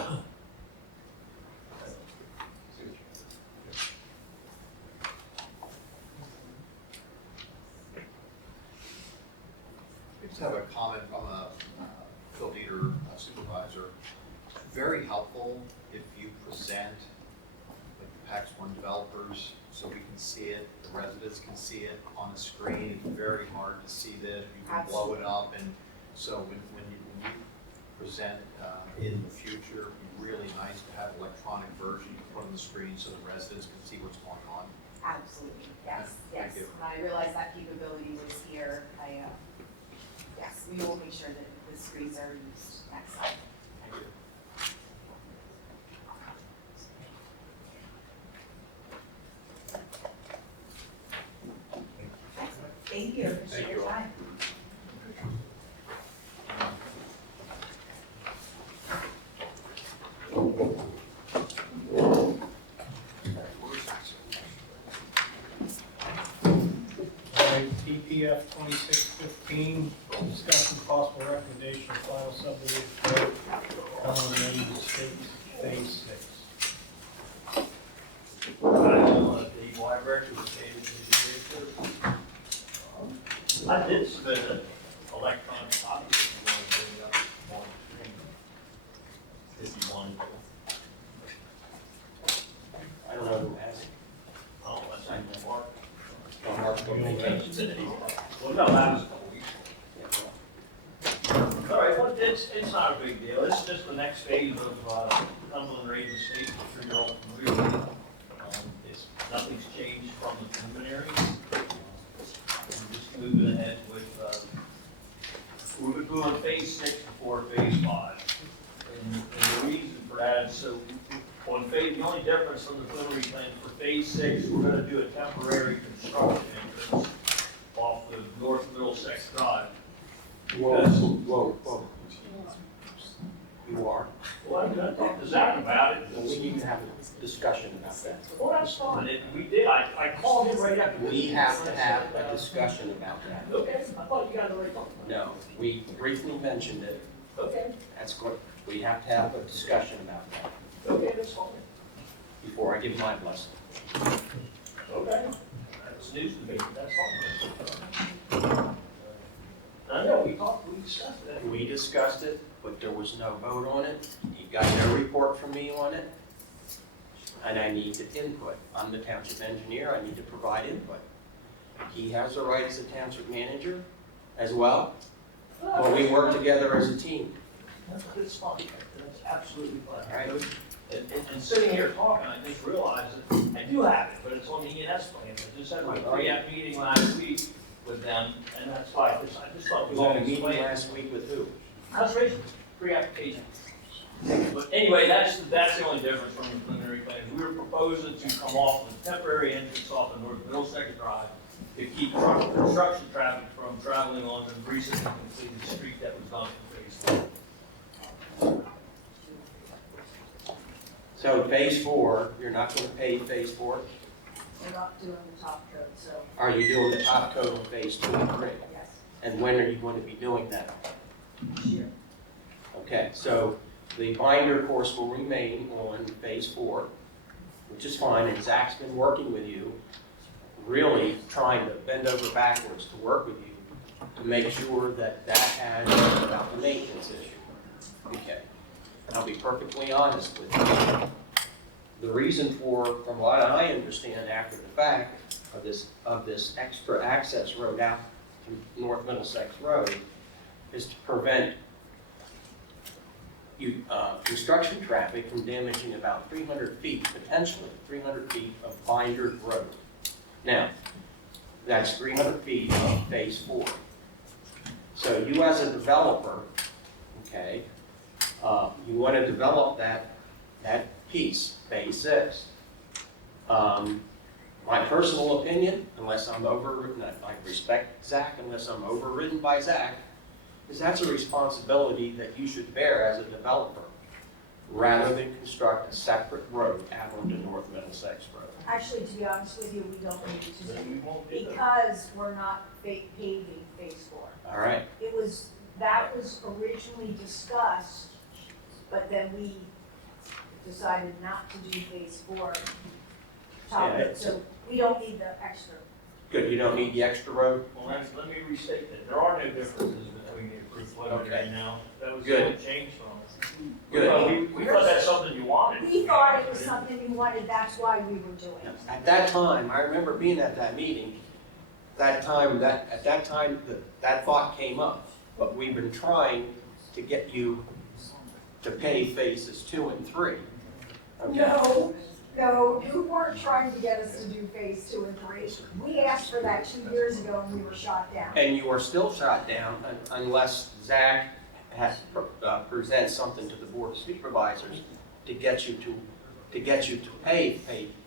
just have a comment from a field leader supervisor. Very helpful if you present like the PAX 1 developers so we can see it, the residents can see it on the screen. It's very hard to see this. You can blow it up, and so when you present in the future, it'd be really nice to have an electronic version you can put on the screen so the residents can see what's going on. Absolutely, yes, yes. Thank you. When I realized that capability was here, yes, we will make sure that the screens are used next time. Thank you, appreciate your time. PPF 2615, discussion possible recommendation of final subdivision vote on State Phase 6. The library was for maintain. Well, no, that was a couple weeks ago. All right, well, it's not a big deal. It's just the next phase of Cumberland Raising State, I'm sure you're all familiar with. Nothing's changed from the preliminary. We're just moving ahead with, we're doing phase 6 before phase 5. And the reason for that is so on phase, the only difference from the preliminary plan for phase 6, we're gonna do a temporary construction entrance off the North Middlesex Drive. Whoa. You are? Well, I'm gonna talk to Zach about it. We need to have a discussion about that. Well, that's fine. We did, I called him right after. We have to have a discussion about that. Okay, I thought you guys already talked about No, we briefly mentioned it. it. Okay, That's good. We have to have a discussion about that okay, that's fine. before I give my blessing. Okay, that's news to me, that's fine. I know, we discussed it. We discussed it, but there was no vote on it. You got no report from me on it. And I need input. I'm the township engineer, I need to provide input. He has the right as a township manager as well, but we work together as a team. That's fine, that's absolutely fine. All right. And sitting here talking, I just realized that I do have it, but it's on the E&S plan. I just had my pre-app meeting last week with them, and that's why I just thought we You had wanted a to meeting explain. last week with who? Conservation, pre-application. But anyway, that's the only difference from the preliminary plans. We were proposing to come off the temporary entrance off of North Middlesex Drive to keep construction traffic from traveling on the recently completed street that was done for phase 4. So phase 4, you're not going to pay phase 4? We're not doing the top coat, so Are you doing the top coat on phase 2 and 3? yes, And when are you going to be doing that? this year. Okay, so the binder course will remain on phase 4, which is fine, and Zach's been working with you, really trying to bend over backwards to work with you to make sure that that has about the maintenance issue. Okay, I'll be perfectly honest with you. The reason from what I understand after the fact of this extra access road out to North Middlesex Road is to prevent construction traffic from damaging about 300 feet, potentially 300 feet of bindered road. Now, that's 300 feet of phase 4. So you as a developer, okay, you want to develop that piece, phase 6. My personal opinion, unless I'm overridden, I respect Zach, unless I'm overridden by Zach, is that's a responsibility that you should bear as a developer, rather than construct a separate road out onto North Middlesex Road. Actually, to be honest with you, we don't need to do, because we're not paving phase 4. All right. That was originally discussed, but then we decided not to do phase 4 topic, so we don't need the extra. Good, you don't need the extra road? Well, let me restate that. There are no differences between the approved preliminary now. That was Good. a change from us. Good. We thought that's something you wanted. We thought it was something you wanted, that's why we were doing it. At that time, I remember being at that meeting, that thought came up, but we've been trying to get you to pay phases 2 and 3. Okay. No, you weren't trying to get us to do phase 2 and 3. We asked for that 2 years ago and we were shot down. And you are still shot down unless Zach has presents something to the Board of Supervisors to get you to pay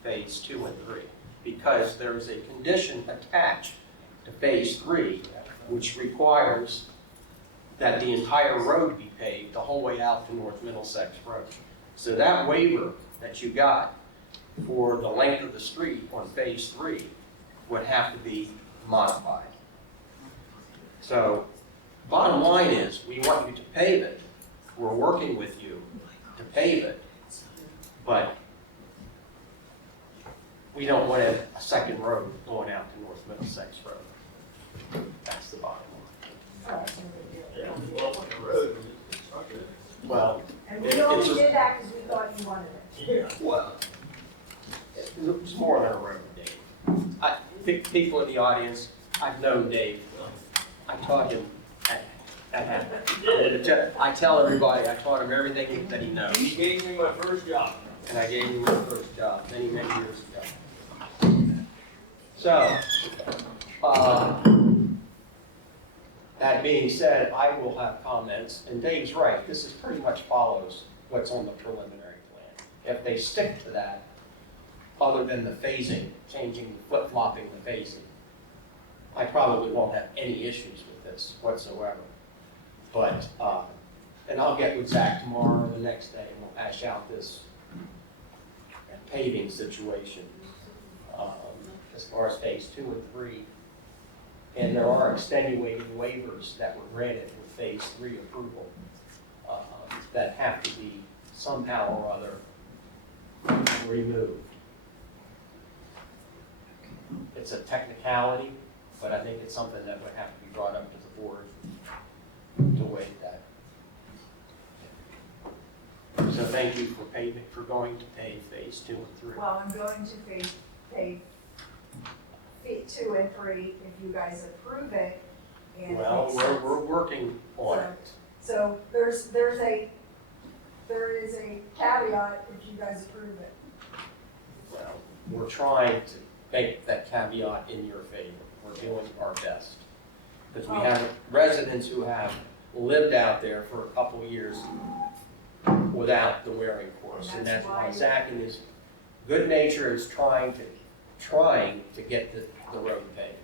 phase 2 and 3, because there is a condition attached to phase 3 which requires that the entire road be paved the whole way out to North Middlesex Road. So that waiver that you got for the length of the street on phase 3 would have to be modified. So bottom line is, we want you to pave it. We're working with you to pave it, but we don't want a second road going out to North Middlesex Road. That's the bottom line. Well, And we only did that because we thought you wanted it. Well, it was more than a road, Dave. people in the audience, I've known Dave. I taught him I tell everybody, I taught him everything that he knows. He gave me my first job. And I gave him my first job many, many years ago. So, that being said, I will have comments, and Dave's right, this is pretty much follows what's on the preliminary plan. If they stick to that, other than the phasing, changing, flip-flopping the phasing, I probably won't have any issues with this whatsoever. But, and I'll get with Zach tomorrow or the next day, and we'll hash out this paving situation as far as phase 2 and 3. And there are extenuating waivers that were granted with phase 3 approval that have to be somehow or other removed. It's a technicality, but I think it's something that would have to be brought up to the board to waive that. So thank you for going to pay phase 2 and 3. Well, I'm going to pay 2 and 3 if you guys approve it. And it Well, makes sense. we're working on it. So there is a caveat if you guys approve it. Well, we're trying to make that caveat in your favor. We're doing our best. Because we have residents who have lived out there for a couple of years without the wearing course. And that's why Zach in his good nature is trying to get the road paved.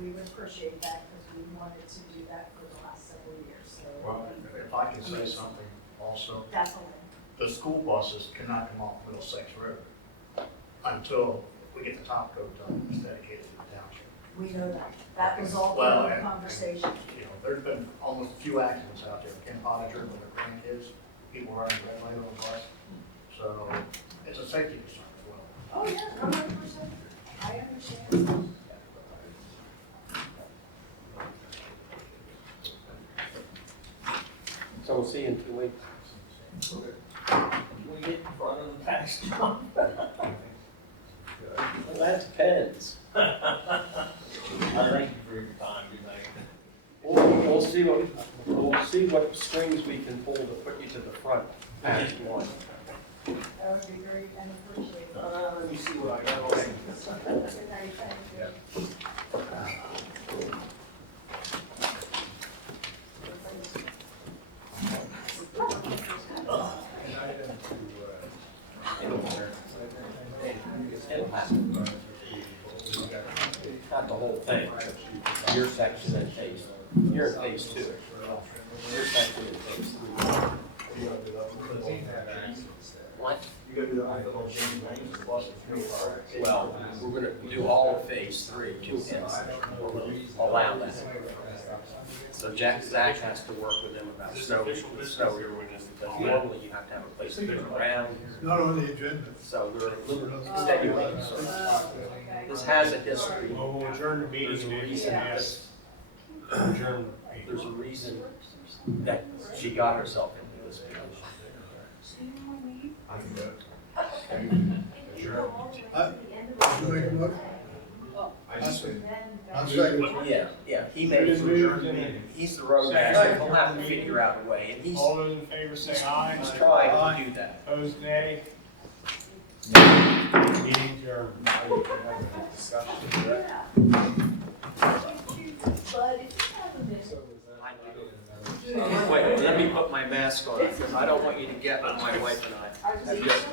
We would appreciate that because we wanted to do that for the last several years, so. Well, if I can say something also, Definitely. the school buses cannot come off Middlesex Road until we get the top coat done, it's dedicated to the township. We know that. That was all Well, part of the and- conversation. You know, there's been almost a few accidents out there, Ken Pottinger with their grandkids, people running red light on the bus. So it's a safety concern as well. Oh, yeah, 100%. I understand. So we'll see you in 2 weeks. We get in front of the tax jump. Well, that depends. I thank you for your time tonight. We'll see what strings we can pull to put you to the front. Past one. That would be great and appreciated. Let me see what I got. Good night, thank you. It'll happen. Not the whole thing. Your section in phase, you're in phase 2. Your section in phase 3. What? Well, we're gonna do all of phase 3, 2 hits. Allow that. So Zach has to work with them about snow removal, because normally you have to have a place to put around. Not on the agenda. So there are little extenuating circumstances. This has a history. Well, we'll adjourn the meeting. There's a reason Yes. Adjourn. There's a reason that she got herself into this position. You make a motion? I second. Yeah, he made it. He's the road master, he'll have to figure out a way, and he's All those in favor say aye. trying to do that. Opposed, nay. Meeting adjourned. Wait, let me put my mask on, because I don't want you to get what my wife and I have just